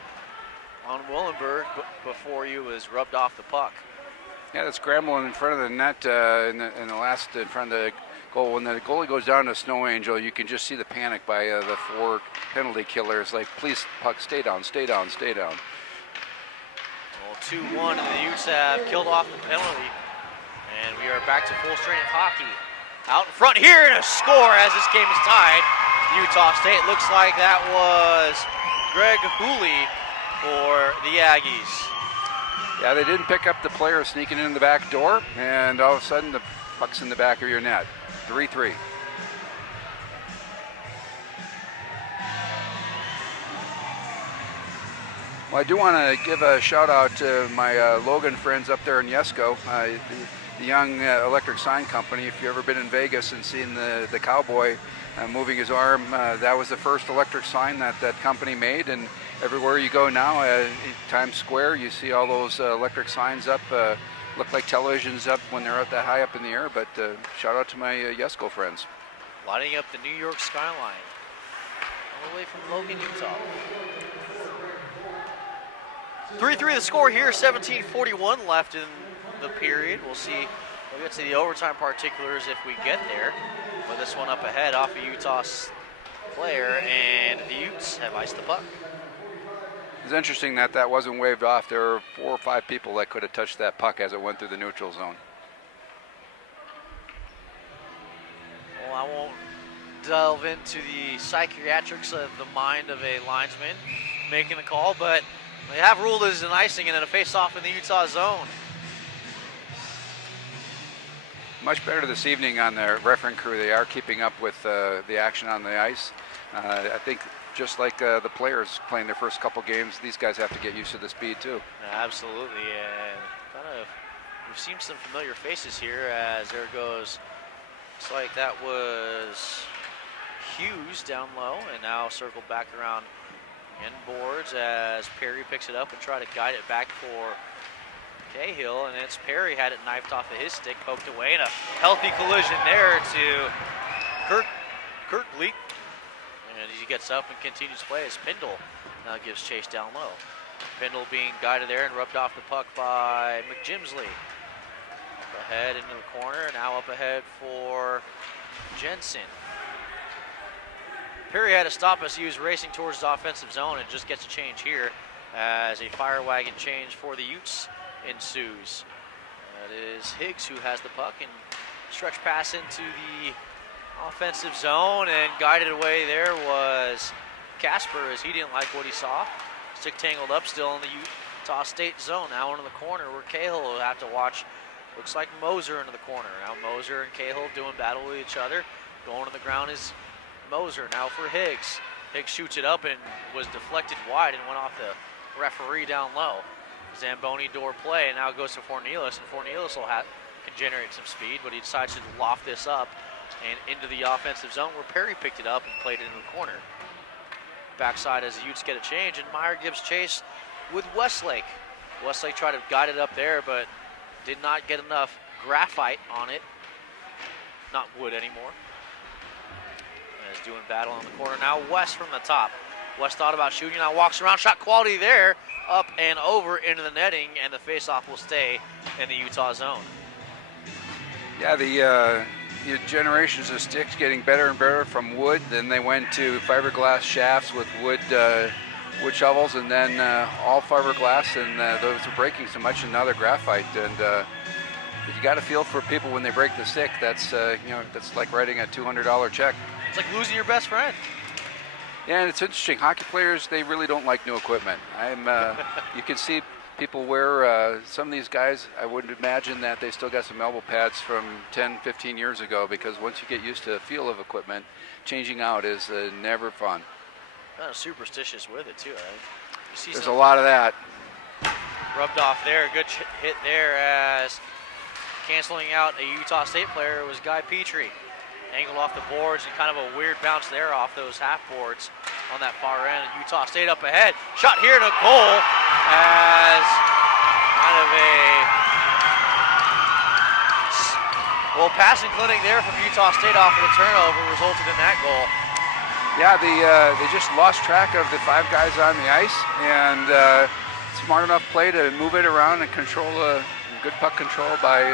on Willenberg before he was rubbed off the puck. Yeah, that's scrambling in front of the net in front of the goal. When the goalie goes down to Snow Angel, you can just see the panic by the 4 penalty killers. Like, please, puck, stay down, stay down, stay down. Well, 2-1, and the Utes have killed off the penalty. And we are back to full strength hockey. Out in front here, and a score as this game is tied. Utah State, looks like that was Greg Hooley for the Aggies. Yeah, they didn't pick up the player sneaking in the back door, and all of a sudden the puck's in the back of your net. 3-3. Well, I do want to give a shout out to my Logan friends up there in Yesco, the young electric sign company. If you've ever been in Vegas and seen the cowboy moving his arm, that was the first electric sign that company made. And everywhere you go now, in Times Square, you see all those electric signs up. Look like televisions up when they're up that high up in the air. But shout out to my Yesco friends. Lighting up the New York skyline. All the way from Logan, Utah. 3-3 the score here, 17:41 left in the period. We'll see, we'll get to the overtime particulars if we get there. But this one up ahead off a Utah's player, and the Utes have iced the puck. It's interesting that wasn't waved off. There were 4 or 5 people that could have touched that puck as it went through the neutral zone. Well, I won't delve into the psychiatrics of the mind of a linesman making the call, but they have ruled as an icing and a face-off in the Utah zone. Much better this evening on the refereeing crew. They are keeping up with the action on the ice. I think just like the players playing their first couple games, these guys have to get used to the speed too. Absolutely, and kind of we've seen some familiar faces here, as there goes Looks like that was Hughes down low, and now circled back around inboards as Perry picks it up and try to guide it back for Cahill, and it's Perry had it knifed off of his stick, poked away, and a healthy collision there to Kurt Bleak. And he gets up and continues to play as Pindle now gives chase down low. Pindle being guided there and rubbed off the puck by McJimsley. Up ahead into the corner, now up ahead for Jensen. Perry had to stop as he was racing towards his offensive zone and just gets a change here as a fire wagon change for the Utes ensues. That is Higgs who has the puck and stretch pass into the offensive zone, and guided away there was Casper as he didn't like what he saw. Stick tangled up still in the Utah State zone. Now into the corner where Cahill will have to watch. Looks like Moser into the corner. Now Moser and Cahill doing battle with each other. Going to the ground is Moser now for Higgs. Higgs shoots it up and was deflected wide and went off the referee down low. Zamboni door play, and now it goes to Fornelis, and Fornelis can generate some speed, but he decides to loft this up and into the offensive zone where Perry picked it up and played it into the corner. Backside as the Utes get a change, and Meyer gives chase with Westlake. Westlake tried to guide it up there, but did not get enough graphite on it. Not wood anymore. And is doing battle on the corner. Now West from the top. West thought about shooting, now walks around, shot quality there, up and over into the netting, and the faceoff will stay in the Utah zone. Yeah, the generations of sticks getting better and better from wood. Then they went to fiberglass shafts with wood shovels, and then all fiberglass, and those are breaking so much, and now they're graphite. And if you got to feel for people when they break the stick, that's that's like writing a $200 check. It's like losing your best friend. Yeah, and it's interesting. Hockey players, they really don't like new equipment. You can see people wear, some of these guys, I would imagine that they still got some elbow pads from 10, 15 years ago, because once you get used to the feel of equipment, changing out is never fun. Kind of superstitious with it, too. You see There's a lot of that. Rubbed off there. Good hit there as canceling out a Utah State player was Guy Petrie. Angled off the boards and kind of a weird bounce there off those half boards on that far end. Utah State up ahead. Shot here to goal as kind of a passing clinic there from Utah State off of the turnover resulted in that goal. Yeah, they just lost track of the 5 guys on the ice, and smart enough play to move it around and control good puck control by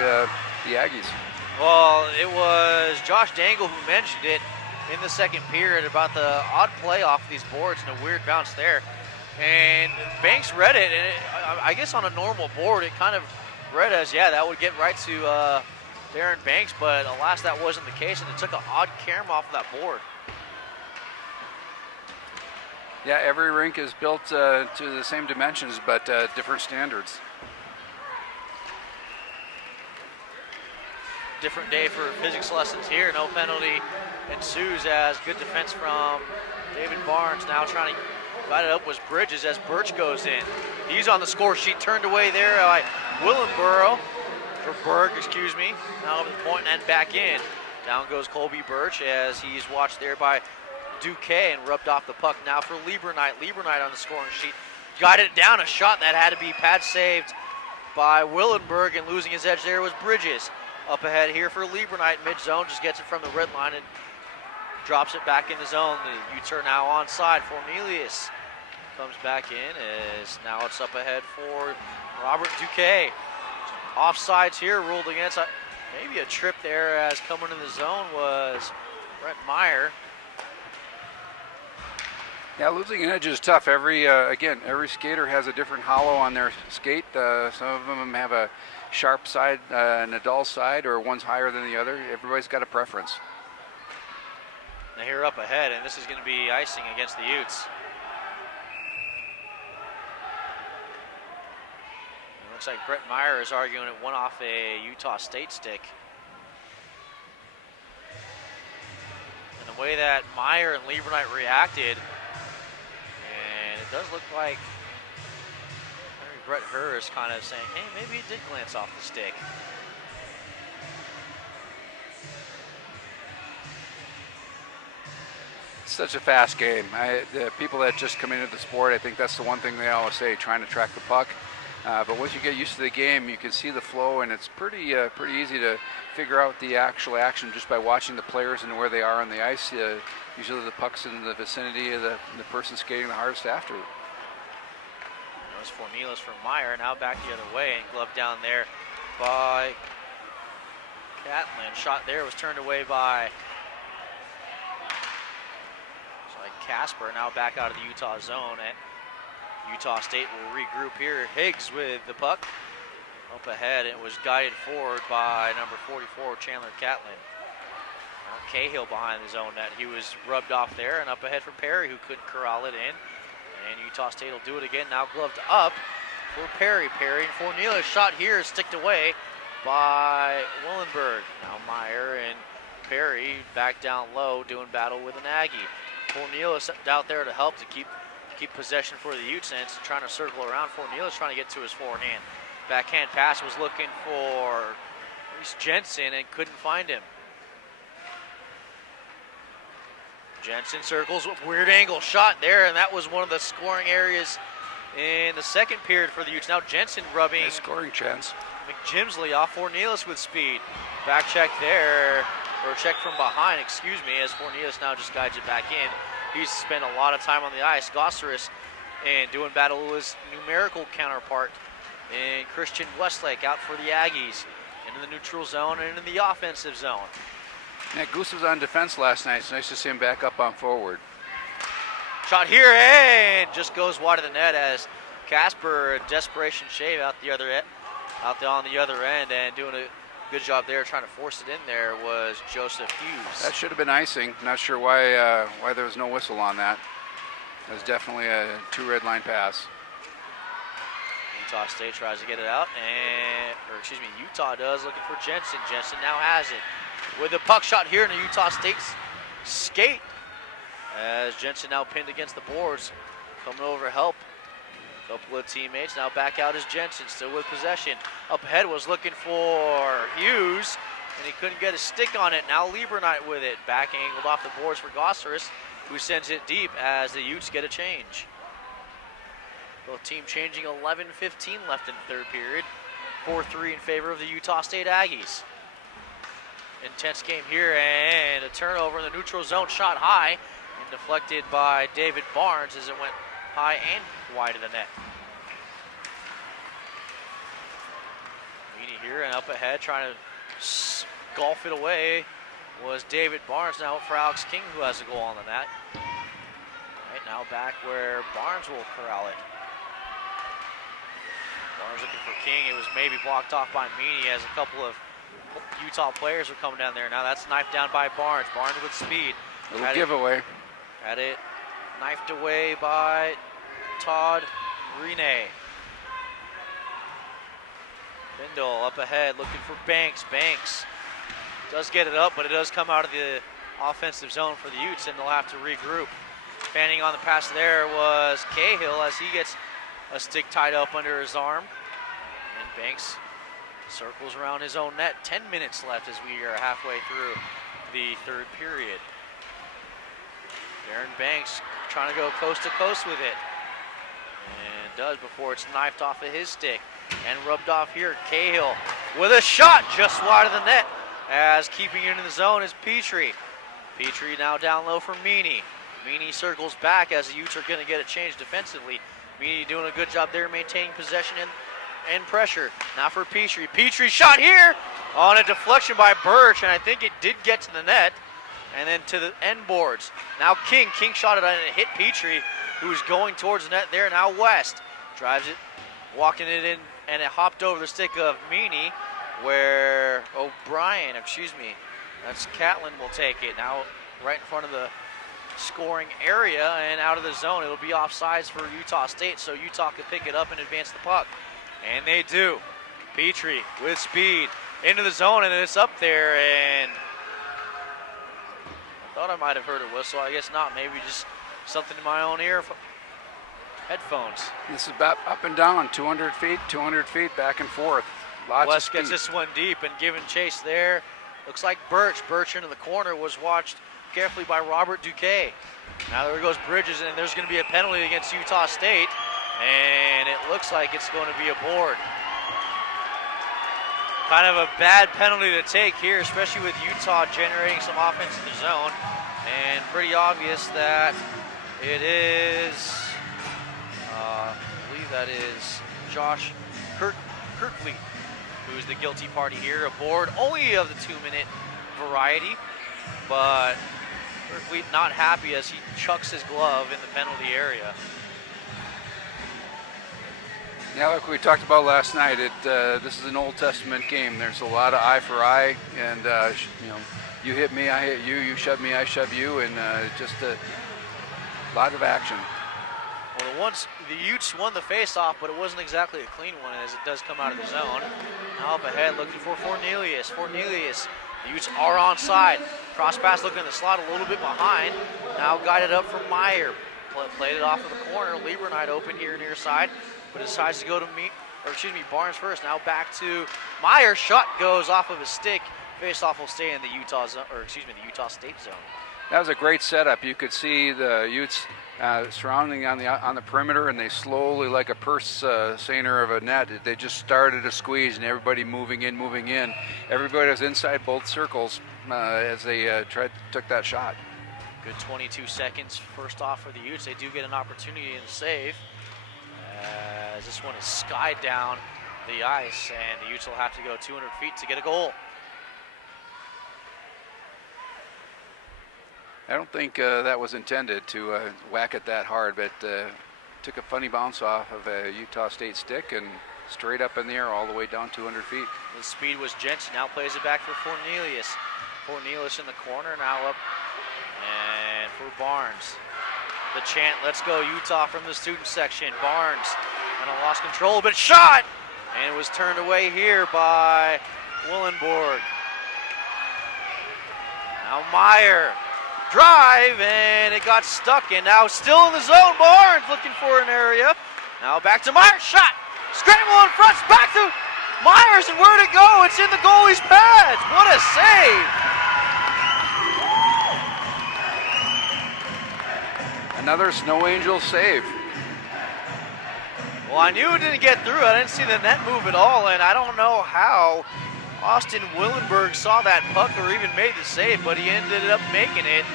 the Aggies. Well, it was Josh Dangle who mentioned it in the second period about the odd play off these boards and a weird bounce there. And Banks read it, and I guess on a normal board, it kind of read as, yeah, that would get right to Darren Banks, but alas, that wasn't the case, and it took an odd camera off of that board. Yeah, every rink is built to the same dimensions, but different standards. Different day for physics lessons here. No penalty ensues as good defense from David Barnes. Now trying to guide it up was Bridges as Birch goes in. He's on the score sheet, turned away there by Berg, excuse me. Now over the point and back in. Down goes Colby Birch as he's watched there by Duque and rubbed off the puck now for Lieberknight. Lieberknight on the scoring sheet. Got it down, a shot that had to be pad saved by Willenberg, and losing his edge there was Bridges. Up ahead here for Lieberknight, mid-zone, just gets it from the red line and drops it back in the zone. The Utes are now onside. Cornelius comes back in as now it's up ahead for Robert Duque. Offsides here ruled against. Maybe a trip there as coming in the zone was Brett Meyer. Yeah, losing an edge is tough. Every skater has a different hollow on their skate. Some of them have a sharp side and a dull side, or one's higher than the other. Everybody's got a preference. Now here up ahead, and this is going to be icing against the Utes. It looks like Brett Meyer is arguing it went off a Utah State stick. And the way that Meyer and Lieberknight reacted, and it does look like Brett Herr is kind of saying, hey, maybe it did glance off the stick. It's such a fast game. The people that just come into the sport, I think that's the one thing they always say, trying to track the puck. But once you get used to the game, you can see the flow, and it's pretty easy to figure out the actual action just by watching the players and where they are on the ice. Usually the puck's in the vicinity of the person skating the hardest after. That was Fornielis for Meyer. Now back the other way, and glove down there by Catlin. Shot there was turned away by Casper. Now back out of the Utah zone. And Utah State will regroup here. Higgs with the puck. Up ahead, it was guided forward by number 44, Chandler Catlin. Now Cahill behind the zone net. He was rubbed off there, and up ahead for Perry, who couldn't corral it in. And Utah State will do it again. Now gloved up for Perry. Perry and Fornielis. Shot here is sticked away by Willenberg. Now Meyer and Perry back down low, doing battle with an Aggie. Fornielis out there to help to keep possession for the Utes, and trying to circle around. Fornielis trying to get to his forehand. Backhand pass was looking for Reese Jensen and couldn't find him. Jensen circles with weird angle shot there, and that was one of the scoring areas in the second period for the Utes. Now Jensen rubbing Nice scoring chance. McJimsley off. Fornielis with speed. Back check there, or check from behind, excuse me, as Fornielis now just guides it back in. He's spent a lot of time on the ice. Gosseris and doing battle with his numerical counterpart in Christian Westlake out for the Aggies into the neutral zone and into the offensive zone. Yeah, Goose was on defense last night. It's nice to see him back up on forward. Shot here and just goes wide of the net as Casper, a desperation shave out on the other end, and doing a good job there trying to force it in there was Joseph Hughes. That should have been icing. Not sure why there was no whistle on that. It was definitely a two red line pass. Utah State tries to get it out, Utah does, looking for Jensen. Jensen now has it with the puck shot here in the Utah State's skate as Jensen now pinned against the boards, coming over to help a couple of teammates. Now back out is Jensen, still with possession. Up ahead was looking for Hughes, and he couldn't get a stick on it. Now Liebernight with it, back angled off the boards for Gosseris, who sends it deep as the Utes get a change. Both team changing, 11:15 left in the third period. 4-3 in favor of the Utah State Aggies. Intense game here, and a turnover in the neutral zone, shot high and deflected by David Barnes as it went high and wide of the net. Meany here and up ahead, trying to golf it away was David Barnes. Now for Alex King, who has a goal on the net. Right now back where Barnes will corral it. Barnes looking for King. It was maybe blocked off by Meany as a couple of Utah players were coming down there. Now that's knifed down by Barnes. Barnes with speed. Little giveaway. Had it knifed away by Todd Rene. Bindle up ahead looking for Banks. Banks does get it up, but it does come out of the offensive zone for the Utes, and they'll have to regroup. Fanning on the pass there was Cahill as he gets a stick tied up under his arm. And Banks circles around his own net. 10 minutes left as we are halfway through the third period. Darren Banks trying to go coast to coast with it. And does before it's knifed off of his stick and rubbed off here. Cahill with a shot just wide of the net as keeping it in the zone is Petrie. Petrie now down low for Meany. Meany circles back as the Utes are going to get a change defensively. Meany doing a good job there maintaining possession and pressure. Now for Petrie. Petrie shot here on a deflection by Birch, and I think it did get to the net and then to the end boards. Now King shot it and it hit Petrie, who's going towards the net there. Now West drives it, walking it in, and it hopped over the stick of Meany, where O'Brien, that's Catlin will take it. Now right in front of the scoring area and out of the zone. It'll be offsides for Utah State, so Utah can pick it up and advance the puck. And they do. Petrie with speed into the zone, and it's up there, and I thought I might have heard a whistle. I guess not. Maybe just something in my own ear. Headphones. This is up and down, 200 feet, back and forth. Lots West of speed. gets this one deep and giving chase there. Looks like Birch into the corner was watched carefully by Robert Duque. Now there goes Bridges, and there's going to be a penalty against Utah State, and it looks like it's going to be a board. Kind of a bad penalty to take here, especially with Utah generating some offense in the zone, and pretty obvious that it is, I believe that is Josh Kirkley, who's the guilty party here. A board only of the 2-minute variety, but Kirkley not happy as he chucks his glove in the penalty area. Yeah, like we talked about last night, this is an Old Testament game. There's a lot of eye for eye, and you hit me, I hit you, you shove me, I shove you, and just a lot of action. Well, the Utes won the face-off, but it wasn't exactly a clean one as it does come out of the zone. Now up ahead, looking for Fornelius. The Utes are onside. Cross pass looking in the slot a little bit behind. Now guided up from Meyer. Played it off of the corner. Lieberknight open here near side, but decides to go to Barnes first. Now back to Meyer. Shot goes off of his stick. Face-off will stay in the Utah State zone. That was a great setup. You could see the Utes surrounding on the perimeter, and they slowly, like a purse seiner of a net, they just started to squeeze, and everybody moving in. Everybody was inside both circles as they took that shot. Good 22 seconds first off for the Utes. They do get an opportunity in the save, as this one is skied down the ice, and the Utes will have to go 200 feet to get a goal. I don't think that was intended to whack it that hard, but took a funny bounce off of a Utah State stick and straight up in the air all the way down 200 feet. The speed was Jensen. Now plays it back for Fornelius. Fornelius in the corner, now up and for Barnes. The chant, let's go Utah from the student section. Barnes kind of lost control, but shot! And it was turned away here by Willenborg. Now Meyer. Drive, and it got stuck, and now still in the zone. Barnes looking for an area. Now back to Myers, shot. Scramble in front, back to Myers, and where'd it go? It's in the goalie's pads. What a save. Another Snow Angels save. Well, I knew it didn't get through. I didn't see the net move at all, and I don't know how Austin Willenberg saw that puck or even made the save, but he ended up making it.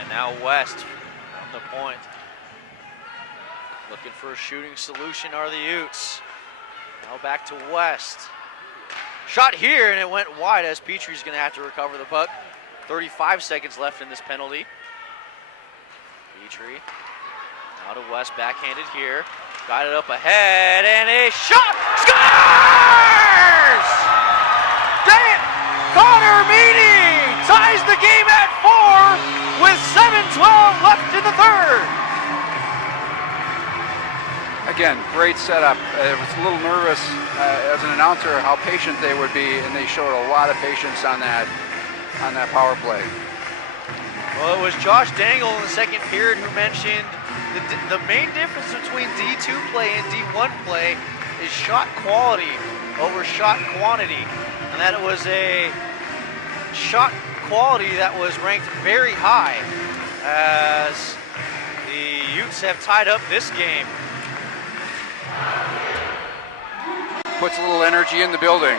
And now West from the point. Looking for a shooting solution are the Utes. Now back to West. Shot here, and it went wide as Petrie's going to have to recover the puck. 35 seconds left in this penalty. Petrie out of West, backhanded here. Got it up ahead, and a shot! Scores! Connor Meany ties the game at 4 with 7:12 left in the third. Again, great setup. I was a little nervous as an announcer how patient they would be, and they showed a lot of patience on that power play. Well, it was Josh Dangle in the second period who mentioned the main difference between D2 play and D1 play is shot quality over shot quantity. And that it was a shot quality that was ranked very high as the Utes have tied up this game. Puts a little energy in the building.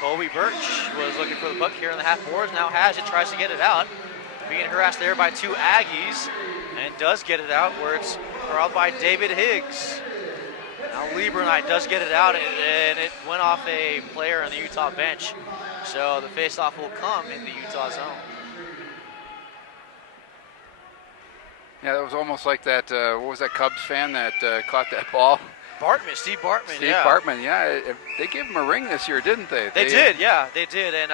Colby Birch was looking for the puck here in the half boards. Now has it, tries to get it out. Being harassed there by two Aggies, and does get it out where it's corralled by David Higgs. Now Lieberknight does get it out, and it went off a player on the Utah bench. So the faceoff will come in the Utah zone. Yeah, that was almost like that, what was that Cubs fan that caught that ball? Steve Bartman, Steve Bartman, yeah. They gave him a ring this year, didn't they? They did, yeah, they did. And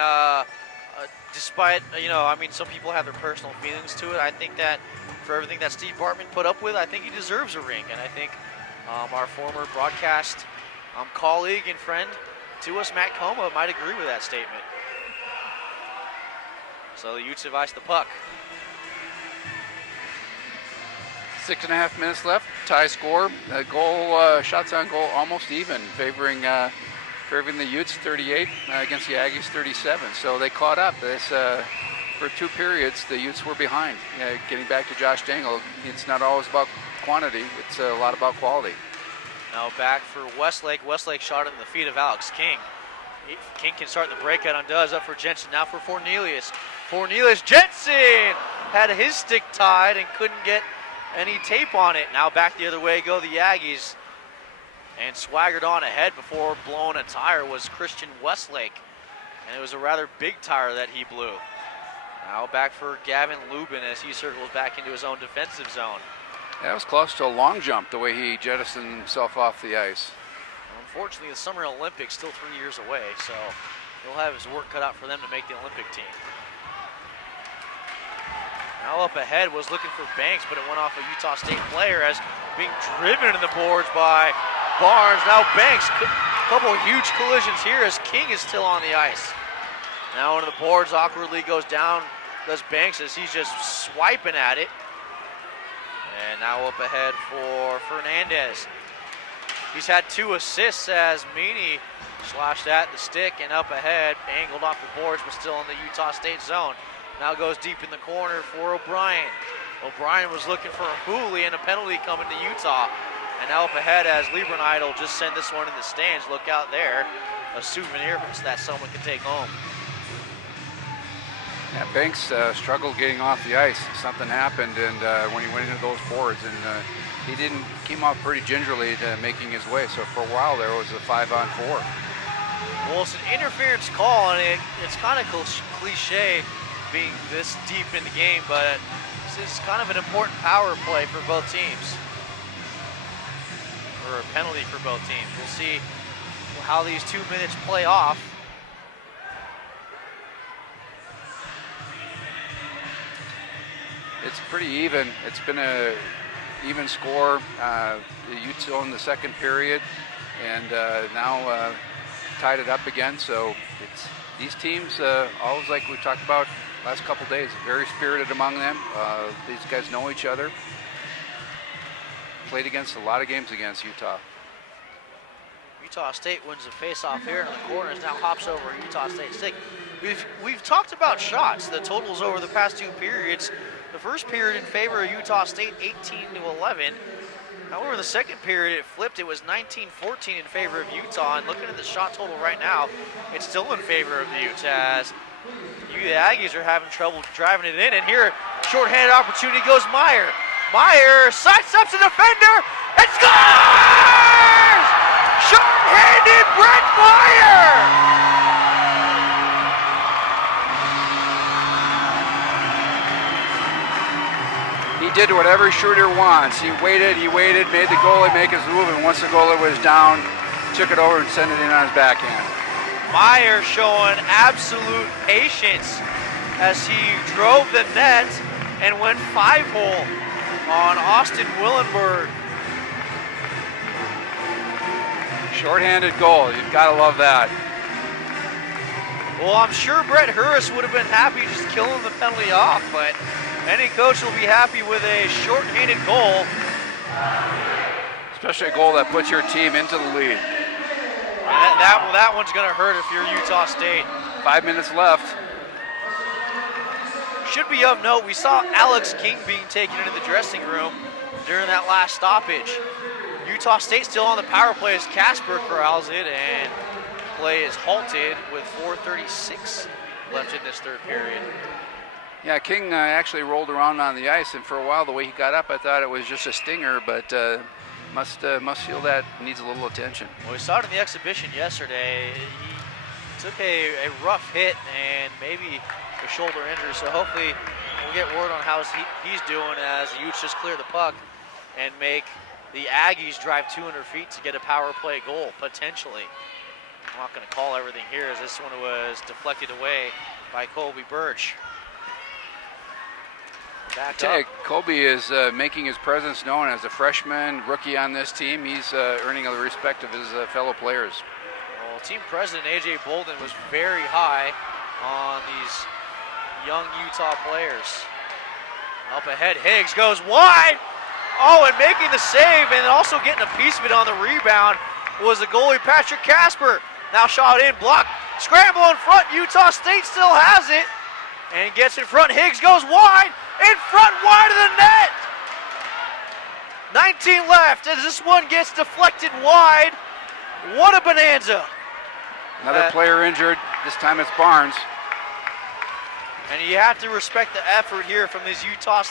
despite, some people have their personal feelings to it. I think that for everything that Steve Bartman put up with, I think he deserves a ring. And I think our former broadcast colleague and friend to us, Matt Coma, might agree with that statement. So the Utes have iced the puck. 6.5 minutes left. Tie score. Goal shots on goal almost even, favoring the Utes 38 against the Aggies 37. So they caught up. For 2 periods, the Utes were behind. Getting back to Josh Dangle, it's not always about quantity. It's a lot about quality. Now back for Westlake. Westlake shot in the feet of Alex King. King can start the breakout on does. Up for Jensen. Now for Fornelius. Jensen had his stick tied and couldn't get any tape on it. Now back the other way go the Aggies. And swaggered on ahead before blowing a tire was Christian Westlake. And it was a rather big tire that he blew. Now back for Gavin Lubin as he circles back into his own defensive zone. That was close to a long jump, the way he jettisoned himself off the ice. Unfortunately, the Summer Olympics still 3 years away, so he'll have his work cut out for them to make the Olympic team. Now up ahead was looking for Banks, but it went off a Utah State player as being driven in the boards by Barnes. Now Banks, a couple of huge collisions here as King is still on the ice. Now into the boards, awkwardly goes down, does Banks as he's just swiping at it. And now up ahead for Fernandez. He's had 2 assists as Meany slashed at the stick and up ahead, angled off the boards, but still in the Utah State zone. Now goes deep in the corner for O'Brien. O'Brien was looking for a Hooley and a penalty coming to Utah. And now up ahead as Liebernight will just send this one in the stands. Look out there, a souvenir that someone can take home. Yeah, Banks struggled getting off the ice. Something happened, and when he went into those boards, and he came off pretty gingerly to making his way. So for a while there was a 5-on-4. Well, it's an interference call, and it's kind of cliche being this deep in the game, but this is kind of an important power play for both teams, or a penalty for both teams. We'll see how these 2 minutes play off. It's pretty even. It's been a even score. The Utes own the second period, and now tied it up again. So it's these teams, always like we talked about last couple days, very spirited among them. These guys know each other. Played against a lot of games against Utah. Utah State wins the face-off here in the corners. Now hops over Utah State stick. We've talked about shots. The totals over the past 2 periods. The first period in favor of Utah State, 18-11. However, in the second period, it flipped. It was 19-14 in favor of Utah. And looking at the shot total right now, it's still in favor of the Utes as the Aggies are having trouble driving it in. And here, shorthanded opportunity goes Meyer. Meyer sidesteps a defender and scores! Short-handed Brett Meyer! He did what every shooter wants. He waited, made the goalie make his move, and once the goalie was down, took it over and sent it in on his backhand. Meyer showing absolute patience as he drove the net and went 5-hole on Austin Willenberg. Short-handed goal, you've got to love that. Well, I'm sure Brett Hurst would have been happy just killing the penalty off, but any coach will be happy with a short-handed goal. Especially a goal that puts your team into the lead. That one's going to hurt if you're Utah State. 5 minutes left. Should be of note, we saw Alex King being taken into the dressing room during that last stoppage. Utah State still on the power play as Casper corrals it, and play is halted with 4:36 left in this third period. Yeah, King actually rolled around on the ice, and for a while, the way he got up, I thought it was just a stinger, but must feel that needs a little attention. Well, we saw it in the exhibition yesterday. He took a rough hit and maybe a shoulder injury, so hopefully we'll get word on how he's doing as the Utes just clear the puck and make the Aggies drive 200 feet to get a power play goal, potentially. I'm not going to call everything here as this one was deflected away by Colby Birch. Colby is making his presence known as a freshman rookie on this team. He's earning the respect of his fellow players. Well, team president A.J. Bolden was very high on these young Utah players. Up ahead, Higgs goes wide, Oh, and making the save and also getting a piece of it on the rebound was the goalie Patrick Casper. Now shot in, blocked, scramble in front. Utah State still has it and gets in front. Higgs goes wide, in front, wide of the net. 19 left as this one gets deflected wide. What a bonanza. Another player injured. This time it's Barnes. And you have to respect the effort here from these Utah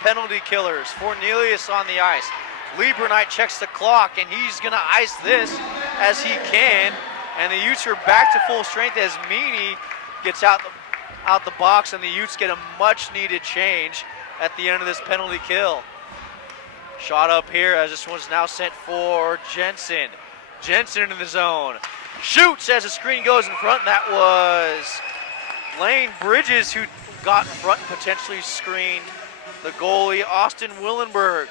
penalty killers. Cornelius on the ice. Lieberknight checks the clock, and he's going to ice this as he can. And the Utes are back to full strength as Meany gets out the box, and the Utes get a much-needed change at the end of this penalty kill. Shot up here as this one's now sent for Jensen. Jensen in the zone. Shoots as the screen goes in front. That was Lane Bridges who got in front and potentially screened the goalie, Austin Willenberg.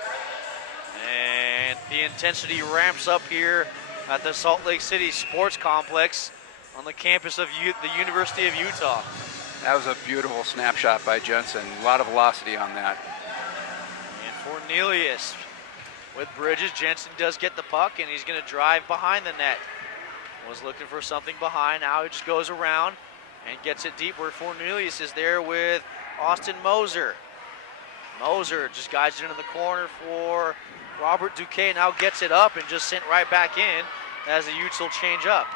And the intensity ramps up here at the Salt Lake City Sports Complex on the campus of the University of Utah. That was a beautiful snapshot by Jensen. A lot of velocity on that. And Cornelius with Bridges. Jensen does get the puck, and he's going to drive behind the net. Was looking for something behind. Now he just goes around and gets it deep where Cornelius is there with Austin Moser. Moser just guides it into the corner for Robert Duquet. Now gets it up and just sent right back in as the Utes will change up.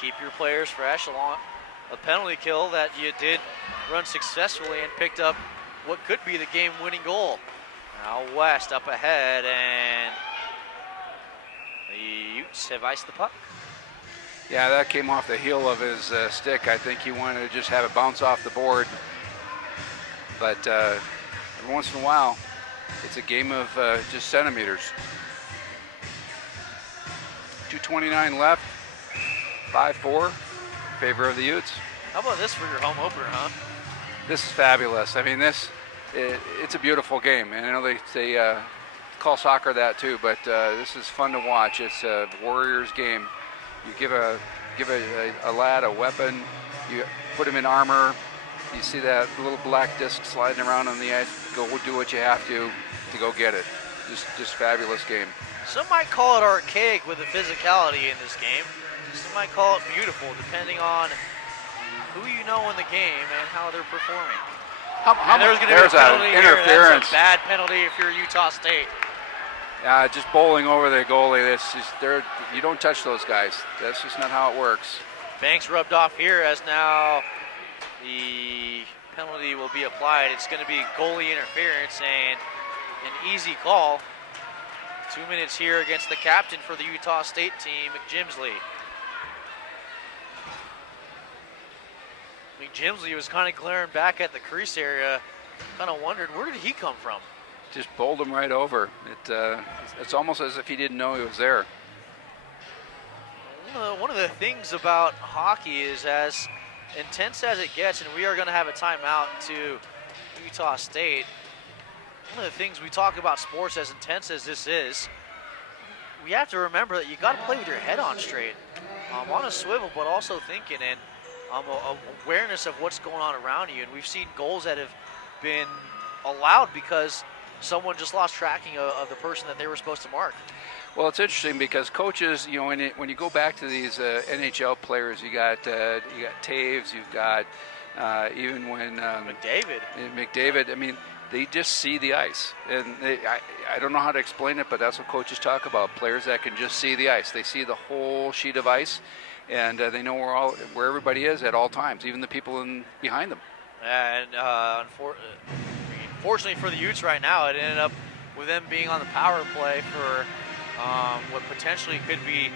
Keep your players fresh along a penalty kill that you did run successfully and picked up what could be the game-winning goal. Now West up ahead, and the Utes have iced the puck. Yeah, that came off the heel of his stick. I think he wanted to just have it bounce off the board. But every once in a while, it's a game of just centimeters. 2:29 left, 5-4, in favor of the Utes. How about this for your home opener, huh? This is fabulous. I mean, it's a beautiful game. And I know they call soccer that too, but this is fun to watch. It's a Warriors game. You give a lad a weapon, you put him in armor, you see that little black disc sliding around on the ice, go do what you have to go get it. Just fabulous game. Some might call it archaic with the physicality in this game. Some might call it beautiful, depending on who you know in the game and how they're performing. And there's going to be a penalty here. Interference. That's a bad penalty if you're Utah State. Just bowling over the goalie. You don't touch those guys. That's just not how it works. Banks rubbed off here as now the penalty will be applied. It's going to be goalie interference and an easy call. 2 minutes here against the captain for the Utah State team, McJimsley. McJimsley was kind of glaring back at the crease area, kind of wondered, where did he come from? Just bowled him right over. It's almost as if he didn't know he was there. One of the things about hockey is as intense as it gets, and we are going to have a timeout to Utah State, one of the things we talk about sports as intense as this is, we have to remember that you got to play with your head on straight, on a swivel, but also thinking and awareness of what's going on around you. And we've seen goals that have been allowed because someone just lost tracking of the person that they were supposed to mark. Well, it's interesting because coaches, when you go back to these NHL players, you got Taves, you've got even when McDavid. I mean, they just see the ice, and I don't know how to explain it, but that's what coaches talk about. Players that can just see the ice. They see the whole sheet of ice, and they know where everybody is at all times, even the people behind them. And fortunately for the Utes right now, it ended up with them being on the power play for what potentially could be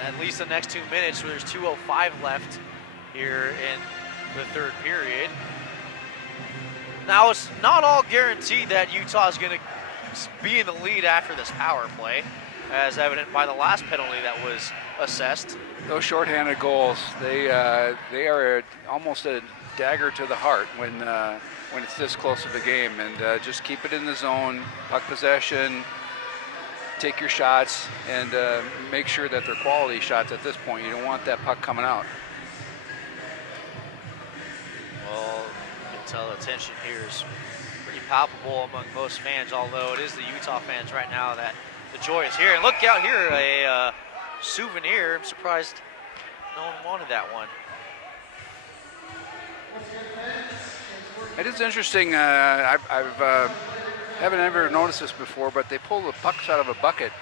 at least the next 2 minutes. So there's 2:05 left here in the third period. Now, it's not all guaranteed that Utah is going to be in the lead after this power play, as evident by the last penalty that was assessed. Those shorthanded goals, they are almost a dagger to the heart when it's this close of a game. And just keep it in the zone, puck possession, take your shots, and make sure that they're quality shots at this point. You don't want that puck coming out. Well, tell the tension here is pretty palpable among most fans, although it is the Utah fans right now that the joy is here. And look out here, a souvenir. I'm surprised no one wanted that one. It is interesting. Haven't ever noticed this before, but they pull the pucks out of a bucket.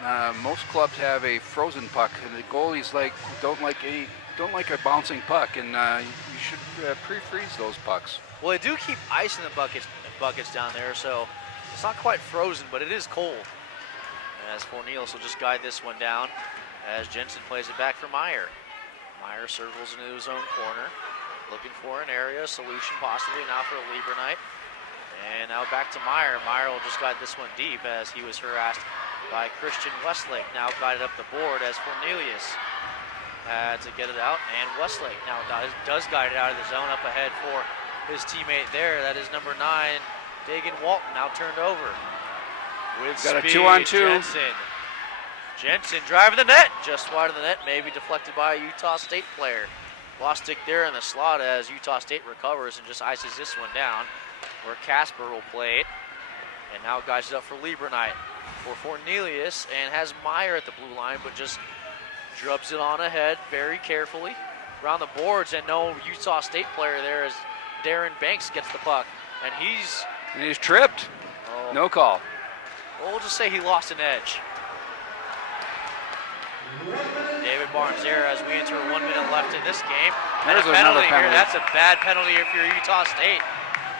Most clubs have a frozen puck, and the goalies don't like a bouncing puck, and you should pre-freeze those pucks. Well, they do keep ice in the buckets down there, so it's not quite frozen, but it is cold. As Fornelius will just guide this one down as Jensen plays it back for Meyer. Meyer circles into his own corner, looking for an area solution possibly now for a Lieberknight. And now back to Meyer. Meyer will just guide this one deep as he was harassed by Christian Westlake. Now guided up the board as Fornelius had to get it out. And Westlake now does guide it out of the zone up ahead for his teammate there. That is number 9, Dagan Walton, now turned over. With got speed, a 2-on-2. Jensen driving the net, just wide of the net, maybe deflected by a Utah State player. Lost stick there in the slot as Utah State recovers and just ices this one down, where Casper will play it. And now guides it up for Lieberknight for Fornelius, and has Meyer at the blue line, but just drubs it on ahead very carefully around the boards, and no Utah State player there as Darren Banks gets the puck, and he's tripped. Oh, No call. well, we'll just say he lost an edge. David Barnes there as we enter 1 minute left in this game. And There's a penalty another here. penalty. That's a bad penalty if you're Utah State.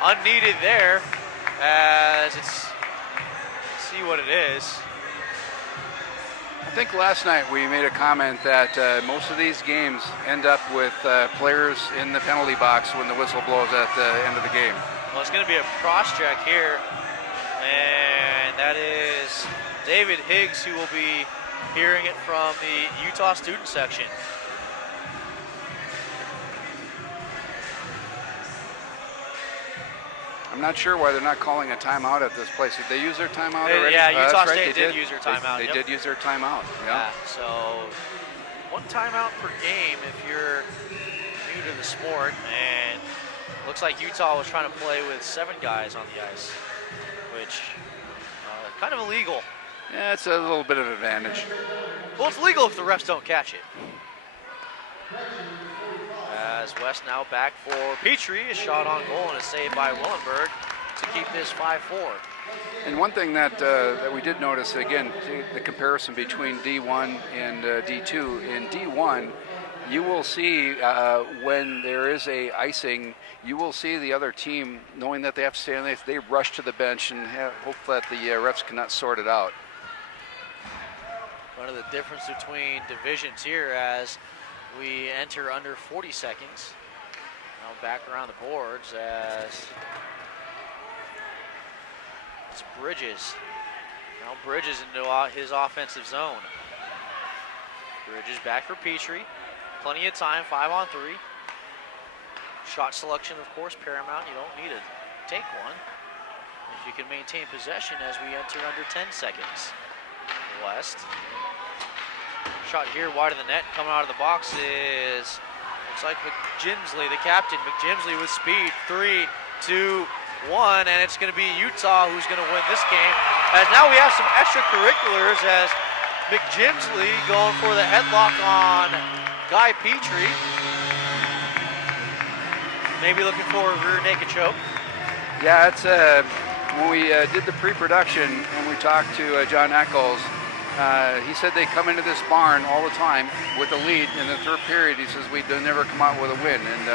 Unneeded there as let's see what it is. I think last night we made a comment that most of these games end up with players in the penalty box when the whistle blows at the end of the game. Well, it's going to be a cross check here, and that is David Higgs who will be hearing it from the Utah student section. I'm not sure why they're not calling a timeout at this place. Did they use their timeout already? Yeah, That's Utah right, State they did use their timeout. They Yep. did use their timeout. Yeah. So one timeout per game if you're new to the sport, and looks like Utah was trying to play with 7 guys on the ice, which kind of illegal. Yeah, it's a little bit of advantage. Well, it's legal if the refs don't catch it. As West now back for Petrie, a shot on goal and a save by Willenberg to keep this 5-4. And one thing that we did notice, again, the comparison between D1 and D2. In D1, you will see when there is a icing, you will see the other team, knowing that they have to stay on, they rush to the bench and hope that the refs cannot sort it out. One of the difference between divisions here as we enter under 40 seconds. Now back around the boards as it's Bridges. Now Bridges into his offensive zone. Bridges back for Petrie. Plenty of time, 5-on-3. Shot selection, of course, paramount. You don't need to take one if you can maintain possession as we enter under 10 seconds. West. Shot here wide of the net. Coming out of the box is, looks like McJimsley, the captain. McJimsley with speed. 3, 2, 1, and it's going to be Utah who's going to win this game. As now we have some extracurriculars as McJimsley going for the headlock on Guy Petrie. Maybe looking for a rear naked choke. Yeah, it's when we did the pre-production and we talked to John Eccles, he said they come into this barn all the time with a lead. In the third period, he says they'll never come out with a win. And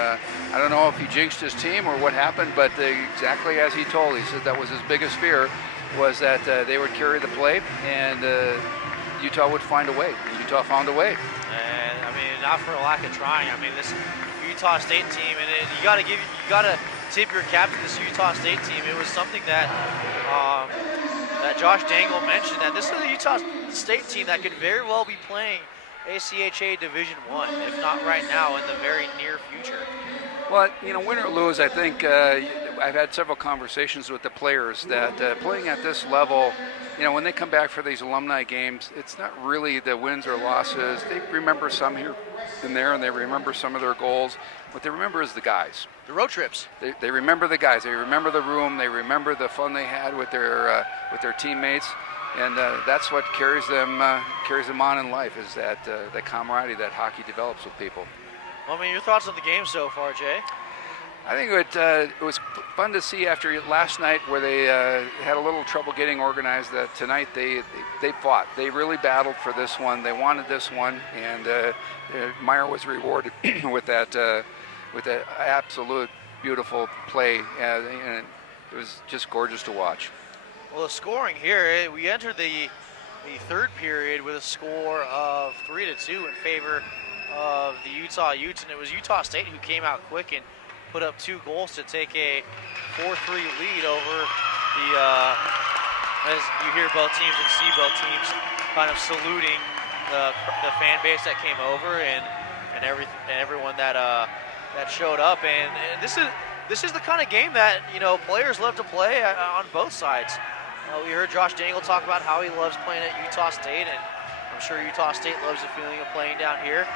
I don't know if he jinxed his team or what happened, but exactly as he told, he said that was his biggest fear, was that they would carry the play and Utah would find a way. Utah found a way. And I mean, not for a lack of trying. I mean, this Utah State team, and you got to tip your cap to this Utah State team. It was something that that Josh Dangle mentioned, that this is a Utah State team that could very well be playing ACHA Division I, if not right now, in the very near future. Well, win or lose, I think I've had several conversations with the players that playing at this level, when they come back for these alumni games, it's not really the wins or losses. They remember some here and there, and they remember some of their goals. What they remember is the guys. The road trips. They remember the guys. They remember the room. They remember the fun they had with their teammates, and that's what carries them on in life. Is that camaraderie that hockey develops with people. Well, I mean, your thoughts on the game so far, Jay? I think it was fun to see after last night where they had a little trouble getting organized. That tonight they fought. They really battled for this one. They wanted this one, and Meyer was rewarded with that absolute beautiful play, and it was just gorgeous to watch. Well, the scoring here, we entered the third period with a score of 3-2 in favor of the Utah Utes, and it was Utah State who came out quick and put up 2 goals to take a 4-3 lead over the, as you hear both teams and see both teams kind of saluting the fan base that came over and everyone that showed up, and this is the kind of game that players love to play on both sides. We heard Josh Dangle talk about how he loves playing at Utah State, and I'm sure Utah State loves the feeling of playing down here,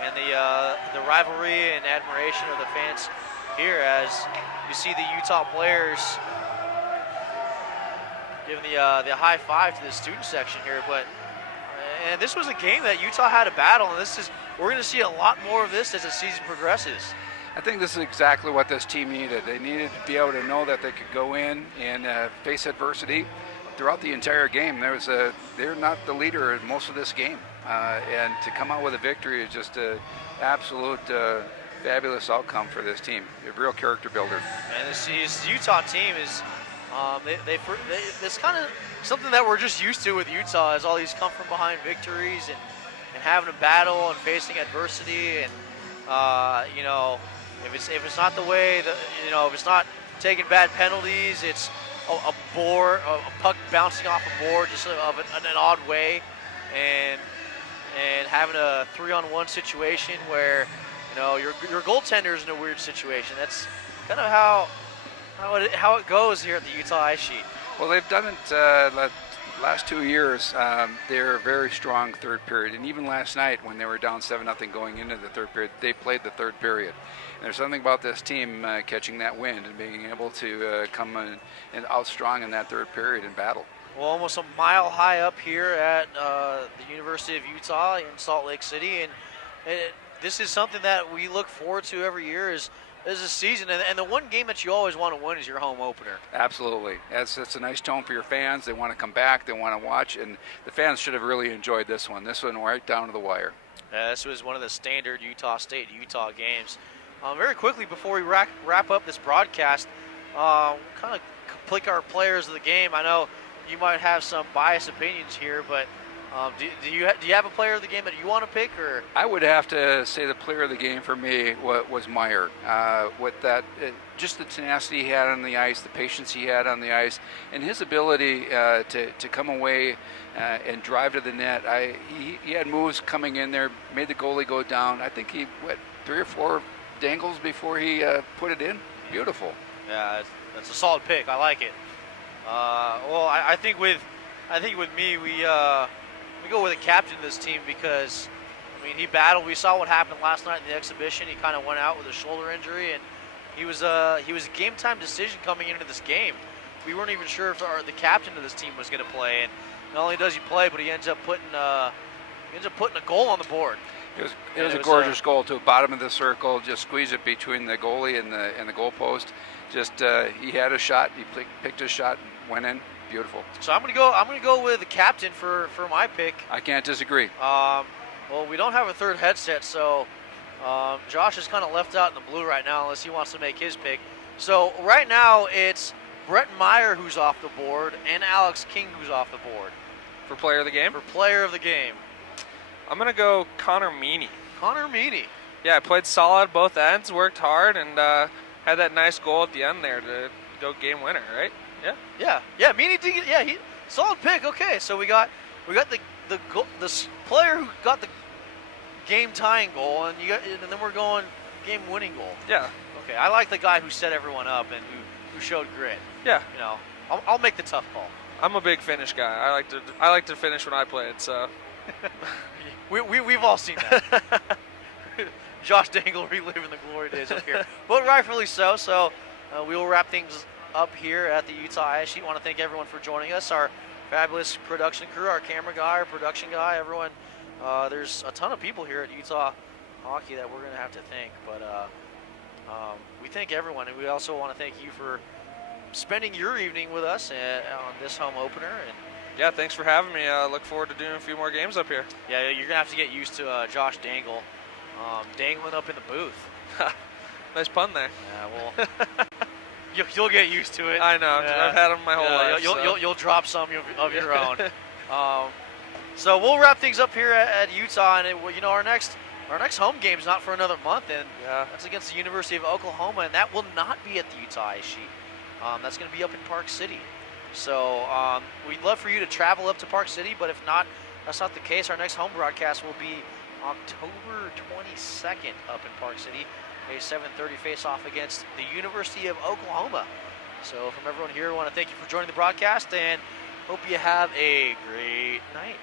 and the rivalry and admiration of the fans here as you see the Utah players giving the high five to the student section here. And this was a game that Utah had a battle, and we're going to see a lot more of this as the season progresses. I think this is exactly what this team needed. They needed to be able to know that they could go in and face adversity throughout the entire game. They're not the leader in most of this game, and to come out with a victory is just an absolute fabulous outcome for this team. A real character builder. And this Utah team is it's kind of something that we're just used to with Utah, is all these come from behind victories and having a battle and facing adversity, and if it's not the way if it's not taking bad penalties, it's a puck bouncing off a board just of an odd way, and having a 3-on-1 situation where your goaltender's in a weird situation. That's kind of how it goes here at the Utah Ice Sheet. Well, they've done it last 2 years. They're a very strong third period, and even last night when they were down 7-0 going into the third period, they played the third period. And there's something about this team catching that wind and being able to come and out strong in that third period in battle. Well, almost a mile high up here at the University of Utah in Salt Lake City, and this is something that we look forward to every year is a season, and the one game that you always want to win is your home opener. Absolutely. That's a nice tone for your fans. They want to come back, they want to watch, and the fans should have really enjoyed this one right down to the wire. This was one of the standard Utah State-Utah games. Very quickly before we wrap up this broadcast, kind of pick our players of the game. I know you might have some biased opinions here, but do you have a player of the game that you want to pick? Or I would have to say the player of the game for me was Meyer. With that, just the tenacity he had on the ice, the patience he had on the ice, and his ability to come away and drive to the net. He had moves coming in there, made the goalie go down. I think he 3 or 4 dangles before he put it in. Beautiful. Yeah, that's a solid pick. I like it. Well, I think with me, we go with a captain of this team because, I mean, he battled. We saw what happened last night in the exhibition. He kind of went out with a shoulder injury, and he was a game time decision coming into this game. We weren't even sure if the captain of this team was going to play, and not only does he play, but he ends up putting a goal on the board. It was a gorgeous goal to the bottom of the circle. Just squeeze it between the goalie and the goalpost. Just he had a shot. He picked his shot and went in. Beautiful. So I'm gonna go with the captain for my pick. I can't disagree. Well, we don't have a third headset, so Josh is kind of left out in the blue right now unless he wants to make his pick. So right now it's Brett Meyer who's off the board and Alex King who's off the board. For player of the game? For player of the game. I'm going to go Connor Meany. Connor Meany. Yeah, played solid both ends, worked hard, and had that nice goal at the end there to go game winner, right? Yeah. Meany did. Yeah, solid pick. Okay, so we got the player who got the game tying goal, and then we're going game winning goal. Yeah. Okay, I like the guy who set everyone up and who showed grit. Yeah, You know, I'll make the tough call. I'm a big finish guy. I like to finish when I played. So We've all seen that. Josh Dangle reliving the glory days up here, but rightfully so. So we will wrap things up here at the Utah Ice Sheet. Want to thank everyone for joining us. Our fabulous production crew, our camera guy, our production guy, everyone. There's a ton of people here at Utah Hockey that we're going to have to thank, but we thank everyone, and we also want to thank you for spending your evening with us on this home opener. And yeah, thanks for having me. Look forward to doing a few more games up here. yeah, you're going to have to get used to Josh Dangle dangling up in the booth. Nice pun there. Yeah, well, you'll get used to it. I know. Yeah. I've had them my whole life. You'll drop some of your own. So we'll wrap things up here at Utah, and our next home game is not for another month, and Yeah. that's against the University of Oklahoma, and that will not be at the Utah Ice Sheet. That's going to be up in Park City. So we'd love for you to travel up to Park City, but if not, that's not the case. Our next home broadcast will be October 22nd up in Park City, a 7:30 face-off against the University of Oklahoma. So from everyone here, I want to thank you for joining the broadcast and hope you have a great night.